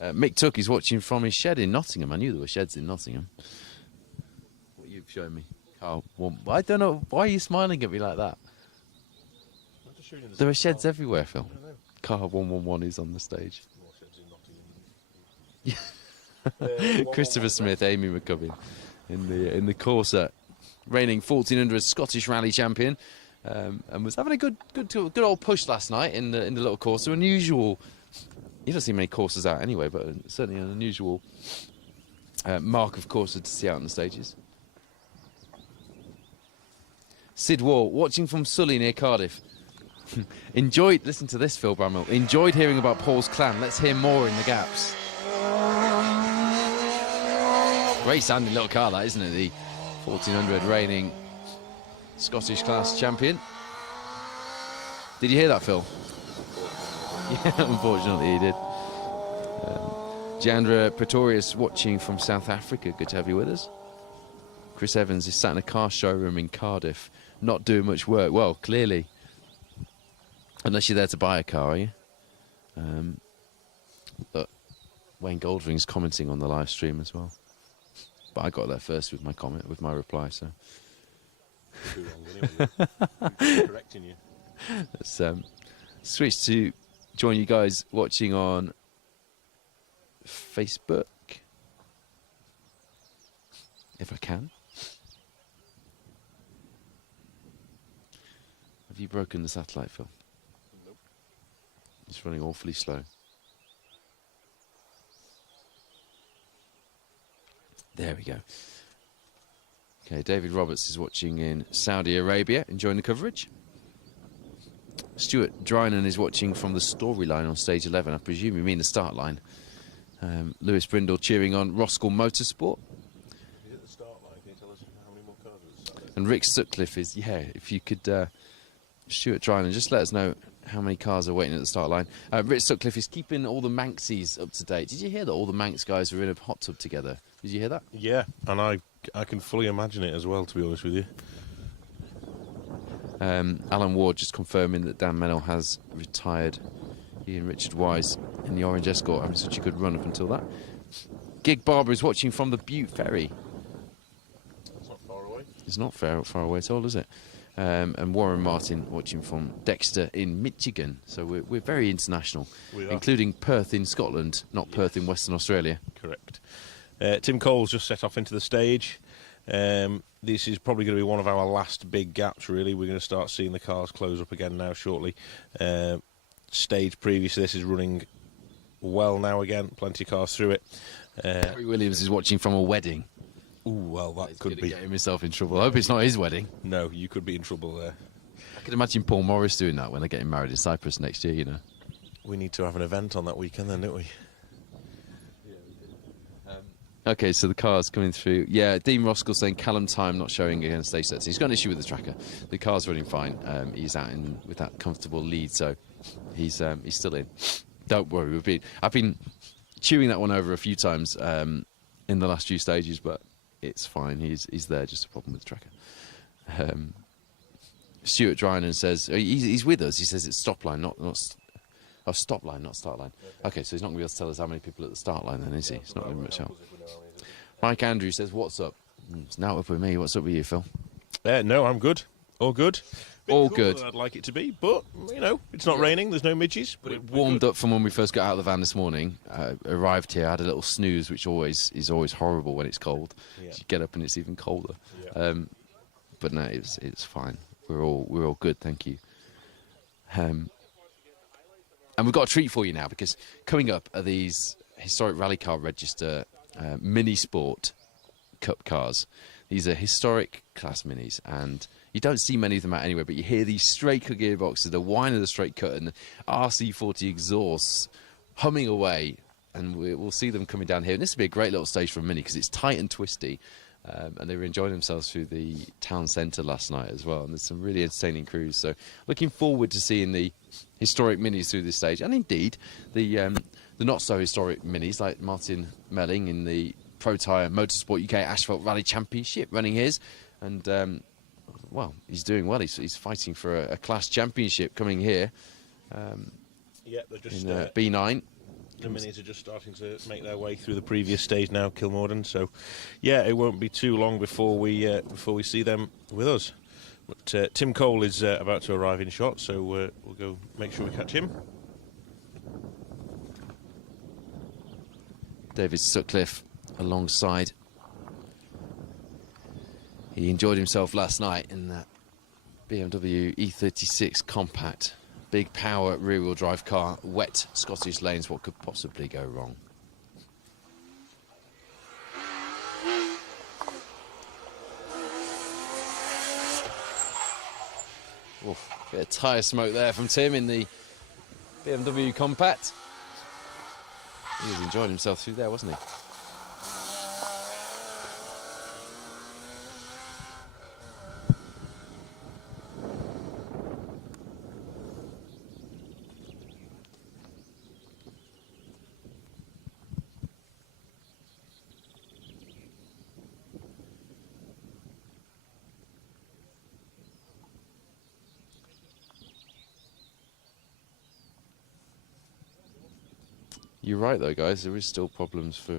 Mick Tuck is watching from his shed in Nottingham. I knew there were sheds in Nottingham. What you've shown me, Carl. I don't know. Why are you smiling at me like that? I'm just showing you There are sheds everywhere, Phil. I don't know. Car 111 is on the stage. More sheds in Nottingham. Christopher Smith, Amy McCubbin in the Corsa, reigning 1400 Scottish Rally champion, and was having a good old push last night in the little Corsa. Unusual. You don't see many Corsas out anyway, but certainly an unusual mark of Corsa to see out on the stages. Sid Wall, watching from Sully near Cardiff. Listen to this, Phil Bramwell. Enjoyed hearing about Paul's clan. Let's hear more in the gaps. Great sounding little car, that, isn't it? The 1400 reigning Scottish class champion. Did you hear that, Phil? Yeah, unfortunately he did. Jandra Pretorius watching from South Africa. Good to have you with us. Chris Evans is sat in a car showroom in Cardiff, not doing much work. Well, clearly. Unless you're there to buy a car, are you? But Wayne Goldring's commenting on the live stream as well. But I got there first with my comment, with my reply, so. Too long, anyway. Correcting you. Let's switch to join you guys watching on Facebook, if I can. Have you broken the satellite, Phil? Nope. It's running awfully slow. There we go. Okay, David Roberts is watching in Saudi Arabia, enjoying the coverage. Stuart Drynan is watching from the storyline on stage 11. I presume you mean the start line. Lewis Brindle cheering on Roskell Motorsport. Is it the start line? Can you tell us how many more cars are at the start line? And Rick Sutcliffe is, yeah, if you could, Stuart Drynan, just let us know how many cars are waiting at the start line. Rick Sutcliffe is keeping all the Manxies up to date. Did you hear that all the Manx guys were in a hot tub together? Did you hear that? Yeah, and I can fully imagine it as well, to be honest with you. Alan Ward just confirming that Dan Mennell has retired. He and Richard Wise in the Orange Escort having such a good run up until that. Gig Barber is watching from the Butte Ferry. It's not far away. It's not far away at all, is it? And Warren Martin watching from Dexter in Michigan. So we're very international, We are. including Perth in Scotland, not Perth in Western Australia. Correct. Tim Cole's just set off into the stage. This is probably going to be one of our last big gaps, really. We're going to start seeing the cars close up again now shortly. Stage previous to this is running well now again. Plenty of cars through it. Harry Williams is watching from a wedding. Ooh, well, that He's could gonna be... get himself in trouble. I hope it's not his wedding. No, you could be in trouble there. I can imagine Paul Morris doing that when they're getting married in Cyprus next year, you know. We need to have an event on that weekend then, don't we? Okay, so the car's coming through. Yeah, Dean Roskell saying Callum Time not showing against stage sets. He's got an issue with the tracker. The car's running fine. He's out in with that comfortable lead, so he's still in. Don't worry, I've been chewing that one over a few times in the last few stages, but it's fine. He's there. Just a problem with the tracker. Stuart Drynan says he's with us. He says it's stop line, not stop line, not start line. Okay, so he's not going to be able to tell us how many people at the start line then, is he? It's not going to be much help. Mike Andrews says, what's up? It's now up with me. What's up with you, Phil? No, I'm good. All good. Bit All cooler good. than I'd like it to be, but, you know, it's not raining. There's no midges. But It warmed up from when we first got out of the van this morning. Arrived here, had a little snooze, which is always horrible when it's cold. Yeah. You get up and it's even colder. Yeah. But no, it's fine. We're all good, thank you. And we've got a treat for you now, because coming up are these historic rally car register mini sport cup cars. These are historic class minis, and you don't see many of them out anywhere, but you hear these straight cut gearboxes, the whine of the straight cut, and the RC40 exhausts humming away, and we'll see them coming down here. And this will be a great little stage for a mini, because it's tight and twisty, and they were enjoying themselves through the town centre last night as well, and there's some really entertaining crews. So looking forward to seeing the historic minis through this stage, and indeed the not so historic minis like Martin Melling in the Protyre Motorsport UK Asphalt Rally Championship running his, and well, he's doing well. He's fighting for a class championship coming here Yeah, they're just... in B9. The minis are just starting to make their way through the previous stage now, Kilmorden. So, yeah, it won't be too long before we see them with us. But Tim Cole is about to arrive in shot, so we'll go make sure we catch him. David Sutcliffe alongside. He enjoyed himself last night in that BMW E36 compact. Big power rear-wheel drive car, wet Scottish lanes. What could possibly go wrong? Oof, bit of tyre smoke there from Tim in the BMW compact. He was enjoying himself through there, wasn't he? You're right, though, guys. There is still problems for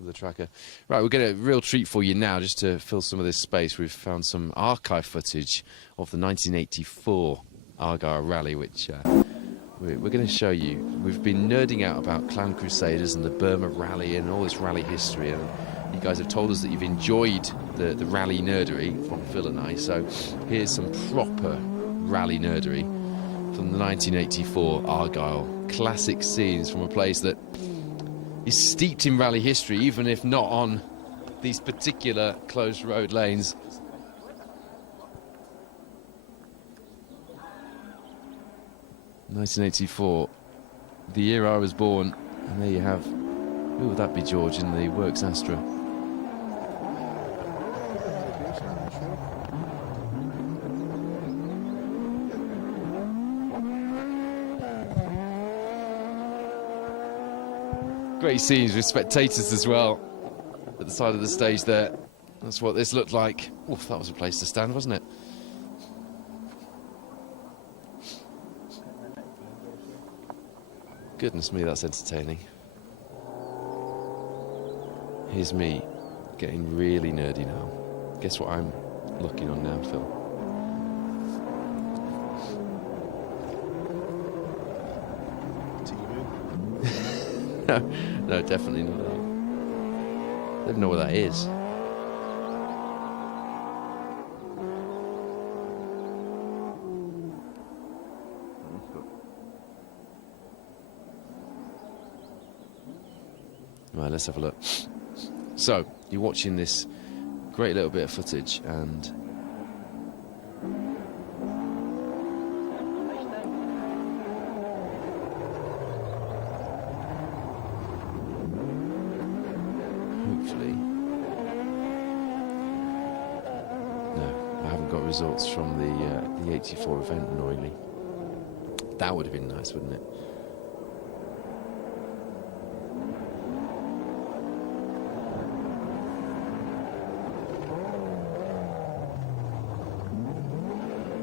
the tracker. Right, we'll get a real treat for you now, just to fill some of this space. We've found some archive footage of the 1984 Argyll Rally, which we're going to show you. We've been nerding out about Clan Crusaders and the Burma Rally and all this rally history, and you guys have told us that you've enjoyed the rally nerdery from Phil and I. So here's some proper rally nerdery from the 1984 Argyll. Classic scenes from a place that is steeped in rally history, even if not on these particular closed road lanes. (1984), the year I was born, and there you have. Who would that be, George, in the Works Astra? Great scenes with spectators as well at the side of the stage there. That's what this looked like. Oof, that was a place to stand, wasn't it? Goodness me, that's entertaining. Here's me getting really nerdy now. Guess what I'm looking on now, Phil? No, definitely not that. I don't know what that is. Right, let's have a look. So, you're watching this great little bit of footage, and hopefully, no, I haven't got results from the 84 event, annoyingly. That would have been nice, wouldn't it?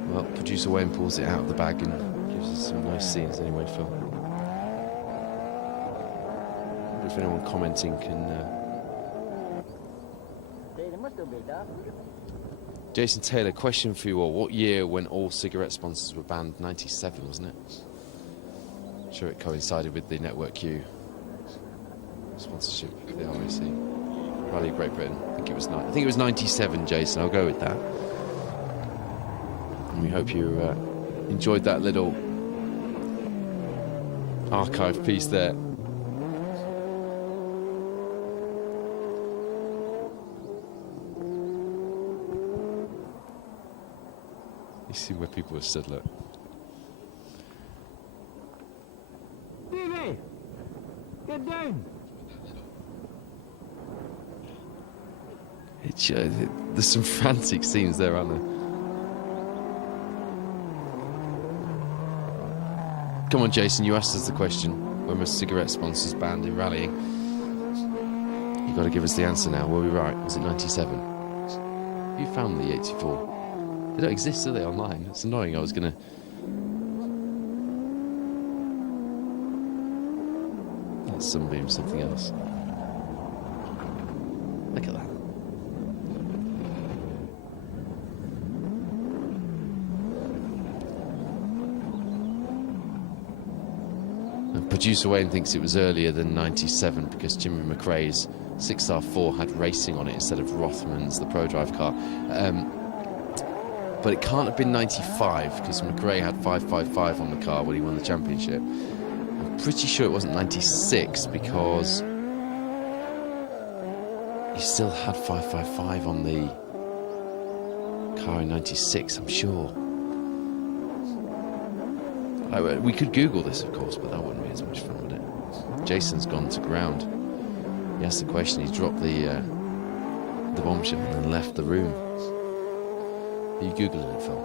Well, producer Wayne pulls it out of the bag and gives us some nice scenes anyway, Phil. I wonder if anyone commenting can... Jason Taylor, question for you all. What year when all cigarette sponsors were banned? 97, wasn't it? I'm sure it coincided with the Network Q sponsorship of the RAC. Rally of Great Britain. I think it was 97, Jason. I'll go with that. And we hope you enjoyed that little archive piece there. You see where people have stood, look. Stevie! Get down! There's some frantic scenes there, aren't there? Come on, Jason, you asked us the question. When were cigarette sponsors banned in rallying? You've got to give us the answer now. Were we right? Was it 97? You found the 84. They don't exist, do they, online? It's annoying. I was going to... That's Sunbeam, something else. Look at that. And producer Wayne thinks it was earlier than 97 because Jimmy McRae's 6R4 had racing on it instead of Rothman's, the ProDrive car. But it can't have been 95 because McRae had 555 on the car when he won the championship. I'm pretty sure it wasn't 96 because he still had 555 on the car in 96, I'm sure. We could Google this, of course, but that wouldn't be as much fun, would it? Jason's gone to ground. He asked the question, he dropped the bombshell and then left the room. Are you Googling it, Phil?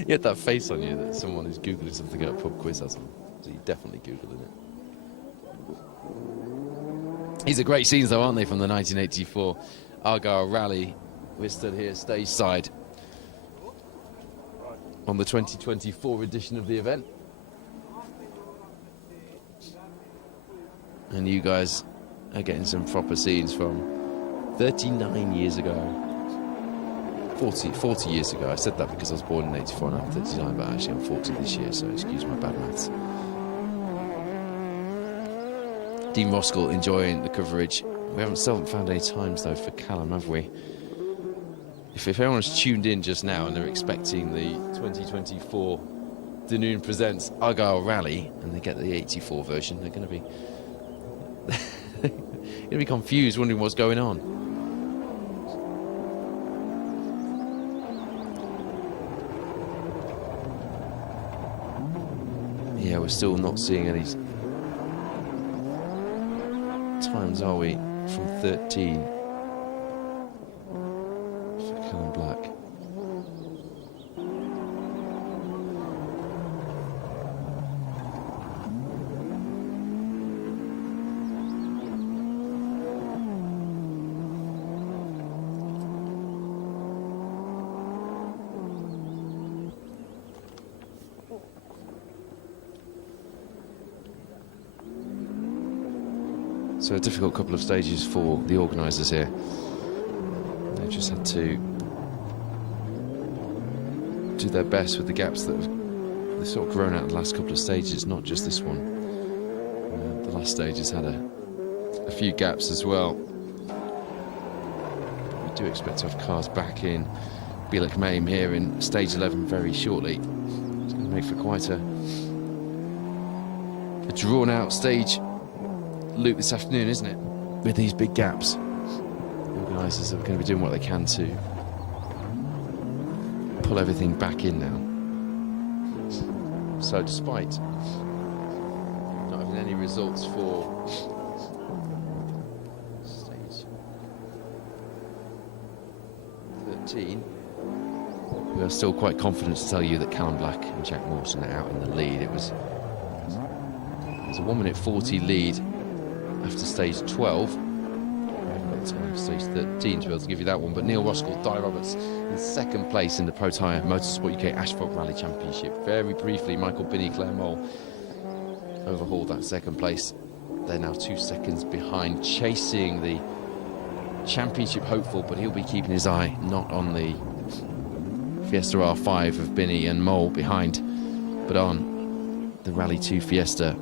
You had that face on you that someone who's Googling something at a pub quiz has on. So you're definitely Googling it. These are great scenes, though, aren't they, from the 1984 Argyll Rally. We're still here, stage side, on the 2024 edition of the event. And you guys are getting some proper scenes from 39 years ago. 40 years ago. I said that because I was born in 84 and I'm 39, but actually I'm 40 this year, so excuse my bad maths. Dean Roskell enjoying the coverage. We still haven't found any times though for Callum, have we? If everyone's tuned in just now and they're expecting the 2024 Danoon Presents Argyll Rally and they get the 84 version, they're going to be confused, wondering what's going on. Yeah, we're still not seeing any times, are we? From 13 for Callum Black. So a difficult couple of stages for the organisers here. They've just had to do their best with the gaps that they've sort of grown out the last couple of stages, not just this one. The last stage has had a few gaps as well. We do expect to have cars back in Bielek Maim here in stage 11 very shortly. It's going to make for quite a drawn out stage loop this afternoon, isn't it? With these big gaps. The organisers are going to be doing what they can to pull everything back in now. So despite not having any results for stage 13, we are still quite confident to tell you that Callum Black and Jack Morton are out in the lead. It was a 1 minute 40 lead after stage 12. I haven't got the time for stage 13 to be able to give you that one, but Neil Roskell, Di Roberts in second place in the Protyre Motorsport UK Asphalt Rally Championship. Very briefly, Michael Binney, Claire Mole overhauled that second place. They're now 2 seconds behind, chasing the championship hopeful, but he'll be keeping his eye not on the Fiesta R5 of Binney and Mole behind, but on the Rally 2 Fiesta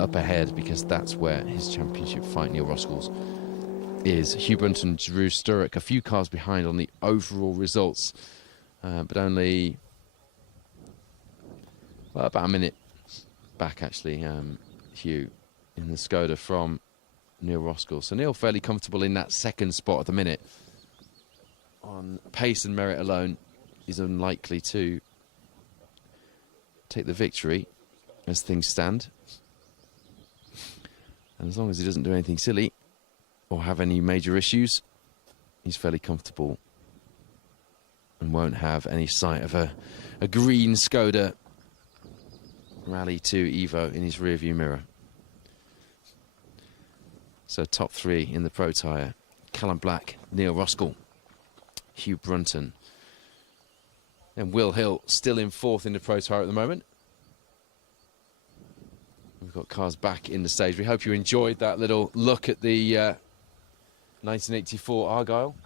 up ahead, because that's where his championship fight, Neil Roskell's, is. Hugh Brunton, Drew Sturrock, a few cars behind on the overall results, but only about a minute back, actually, Hugh, in the Skoda from Neil Roskell. So Neil fairly comfortable in that second spot at the minute. On pace and merit alone, is unlikely to take the victory as things stand. And as long as he doesn't do anything silly or have any major issues, he's fairly comfortable and won't have any sight of a green Skoda Rally 2 Evo in his rearview mirror. So top 3 in the Protyre: Callum Black, Neil Roskell, Hugh Brunton, and Will Hill still in 4th in the Protyre at the moment. We've got cars back in the stage. We hope you enjoyed that little look at the 1984 Argyll.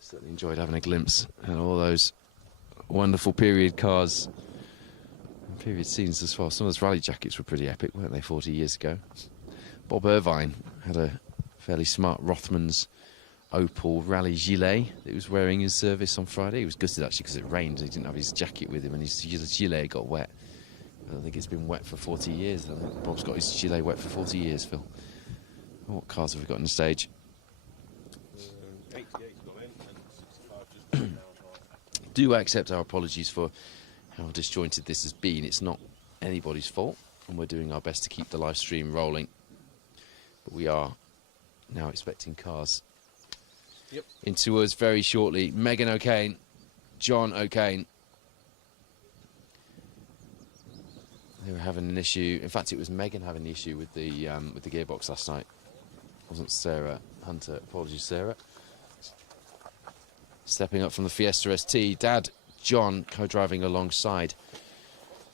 Certainly enjoyed having a glimpse at all those wonderful period cars and period scenes as well. Some of those rally jackets were pretty epic, weren't they, 40 years ago? Bob Irvine had a fairly smart Rothmans Opal Rally gilet that he was wearing in service on Friday. He was gutted actually because it rained. He didn't have his jacket with him and his gilet got wet. I don't think it's been wet for 40 years. I think Bob's got his gilet wet for 40 years, Phil. What cars have we got on the stage? 88's gone in and 65 just down. Do accept our apologies for how disjointed this has been. It's not anybody's fault, and we're doing our best to keep the live stream rolling. But we are now expecting cars into us very shortly. Megan O'Kane, John O'Kane. They were having an issue. In fact, it was Megan having the issue with the gearbox last night. It wasn't Sarah Hunter. Apologies, Sarah. Stepping up from the Fiesta ST. Dad, John, co-driving alongside.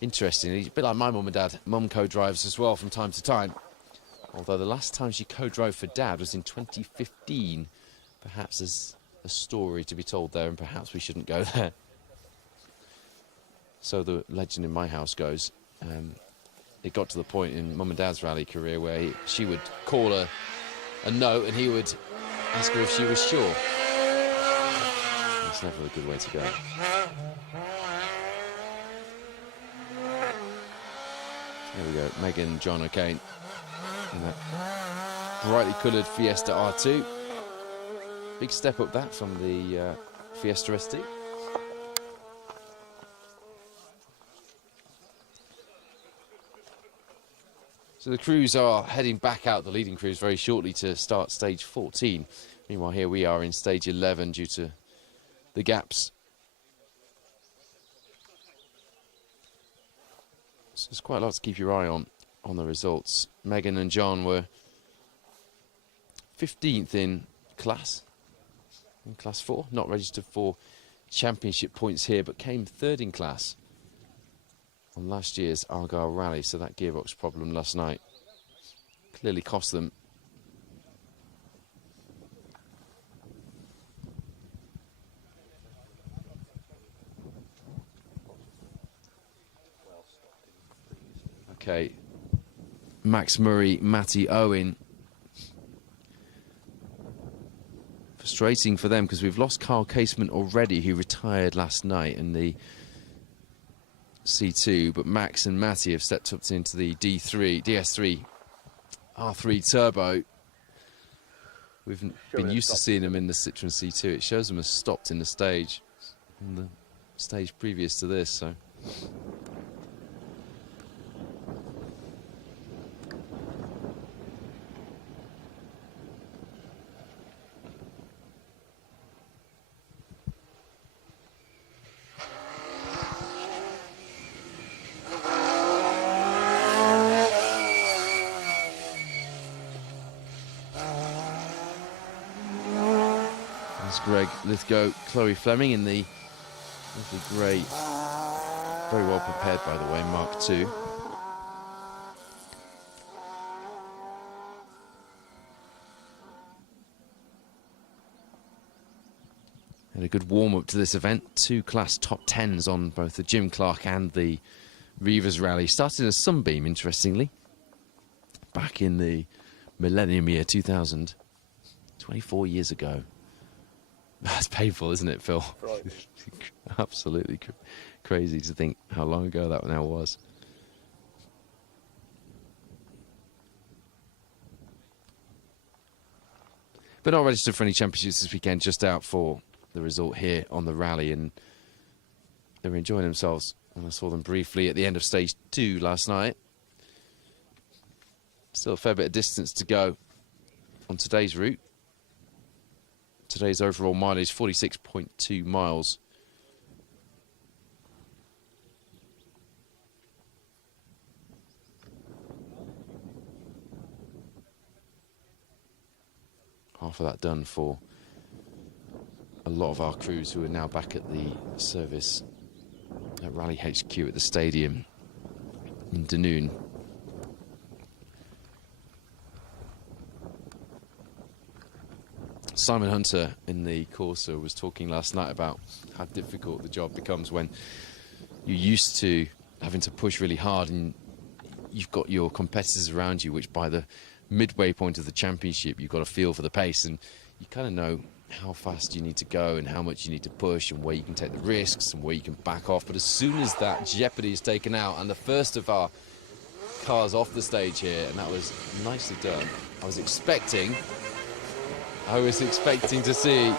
Interesting. He's a bit like my mum and dad. Mum co-drives as well from time to time. Although the last time she co-drove for Dad was in 2015. Perhaps there's a story to be told there, and perhaps we shouldn't go there. So the legend in my house goes, it got to the point in Mum and Dad's rally career where she would call a note and he would ask her if she was sure. It's never a good way to go. There we go, Megan, John O'Kane in that brightly coloured Fiesta R2. Big step up that from the Fiesta ST. So the crews are heading back out, the leading crews, very shortly to start stage 14. Meanwhile, here we are in stage 11 due to the gaps. So there's quite a lot to keep your eye on the results. Megan and John were 15th in class 4, not registered for championship points here, but came 3rd in class on last year's Argyll rally, so that gearbox problem last night clearly cost them. Okay, Max Murray, Matty Owen. Frustrating for them because we've lost Carl Casement already, who retired last night in the C2, but Max and Matty have stepped up into the DS3 R3 Turbo. We've been used to seeing them in the Citroen C2. It shows them as stopped in the stage previous to this, so. Greg Lithgow, Chloe Fleming in the lovely grey, very well prepared by the way, Mark II. Had a good warm-up to this event, 2 class top 10s on both the Jim Clark and the Reavers Rally. Started as Sunbeam, interestingly, back in the millennium year 2000, 24 years ago. That's painful, isn't it, Phil? Right. Absolutely crazy to think how long ago that now was. But not registered for any championships this weekend, just out for the result here on the rally, and they were enjoying themselves. And I saw them briefly at the end of stage 2 last night. Still a fair bit of distance to go on today's route. Today's overall mileage, 46.2 miles. Half of that done for a lot of our crews who are now back at the service at Rally HQ at the stadium in Dunoon. Simon Hunter in the Corsa was talking last night about how difficult the job becomes when you're used to having to push really hard and you've got your competitors around you, which by the midway point of the championship, you've got a feel for the pace and you kind of know how fast you need to go and how much you need to push and where you can take the risks and where you can back off. But as soon as that jeopardy is taken out and the first of our cars off the stage here, and that was nicely done, I was expecting to see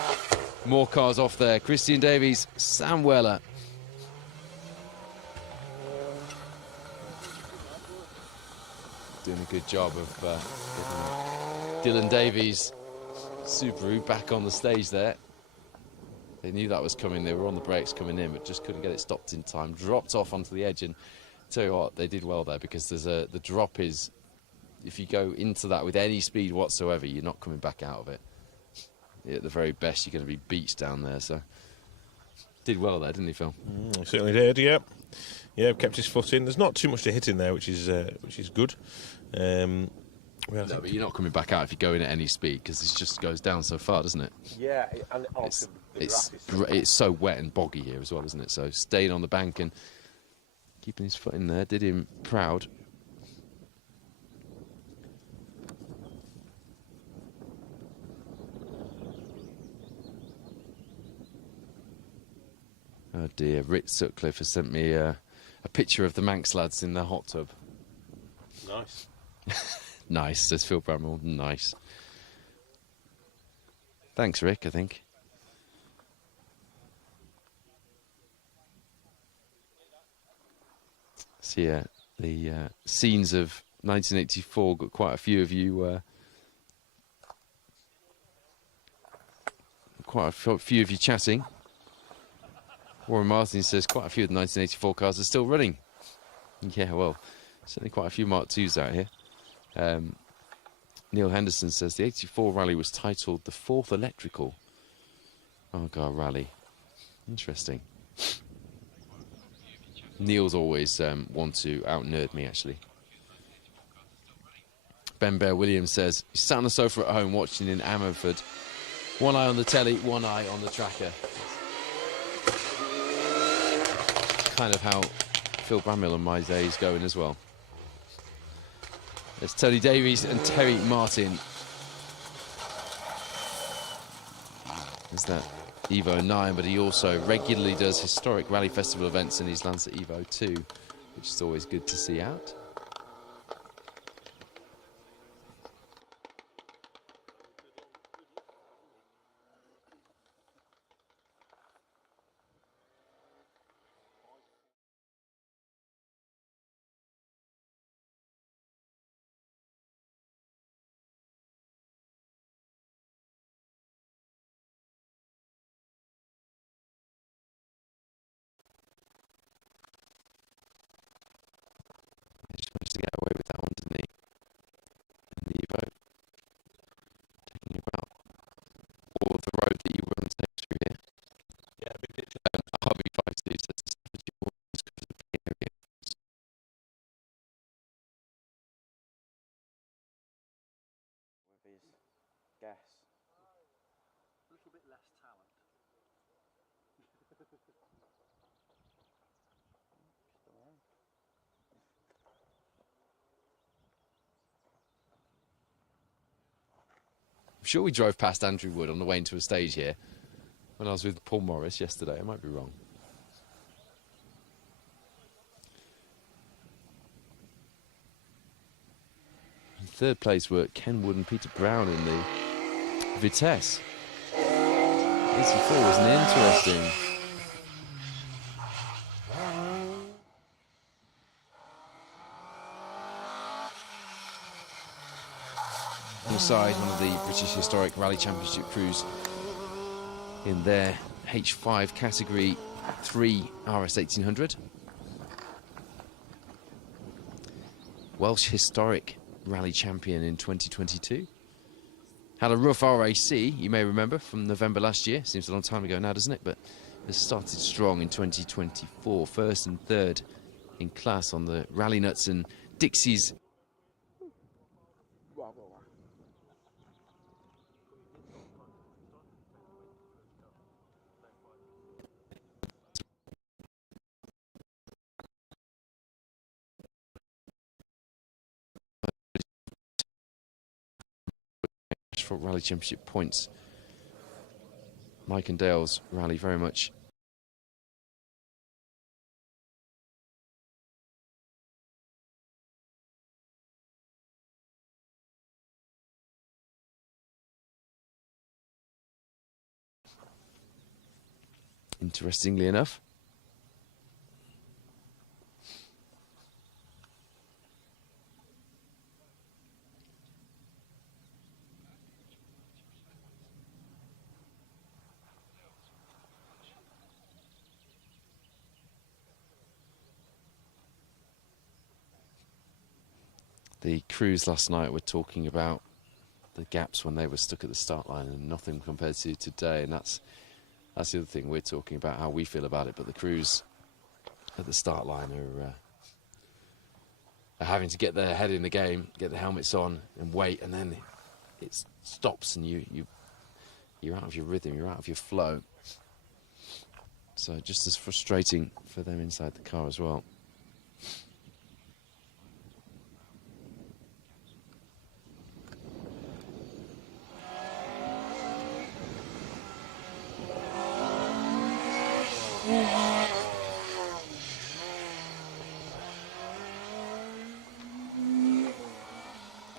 more cars off there. Christian Davies, Sam Weller. Doing a good job of getting Dylan Davies' Subaru back on the stage there. They knew that was coming. They were on the brakes coming in, but just couldn't get it stopped in time. Dropped off onto the edge, and tell you what, they did well there because there's the drop is, if you go into that with any speed whatsoever, you're not coming back out of it. At the very best, you're going to be beached down there. So, did well there, didn't he, Phil? He certainly did. Yeah, yeah. Kept his foot in. There's not too much to hit in there, which is good. Well, I No, think- but you're not coming back out if you go in at any speed because it just goes down so far, doesn't it? Yeah, and It's, also the grass is it's so wet and boggy here as well, isn't it? So staying on the bank and keeping his foot in there did him proud. Oh dear, Rich Sutcliffe has sent me a picture of the Manx lads in their hot tub. Nice. Nice, says Phil Bramwell. Nice. Thanks, Rick, I think. So yeah, the scenes of 1984 got quite a few of you chatting. Warren Martin says quite a few of the 1984 cars are still running. Yeah, well, certainly quite a few Mark IIs out here. Neil Henderson says the 84 rally was titled the Fourth Electrical Argyll Rally. Interesting. Neil's always one to out-nerd me, actually. Ben Bear Williams says, he's sat on the sofa at home watching in Ammerford. One eye on the telly, one eye on the tracker. Kind of how Phil Bramwell and my day is going as well. There's Tony Davies and Terry Martin. There's that Evo 9, but he also regularly does historic Rally Festival events in his Lancer Evo 2, which is always good to see out. He just managed to get away with that one, didn't he? In the Evo. Talking about all of the road that you want to take through here. Yeah, big ditch. Hobby 52 says that you always go to the big area. With his gas. A little bit less talent. I'm sure we drove past Andrew Wood on the way into a stage here when I was with Paul Morris yesterday. I might be wrong. In third place were Ken Wood and Peter Brown in the Vitesse. 84 was an interesting. Inside one of the British Historic Rally Championship crews in their H5 category 3 RS 1800. Welsh Historic Rally Champion in 2022. Had a rough RAC, you may remember, from November last year. Seems a long time ago now, doesn't it? But has started strong in 2024. First and third in class on the Rally Nuts and Dixies. Asphalt Rally Championship points. Mike and Dale's rally very much interestingly enough. The crews last night were talking about the gaps when they were stuck at the start line and nothing compared to today, and that's the other thing. We're talking about how we feel about it, but the crews at the start line are having to get their head in the game, get the helmets on and wait, and then it stops and you're out of your rhythm, you're out of your flow. So just as frustrating for them inside the car as well.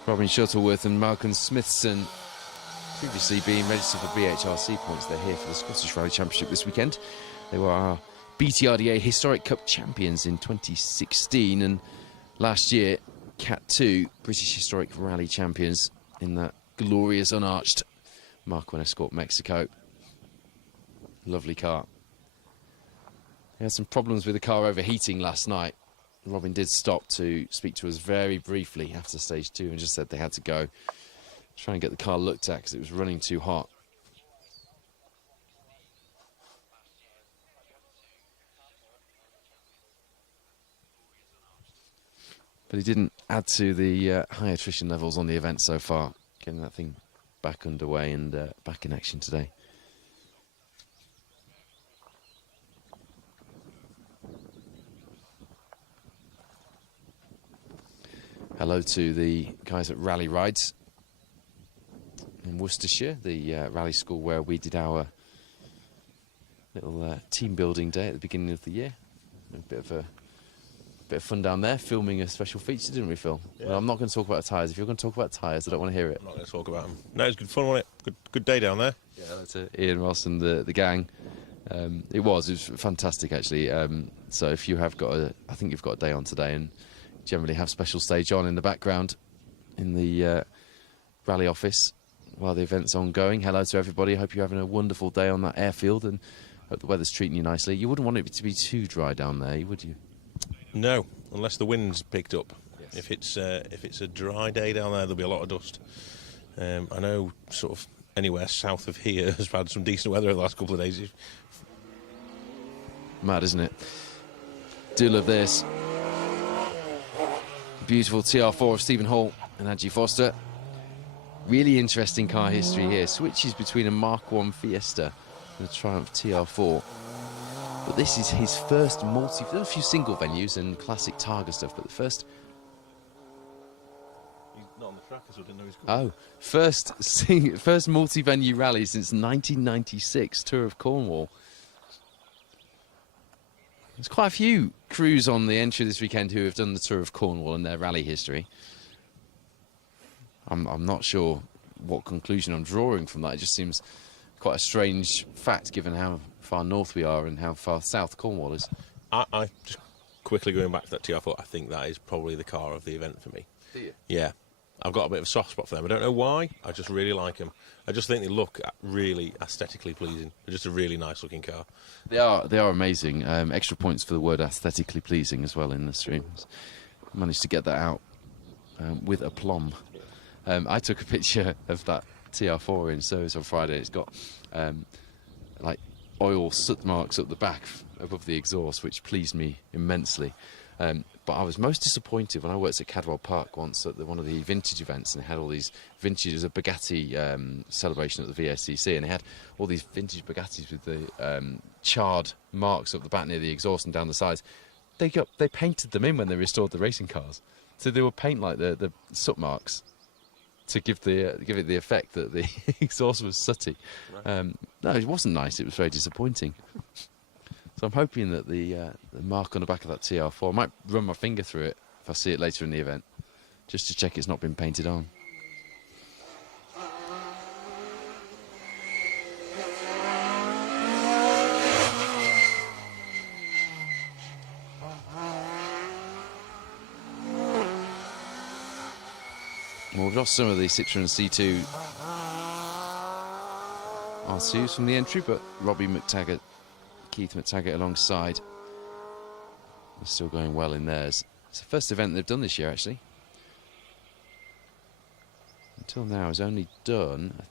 Robin Shuttleworth and Malcolm Smithson, previously being registered for BHRC points, they're here for the Scottish Rally Championship this weekend. They were our BTRDA Historic Cup champions in 2016, and last year Cat 2 British Historic Rally champions in that glorious unarched Mark I Escort Mexico. Lovely car. They had some problems with the car overheating last night. Robin did stop to speak to us very briefly after stage 2 and just said they had to go try and get the car looked at because it was running too hot. But he didn't add to the high attrition levels on the event so far, getting that thing back underway and back in action today. Hello to the guys at Rally Rides in Worcestershire, the rally school where we did our little team building day at the beginning of the year. A bit of fun down there, filming a special feature, didn't we, Phil? Yeah. Well, I'm not going to talk about tyres. If you're going to talk about tyres, I don't want to hear it. I'm not going to talk about them. No, it was good fun, wasn't it? Good day down there. Yeah, hello to Ian Ross and the gang. It was fantastic, actually. So if you have got I think you've got a day on today, and generally have special stage on in the background in the rally office while the event's ongoing. Hello to everybody. Hope you're having a wonderful day on that airfield and hope the weather's treating you nicely. You wouldn't want it to be too dry down there, would you? No, unless the wind's picked up. Yes. If it's a dry day down there, there'll be a lot of dust. I know sort of anywhere south of here has had some decent weather over the last couple of days. Mad, isn't it? Do love this. Beautiful TR4 of Stephen Hall and Angie Foster. Really interesting car history here. Switches between a Mark I Fiesta and a Triumph TR4. But this is his first there's a few single venues and classic Targa stuff, but the first... He's not on the track, so I didn't know he's coming. Oh, first multi-venue rally since 1996, Tour of Cornwall. There's quite a few crews on the entry this weekend who have done the Tour of Cornwall and their rally history. I'm not sure what conclusion I'm drawing from that. It just seems quite a strange fact given how far north we are and how far south Cornwall is. I just quickly going back to that TR4, I think that is probably the car of the event for me. Do you? Yeah. I've got a bit of a soft spot for them. I don't know why. I just really like them. I just think they look really aesthetically pleasing. They're just a really nice looking car. They are amazing. Extra points for the word aesthetically pleasing as well in the streams. Managed to get that out with aplomb. I took a picture of that TR4 in service on Friday. It's got like oil soot marks up the back above the exhaust, which pleased me immensely. But I was most disappointed when I worked at Cadwell Park once at one of the vintage events, and they had all these vintage, as a Bugatti celebration at the VSCC, and they had all these vintage Bugattis with the charred marks up the back near the exhaust and down the sides. They painted them in when they restored the racing cars, so they would paint like the soot marks to give it the effect that the exhaust was sooty. Right. No, it wasn't nice. It was very disappointing. So I'm hoping that the mark on the back of that TR4, I might run my finger through it if I see it later in the event, just to check it's not been painted on. Well, we've lost some of the Citroen C2 R2s from the entry, but Robbie McTaggart, Keith McTaggart alongside, are still going well in theirs. It's the first event they've done this year, actually. Until now, has only done, I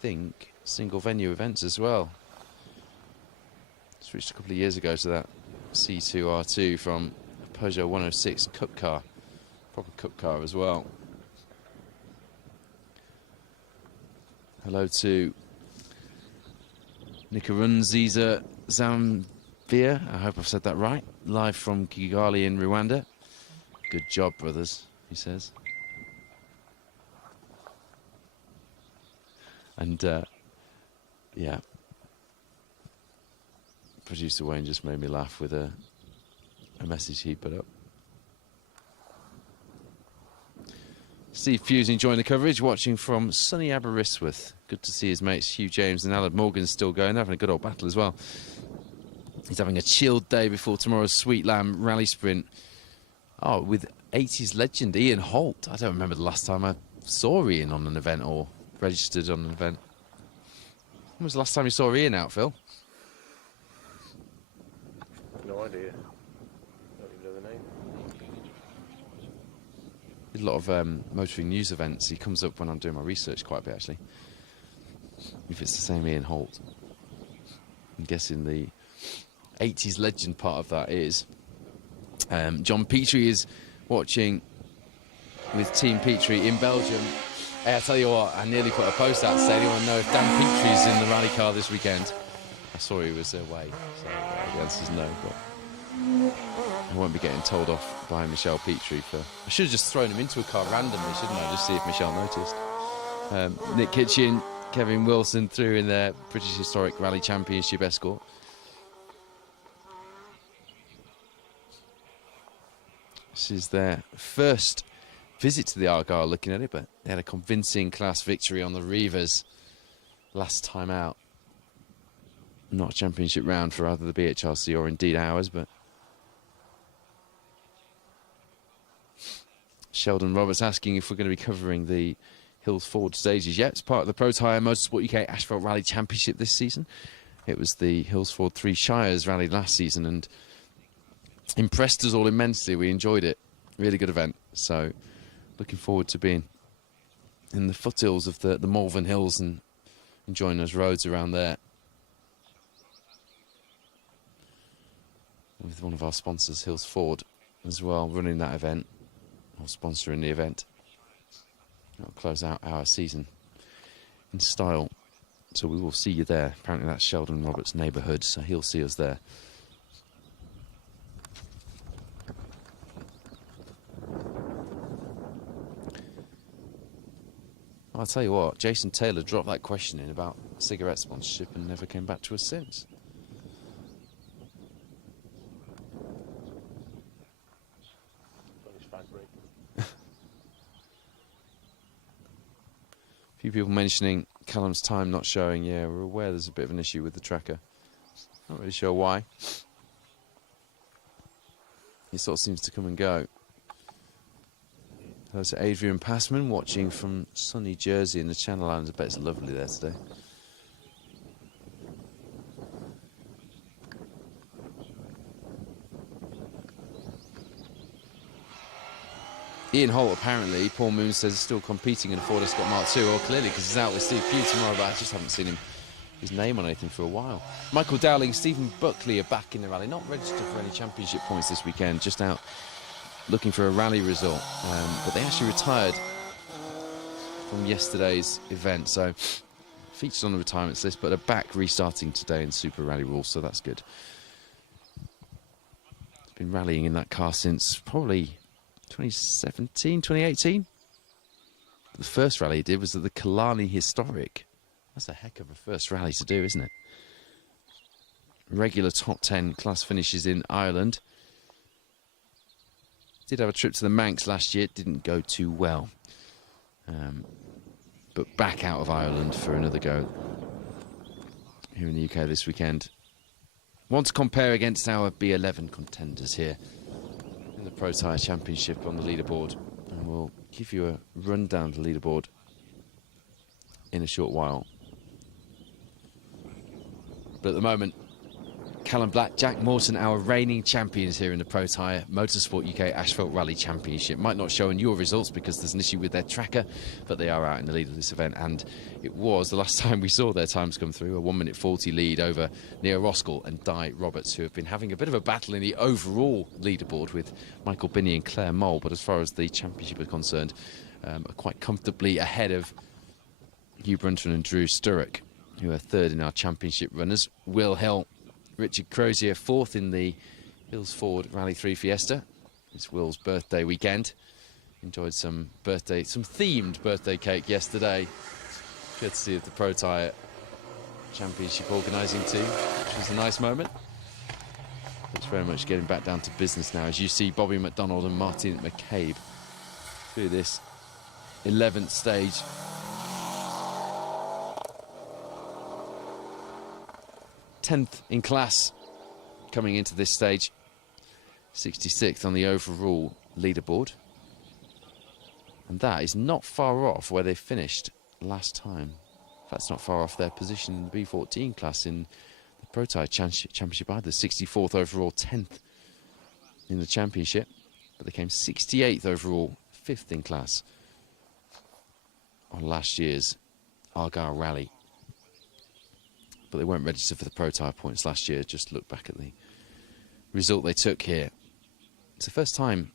think, single venue events as well. Switched a couple of years ago to that C2 R2 from a Peugeot 106 Cup car Proper cup car as well. Hello to Nikarunziza Zambia. I hope I've said that right. Live from Kigali in Rwanda. Good job, brothers, he says. And, yeah. Producer Wayne just made me laugh with a message he put up. Steve Fuse enjoying the coverage, watching from sunny Aberystwyth. Good to see his mates Hugh James and Alan Morgan still going, having a good old battle as well. He's having a chilled day before tomorrow's Sweet Lamb rally sprint. Oh, with 80s legend Ian Holt. I don't remember the last time I saw Ian on an event or registered on an event. When was the last time you saw Ian out, Phil? No idea. Don't even know the name. Did a lot of motoring news events. He comes up when I'm doing my research quite a bit, actually. If it's the same Ian Holt. I'm guessing the 80s legend part of that is. John Petrie is watching with Team Petrie in Belgium. Hey, I tell you what, I nearly put a post out to say, anyone know if Dan Petrie's in the rally car this weekend? I saw he was away, so the answer's no, but I won't be getting told off by Michelle Petrie for... I should have just thrown him into a car randomly, shouldn't I? Just see if Michelle noticed. Nick Kitchen, Kevin Wilson through in their British Historic Rally Championship escort. This is their first visit to the Argyll, looking at it, but they had a convincing class victory on the Reavers last time out. Not a championship round for either the BHRC or indeed ours, but Sheldon Roberts asking if we're going to be covering the Hills Ford stages yet. It's part of the Protyre Motorsport UK Asphalt Rally Championship this season. It was the Hills Ford Three Shires rally last season and impressed us all immensely. We enjoyed it. Really good event. So looking forward to being in the foothills of the Malvern Hills and enjoying those roads around there. With one of our sponsors, Hills Ford, as well, running that event, or sponsoring the event. That'll close out our season in style. So we will see you there. Apparently that's Sheldon Roberts' neighbourhood, so he'll see us there. I'll tell you what, Jason Taylor dropped that question in about cigarette sponsorship and never came back to us since. A few people mentioning Callum's time not showing. Yeah, we're aware there's a bit of an issue with the tracker. Not really sure why. He sort of seems to come and go. Hello to Adrian Passman watching from sunny Jersey in the Channel Islands. I bet it's lovely there today. Ian Holt, apparently, Paul Moon says, is still competing in a Ford Escort Mark II. Well, clearly, because he's out with Steve Pugh tomorrow, but I just haven't seen his name on anything for a while. Michael Dowling, Stephen Buckley are back in the rally. Not registered for any championship points this weekend, just out looking for a rally result. But they actually retired from yesterday's event, so featured on the retirements list, but are back restarting today in Super Rally Rules, so that's good. Been rallying in that car since probably 2017, 2018. The first rally he did was at the Killarney Historic. That's a heck of a first rally to do, isn't it? Regular top 10 class finishes in Ireland. Did have a trip to the Manx last year. Didn't go too well. But back out of Ireland for another go here in the UK this weekend. Want to compare against our B11 contenders here in the Protyre Championship on the leaderboard, and we'll give you a rundown of the leaderboard in a short while. But at the moment, Callum Black, Jack Morton, our reigning champions here in the Protyre Motorsport UK Asphalt Rally Championship. Might not show in your results because there's an issue with their tracker, but they are out in the lead of this event, and it was the last time we saw their times come through, a 1 minute 40 lead over Neil Roskell and Di Roberts, who have been having a bit of a battle in the overall leaderboard with Michael Binney and Claire Mole, but as far as the championship is concerned, are quite comfortably ahead of Hugh Brunton and Drew Sturrock, who are third in our championship runners. Will Hill, Richard Crozier fourth in the Hills Ford Rally 3 Fiesta. It's Will's birthday weekend. Enjoyed some themed birthday cake yesterday, courtesy of the Protyre Championship organising team, which was a nice moment. It's very much getting back down to business now, as you see Bobby McDonald and Martin McCabe through this 11th stage. 10th in class coming into this stage, 66th on the overall leaderboard, and that is not far off where they finished last time. That's not far off their position in the B14 class in the Protyre Championship either. 64th overall, 10th in the championship, but they came 68th overall, 5th in class on last year's Argyll Rally. But they weren't registered for the Protyre points last year. Just look back at the result they took here. It's the first time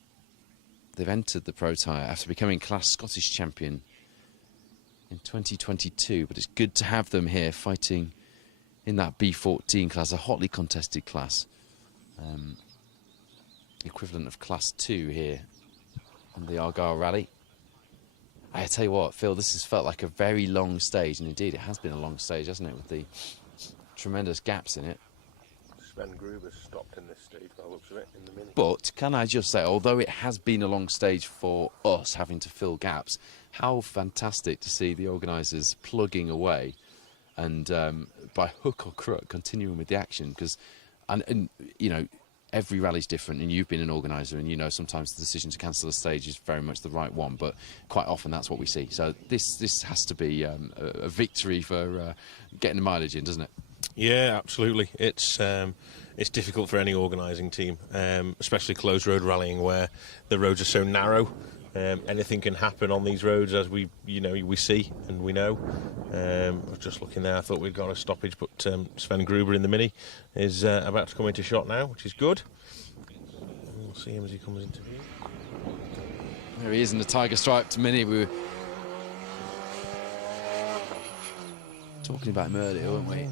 they've entered the Protyre after becoming class Scottish champion in 2022, but it's good to have them here fighting in that B14 class, a hotly contested class, equivalent of class 2 here on the Argyll Rally. I tell you what, Phil, this has felt like a very long stage, and indeed it has been a long stage, hasn't it, with the tremendous gaps in it. Sven Gruber's stopped in this stage by the looks of it, in the mini. But can I just say, although it has been a long stage for us having to fill gaps, how fantastic to see the organisers plugging away and by hook or crook continuing with the action, because and you know, every rally's different, and you've been an organiser, and you know sometimes the decision to cancel a stage is very much the right one, but quite often that's what we see. So this has to be a victory for getting the mileage in, doesn't it? Yeah, absolutely. It's difficult for any organising team, especially closed road rallying where the roads are so narrow. Anything can happen on these roads, as we see and we know. I was just looking there. I thought we'd got a stoppage, but Sven Gruber in the mini is about to come into shot now, which is good. We'll see him as he comes into view. There he is in the tiger striped mini. We were talking about him earlier, weren't we?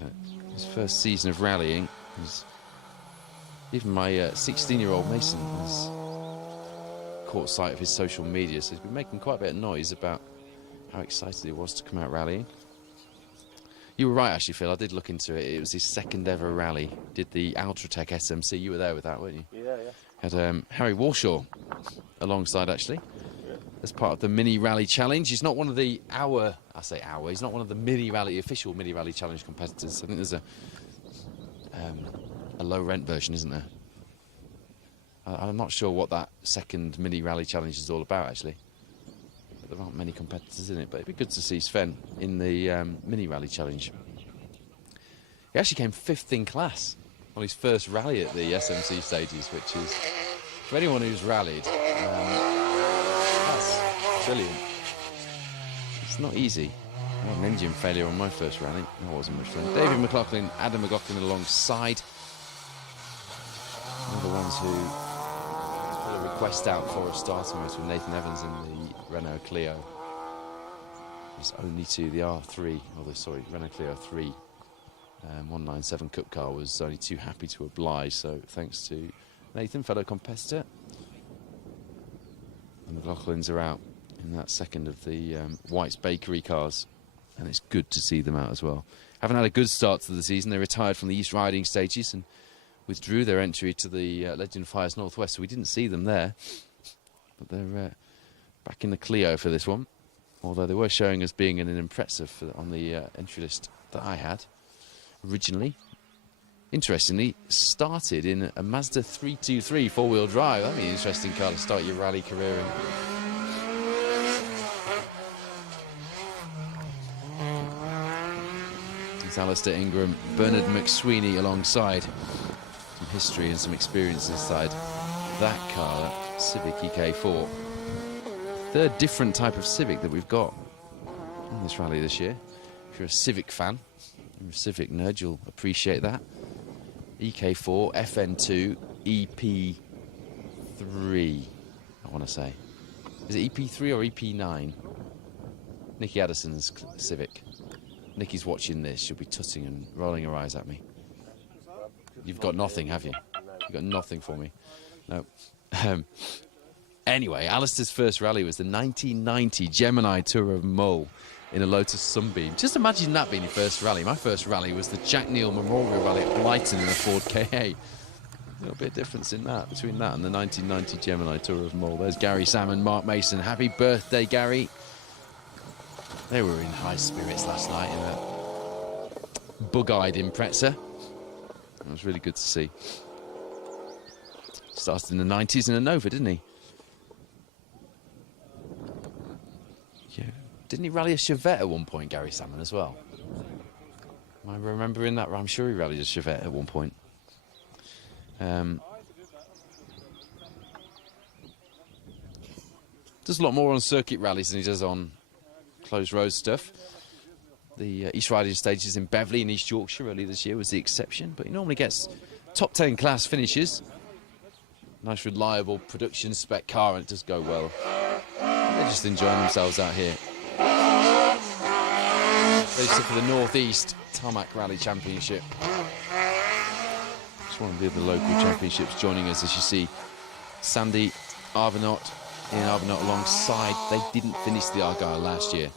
But his first season of rallying, even my 16-year-old Mason has caught sight of his social media, so he's been making quite a bit of noise about how excited he was to come out rallying. You were right, actually, Phil. I did look into it. It was his second ever rally. Did the Ultratech SMC. You were there with that, weren't you? Yeah. Had Harry Warshaw alongside, actually, as part of the Mini Rally Challenge. He's not one of the he's not one of the official Mini Rally Challenge competitors. I think there's a low rent version, isn't there? I'm not sure what that second Mini Rally Challenge is all about, actually. But there aren't many competitors in it, but it'd be good to see Sven in the Mini Rally Challenge. He actually came 5th in class on his first rally at the SMC stages, which is, for anyone who's rallied, that's brilliant. It's not easy. I had an engine failure on my first rally. That wasn't much fun. David McLaughlin, Adam McLaughlin alongside. One of the ones who put a request out for a starting race with Nathan Evans in the Renault Clio. It's only to the Renault Clio 3 197 Cup car was only too happy to oblige, so thanks to Nathan, fellow competitor. And the McLaughlins are out in that second of the White's Bakery cars, and it's good to see them out as well. Haven't had a good start to the season. They retired from the East Riding stages and withdrew their entry to the Legend Fires Northwest, so we didn't see them there. But they're back in the Clio for this one, although they were showing as being an impressive on the entry list that I had originally. Interestingly, started in a Mazda 323 four-wheel drive. That'd be an interesting car to start your rally career in. It's Alistair Ingram, Bernard McSweeney alongside. Some history and some experience inside that car, that Civic EK4. Third different type of Civic that we've got in this rally this year. If you're a Civic fan, you're a Civic nerd, you'll appreciate that. EK4, FN2, EP3, I want to say. Is it EP3 or EP9? Nikki Addison's Civic. Nikki's watching this. She'll be tutting and rolling her eyes at me. You've got nothing, have you? You've got nothing for me. No. Anyway, Alistair's first rally was the 1990 Gemini Tour of Mull in a Lotus Sunbeam. Just imagine that being your first rally. My first rally was the Jack Neal Memorial Rally at Blyton in a Ford KA. A little bit of difference in that, between that and the 1990 Gemini Tour of Mull. There's Gary Salmon, Mark Mason. Happy birthday, Gary. They were in high spirits last night in a bug-eyed Impreza. It was really good to see. Started in the 90s in a Nova, didn't he? Yeah. Didn't he rally a Chevette at one point, Gary Salmon, as well? Am I remembering that? I'm sure he rallied a Chevette at one point. Does a lot more on circuit rallies than he does on closed road stuff. The East Riding Stages in Beverley in East Yorkshire earlier this year was the exception, but he normally gets top 10 class finishes. Nice reliable production spec car, and it does go well. They're just enjoying themselves out here. Registered for the North East Tarmac Rally Championship. Just one of the other local championships joining us, as you see Sandy Arvanot, Ian Arvanot alongside. They didn't finish the Argyll last year.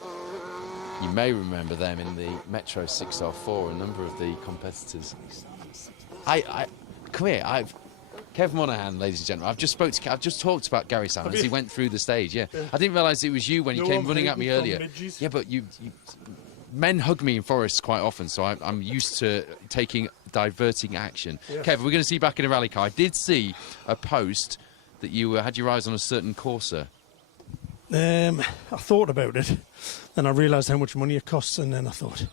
You may remember them in the Metro 6R4, a number of the competitors. Come here, Kev Monaghan, ladies and gentlemen. I've just talked about Gary Salmon as he went through the stage. Yeah, I didn't realise it was you when you came running at me earlier. Yeah, but men hug me in forests quite often, so I'm used to diverting action. Yeah. Kev, we're going to see you back in a rally car. I did see a post that you had your eyes on a certain Corsa. I thought about it, then I realised how much money it costs, and then I thought,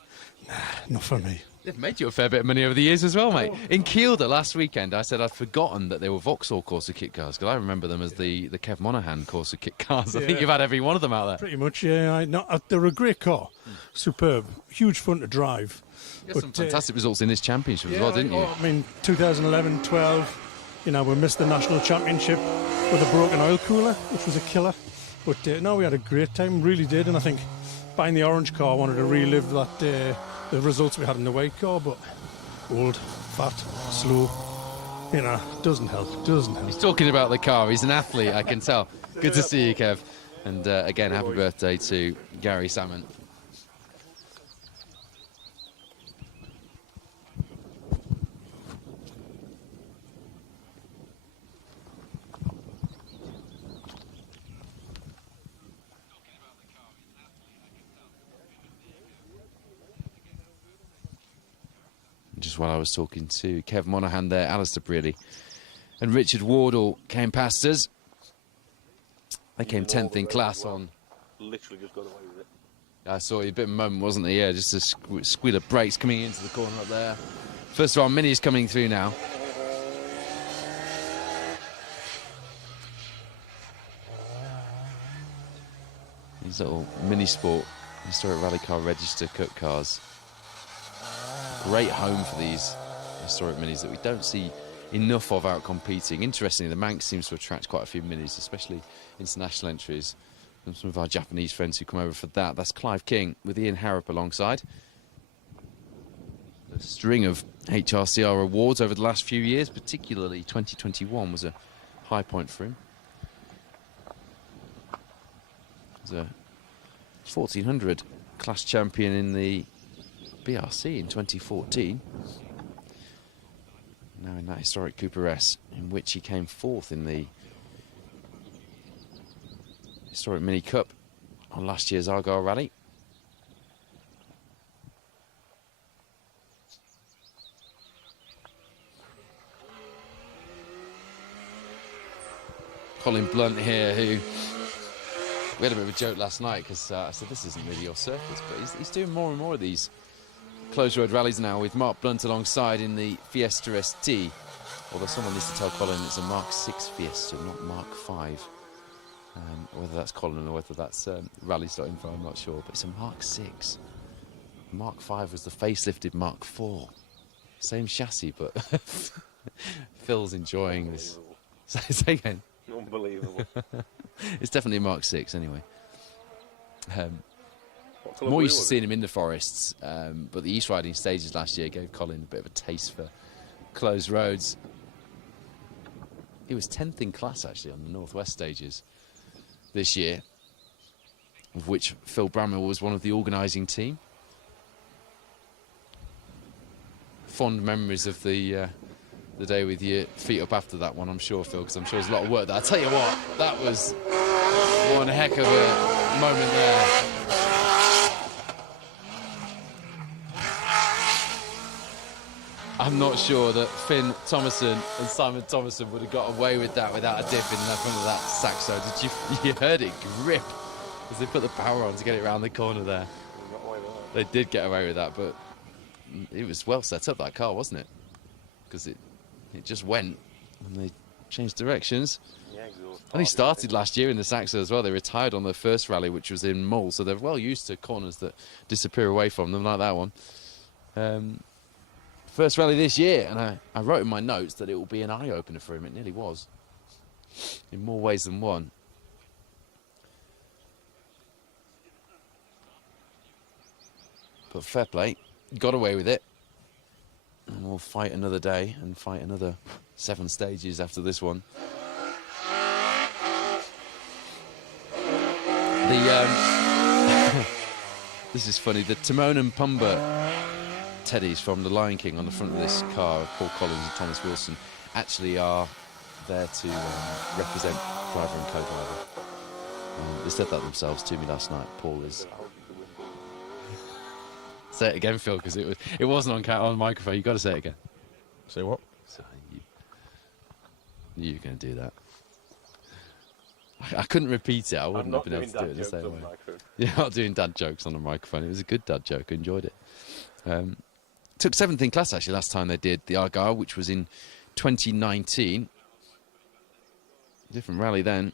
nah, not for me. They've made you a fair bit of money over the years as well, mate. In Kielder last weekend, I said I'd forgotten that they were Vauxhall Corsa kit cars, because I remember them as the Kev Monaghan Corsa kit cars. I think you've had every one of them out there. Pretty much, yeah. They're a great car, superb, huge fun to drive. You had some fantastic results in this championship as well, didn't you? I mean, 2011, 12, we missed the national championship with a broken oil cooler, which was a killer. But no, we had a great time, really did, and I think buying the orange car, I wanted to relive that the results we had in the white car, but old, fat, slow, doesn't help. He's talking about the car. He's an athlete, I can tell. Good to see you, Kev. And again, happy birthday to Gary Salmon. Just while I was talking to Kev Monaghan there, Alistair Brearley and Richard Wardle came past us. They came 10th in class on... Literally just got away with it. I saw you, a bit of a moment, wasn't there? Yeah, just a squeal of brakes coming into the corner up there. First of all, Mini's coming through now. These little Mini Sport Historic Rally Car Register Cup cars. Great home for these historic minis that we don't see enough of out competing. Interestingly, the Manx seems to attract quite a few minis, especially international entries from some of our Japanese friends who come over for that. That's Clive King with Ian Harrop alongside. A string of HRCR awards over the last few years, particularly 2021 was a high point for him. He was a 1400 class champion in the BRC in 2014. Now in that historic Cooper S, in which he came fourth in the historic Mini Cup on last year's Argyll Rally. Colin Blunt here, who we had a bit of a joke last night because I said this isn't really your surface, but he's doing more and more of these closed road rallies now with Mark Blunt alongside in the Fiesta ST. Although someone needs to tell Colin it's a Mark 6 Fiesta, not Mark 5. Whether that's Colin or whether that's rallies.info, I'm not sure. But it's a Mark 6. Mark 5 was the facelifted Mark 4. Same chassis, but Phil's enjoying this. Say again. Unbelievable. It's definitely a Mark 6 anyway. What colour More wheel used to was seeing him in the forests, but the East Riding stages last year gave Colin a bit of a taste for closed roads. He was 10th in class actually on the Northwest stages this year, of which Phil Bramwell was one of the organising team. Fond memories of the day with your feet up after that one, I'm sure, Phil, because I'm sure there's a lot of work there. I tell you what, that was one heck of a moment there. I'm not sure that Finn Thomason and Simon Thomason would have got away with that without a dip in the front of that Saxo. Did you heard it grip as they put the power on to get it around the corner there? They did get away with that, but it was well set up, that car, wasn't it? Because it just went and they changed directions. Yeah, exhaust. And he started last year in the Saxo as well. They retired on their first rally, which was in Mull, so they're well used to corners that disappear away from them, like that one. First rally this year, and I wrote in my notes that it will be an eye-opener for him. It nearly was, in more ways than one. But fair play, got away with it. And we'll fight another day and fight another 7 stages after this one. This is funny, the Timon and Pumbaa teddies from The Lion King on the front of this car, Paul Collins and Thomas Wilson, actually are there to represent driver and co-driver. They said that themselves to me last night. Paul is... Say it again, Phil, because it wasn't on microphone. You've got to say it again. Say what? So you're going to do that. I couldn't repeat it. I wouldn't have been able to do it the same way. You're not doing dad jokes on the microphone. It was a good dad joke. I enjoyed it. Took 7th in class, actually, last time they did the Argyll, which was in 2019. Different rally then.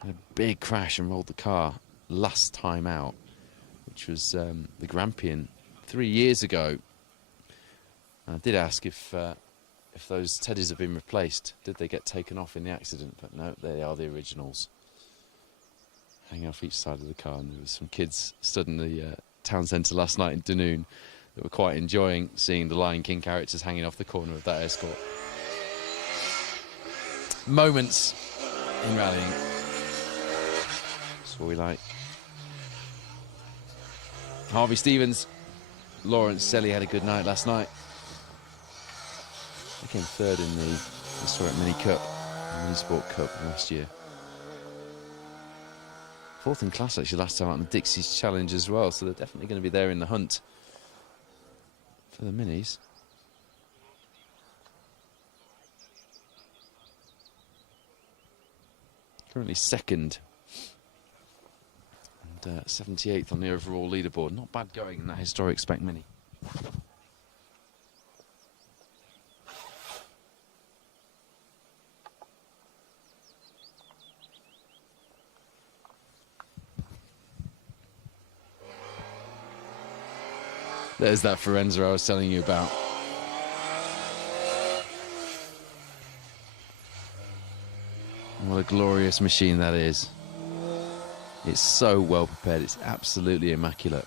Had a big crash and rolled the car last time out, which was the Grampian 3 years ago. And I did ask if those teddies have been replaced. Did they get taken off in the accident? But no, they are the originals. Hanging off each side of the car. And there was some kids stood in the town centre last night in Dunoon that were quite enjoying seeing the Lion King characters hanging off the corner of that Escort. Moments in rallying. That's what we like. Harvey Stevens, Lawrence Selly had a good night last night. They came 3rd in the historic Mini Cup, Motorsport Cup last year. 4th in class actually last time out in the Dixie's Challenge as well, so they're definitely going to be there in the hunt for the minis. Currently 2nd and 78th on the overall leaderboard. Not bad going in that historic spec mini. There's that Forenza I was telling you about. What a glorious machine that is. It's so well prepared. It's absolutely immaculate.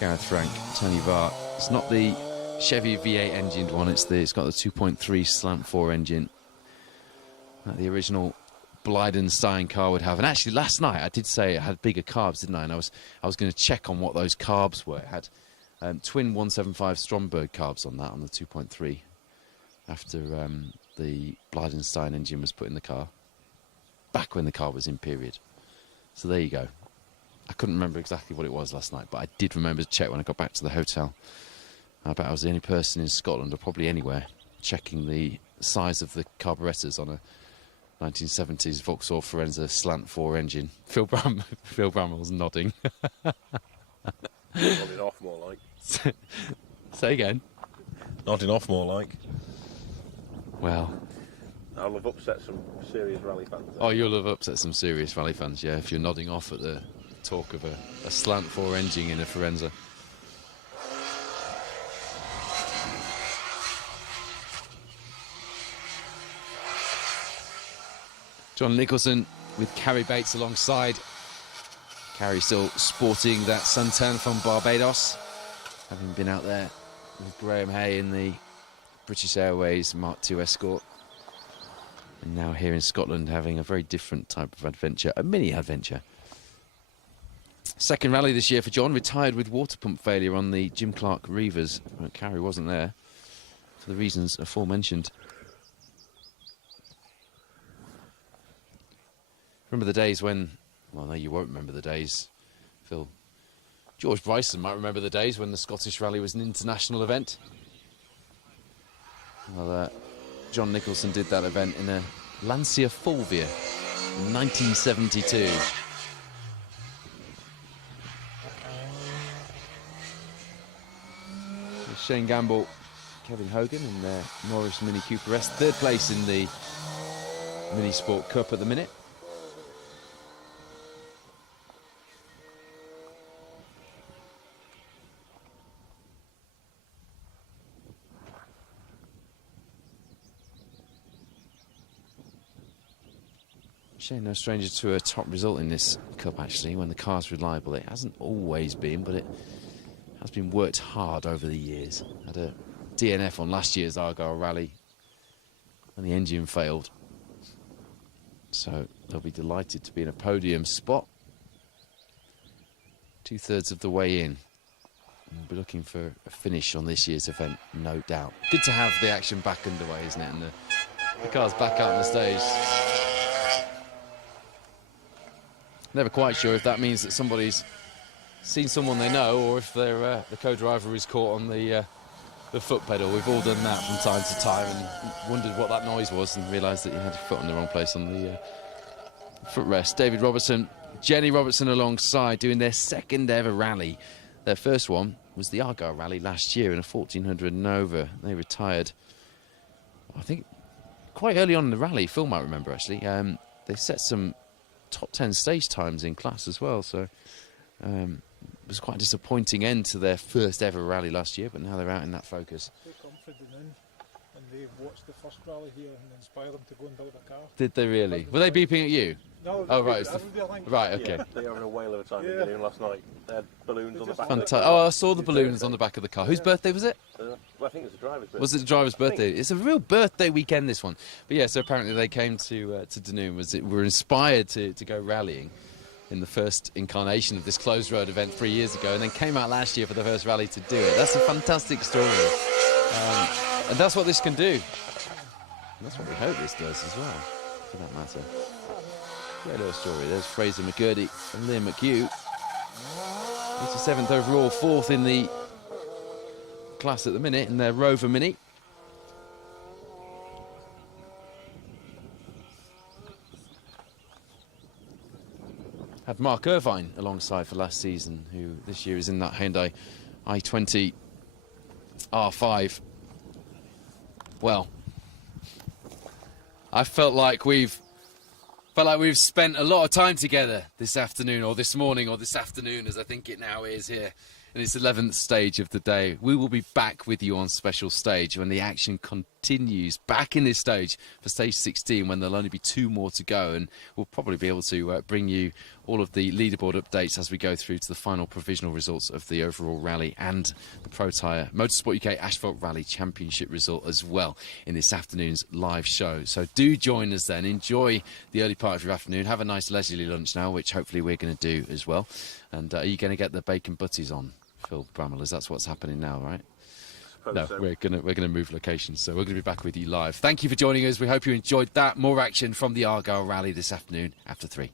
Gareth Frank, Tony Vart. It's not the Chevy V8 engined one. It's got the 2.3 slant 4 engine that the original Blydenstein car would have. And actually, last night I did say it had bigger carbs, didn't I? And I was going to check on what those carbs were. It had twin 175 Stromberg carbs on that, on the 2.3, after the Blydenstein engine was put in the car, back when the car was in period. So there you go. I couldn't remember exactly what it was last night, but I did remember to check when I got back to the hotel. I bet I was the only person in Scotland, or probably anywhere, checking the size of the carburettors on a 1970s Vauxhall Forenza slant 4 engine. Phil Bramwell's nodding. Nodding off more like. Say again. Nodding off more like. Well, I'll have upset some serious rally fans. oh, you'll have upset some serious rally fans, yeah, if you're nodding off at the talk of a slant 4 engine in a Forenza. John Nicholson with Carrie Bates alongside. Carrie still sporting that suntan from Barbados, having been out there with Graham Hay in the British Airways Mark II Escort. And now here in Scotland having a very different type of adventure, a mini adventure. Second rally this year for John, retired with water pump failure on the Jim Clark Reavers. Well, Carrie wasn't there for the reasons aforementioned. Remember the days when, well, no, you won't remember the days, Phil. George Bryson might remember the days when the Scottish Rally was an international event. Well, John Nicholson did that event in a Lancia Fulvia in 1972. Shane Gamble, Kevin Hogan and their Morris Mini Cooper S, third place in the Mini Sport Cup at the minute. Shane, no stranger to a top result in this Cup, actually, when the car's reliable. It hasn't always been, but it has been worked hard over the years. Had a DNF on last year's Argyll Rally, and the engine failed. So they'll be delighted to be in a podium spot. 2/3 of the way in. We'll be looking for a finish on this year's event, no doubt. Good to have the action back underway, isn't it? And the car's back out on the stage. Never quite sure if that means that somebody's seen someone they know, or if they're, the co-driver is caught on the foot pedal. We've all done that from time to time and wondered what that noise was and realised that you had your foot in the wrong place on the footrest. David Robertson, Jenny Robertson alongside, doing their second ever rally. Their first one was the Argyll Rally last year in a 1400 Nova. They retired, I think, quite early on in the rally. Phil might remember, actually. They set some top 10 stage times in class as well, so it was quite a disappointing end to their first ever rally last year, but now they're out in that Focus. They come for Dunoon and they watched the first rally here and inspired them to go and build a car. Did they really? Were they beeping at you? No, oh, right. Right, okay. Yeah, they were having a whale of a time in last night. They had balloons on the back. Fantastic. Oh, I saw the balloons on the back of the car. Whose birthday was it? Well, I think it was the driver's birthday. Was it the driver's birthday? It's a real birthday weekend, this one. But yeah, so apparently they came to Dunoon, were inspired to go rallying in the first incarnation of this closed road event 3 years ago, and then came out last year for the first rally to do it. That's a fantastic story. And that's what this can do. And that's what we hope this does as well, for that matter. Great little story. There's Fraser McGurdy and Liam McHugh. 87th overall, 4th in the class at the minute in their Rover Mini. Had Mark Irvine alongside for last season, who this year is in that Hyundai i20 R5. Well, I felt like we've spent a lot of time together this afternoon, or this morning, or this afternoon, as I think it now is here in its 11th stage of the day. We will be back with you on special stage when the action continues back in this stage for stage 16, when there'll only be 2 more to go, and we'll probably be able to bring you all of the leaderboard updates as we go through to the final provisional results of the overall rally and the Protyre Motorsport UK Asphalt Rally Championship result as well in this afternoon's live show. So do join us then. Enjoy the early part of your afternoon. Have a nice leisurely lunch now, which hopefully we're going to do as well. And are you going to get the bacon butties on, Phil Bramall? Is that's what's happening now, right? No, so. we're gonna move locations, so we're gonna be back with you live. Thank you for joining us. We hope you enjoyed that. More action from the Argyll Rally this afternoon after 3.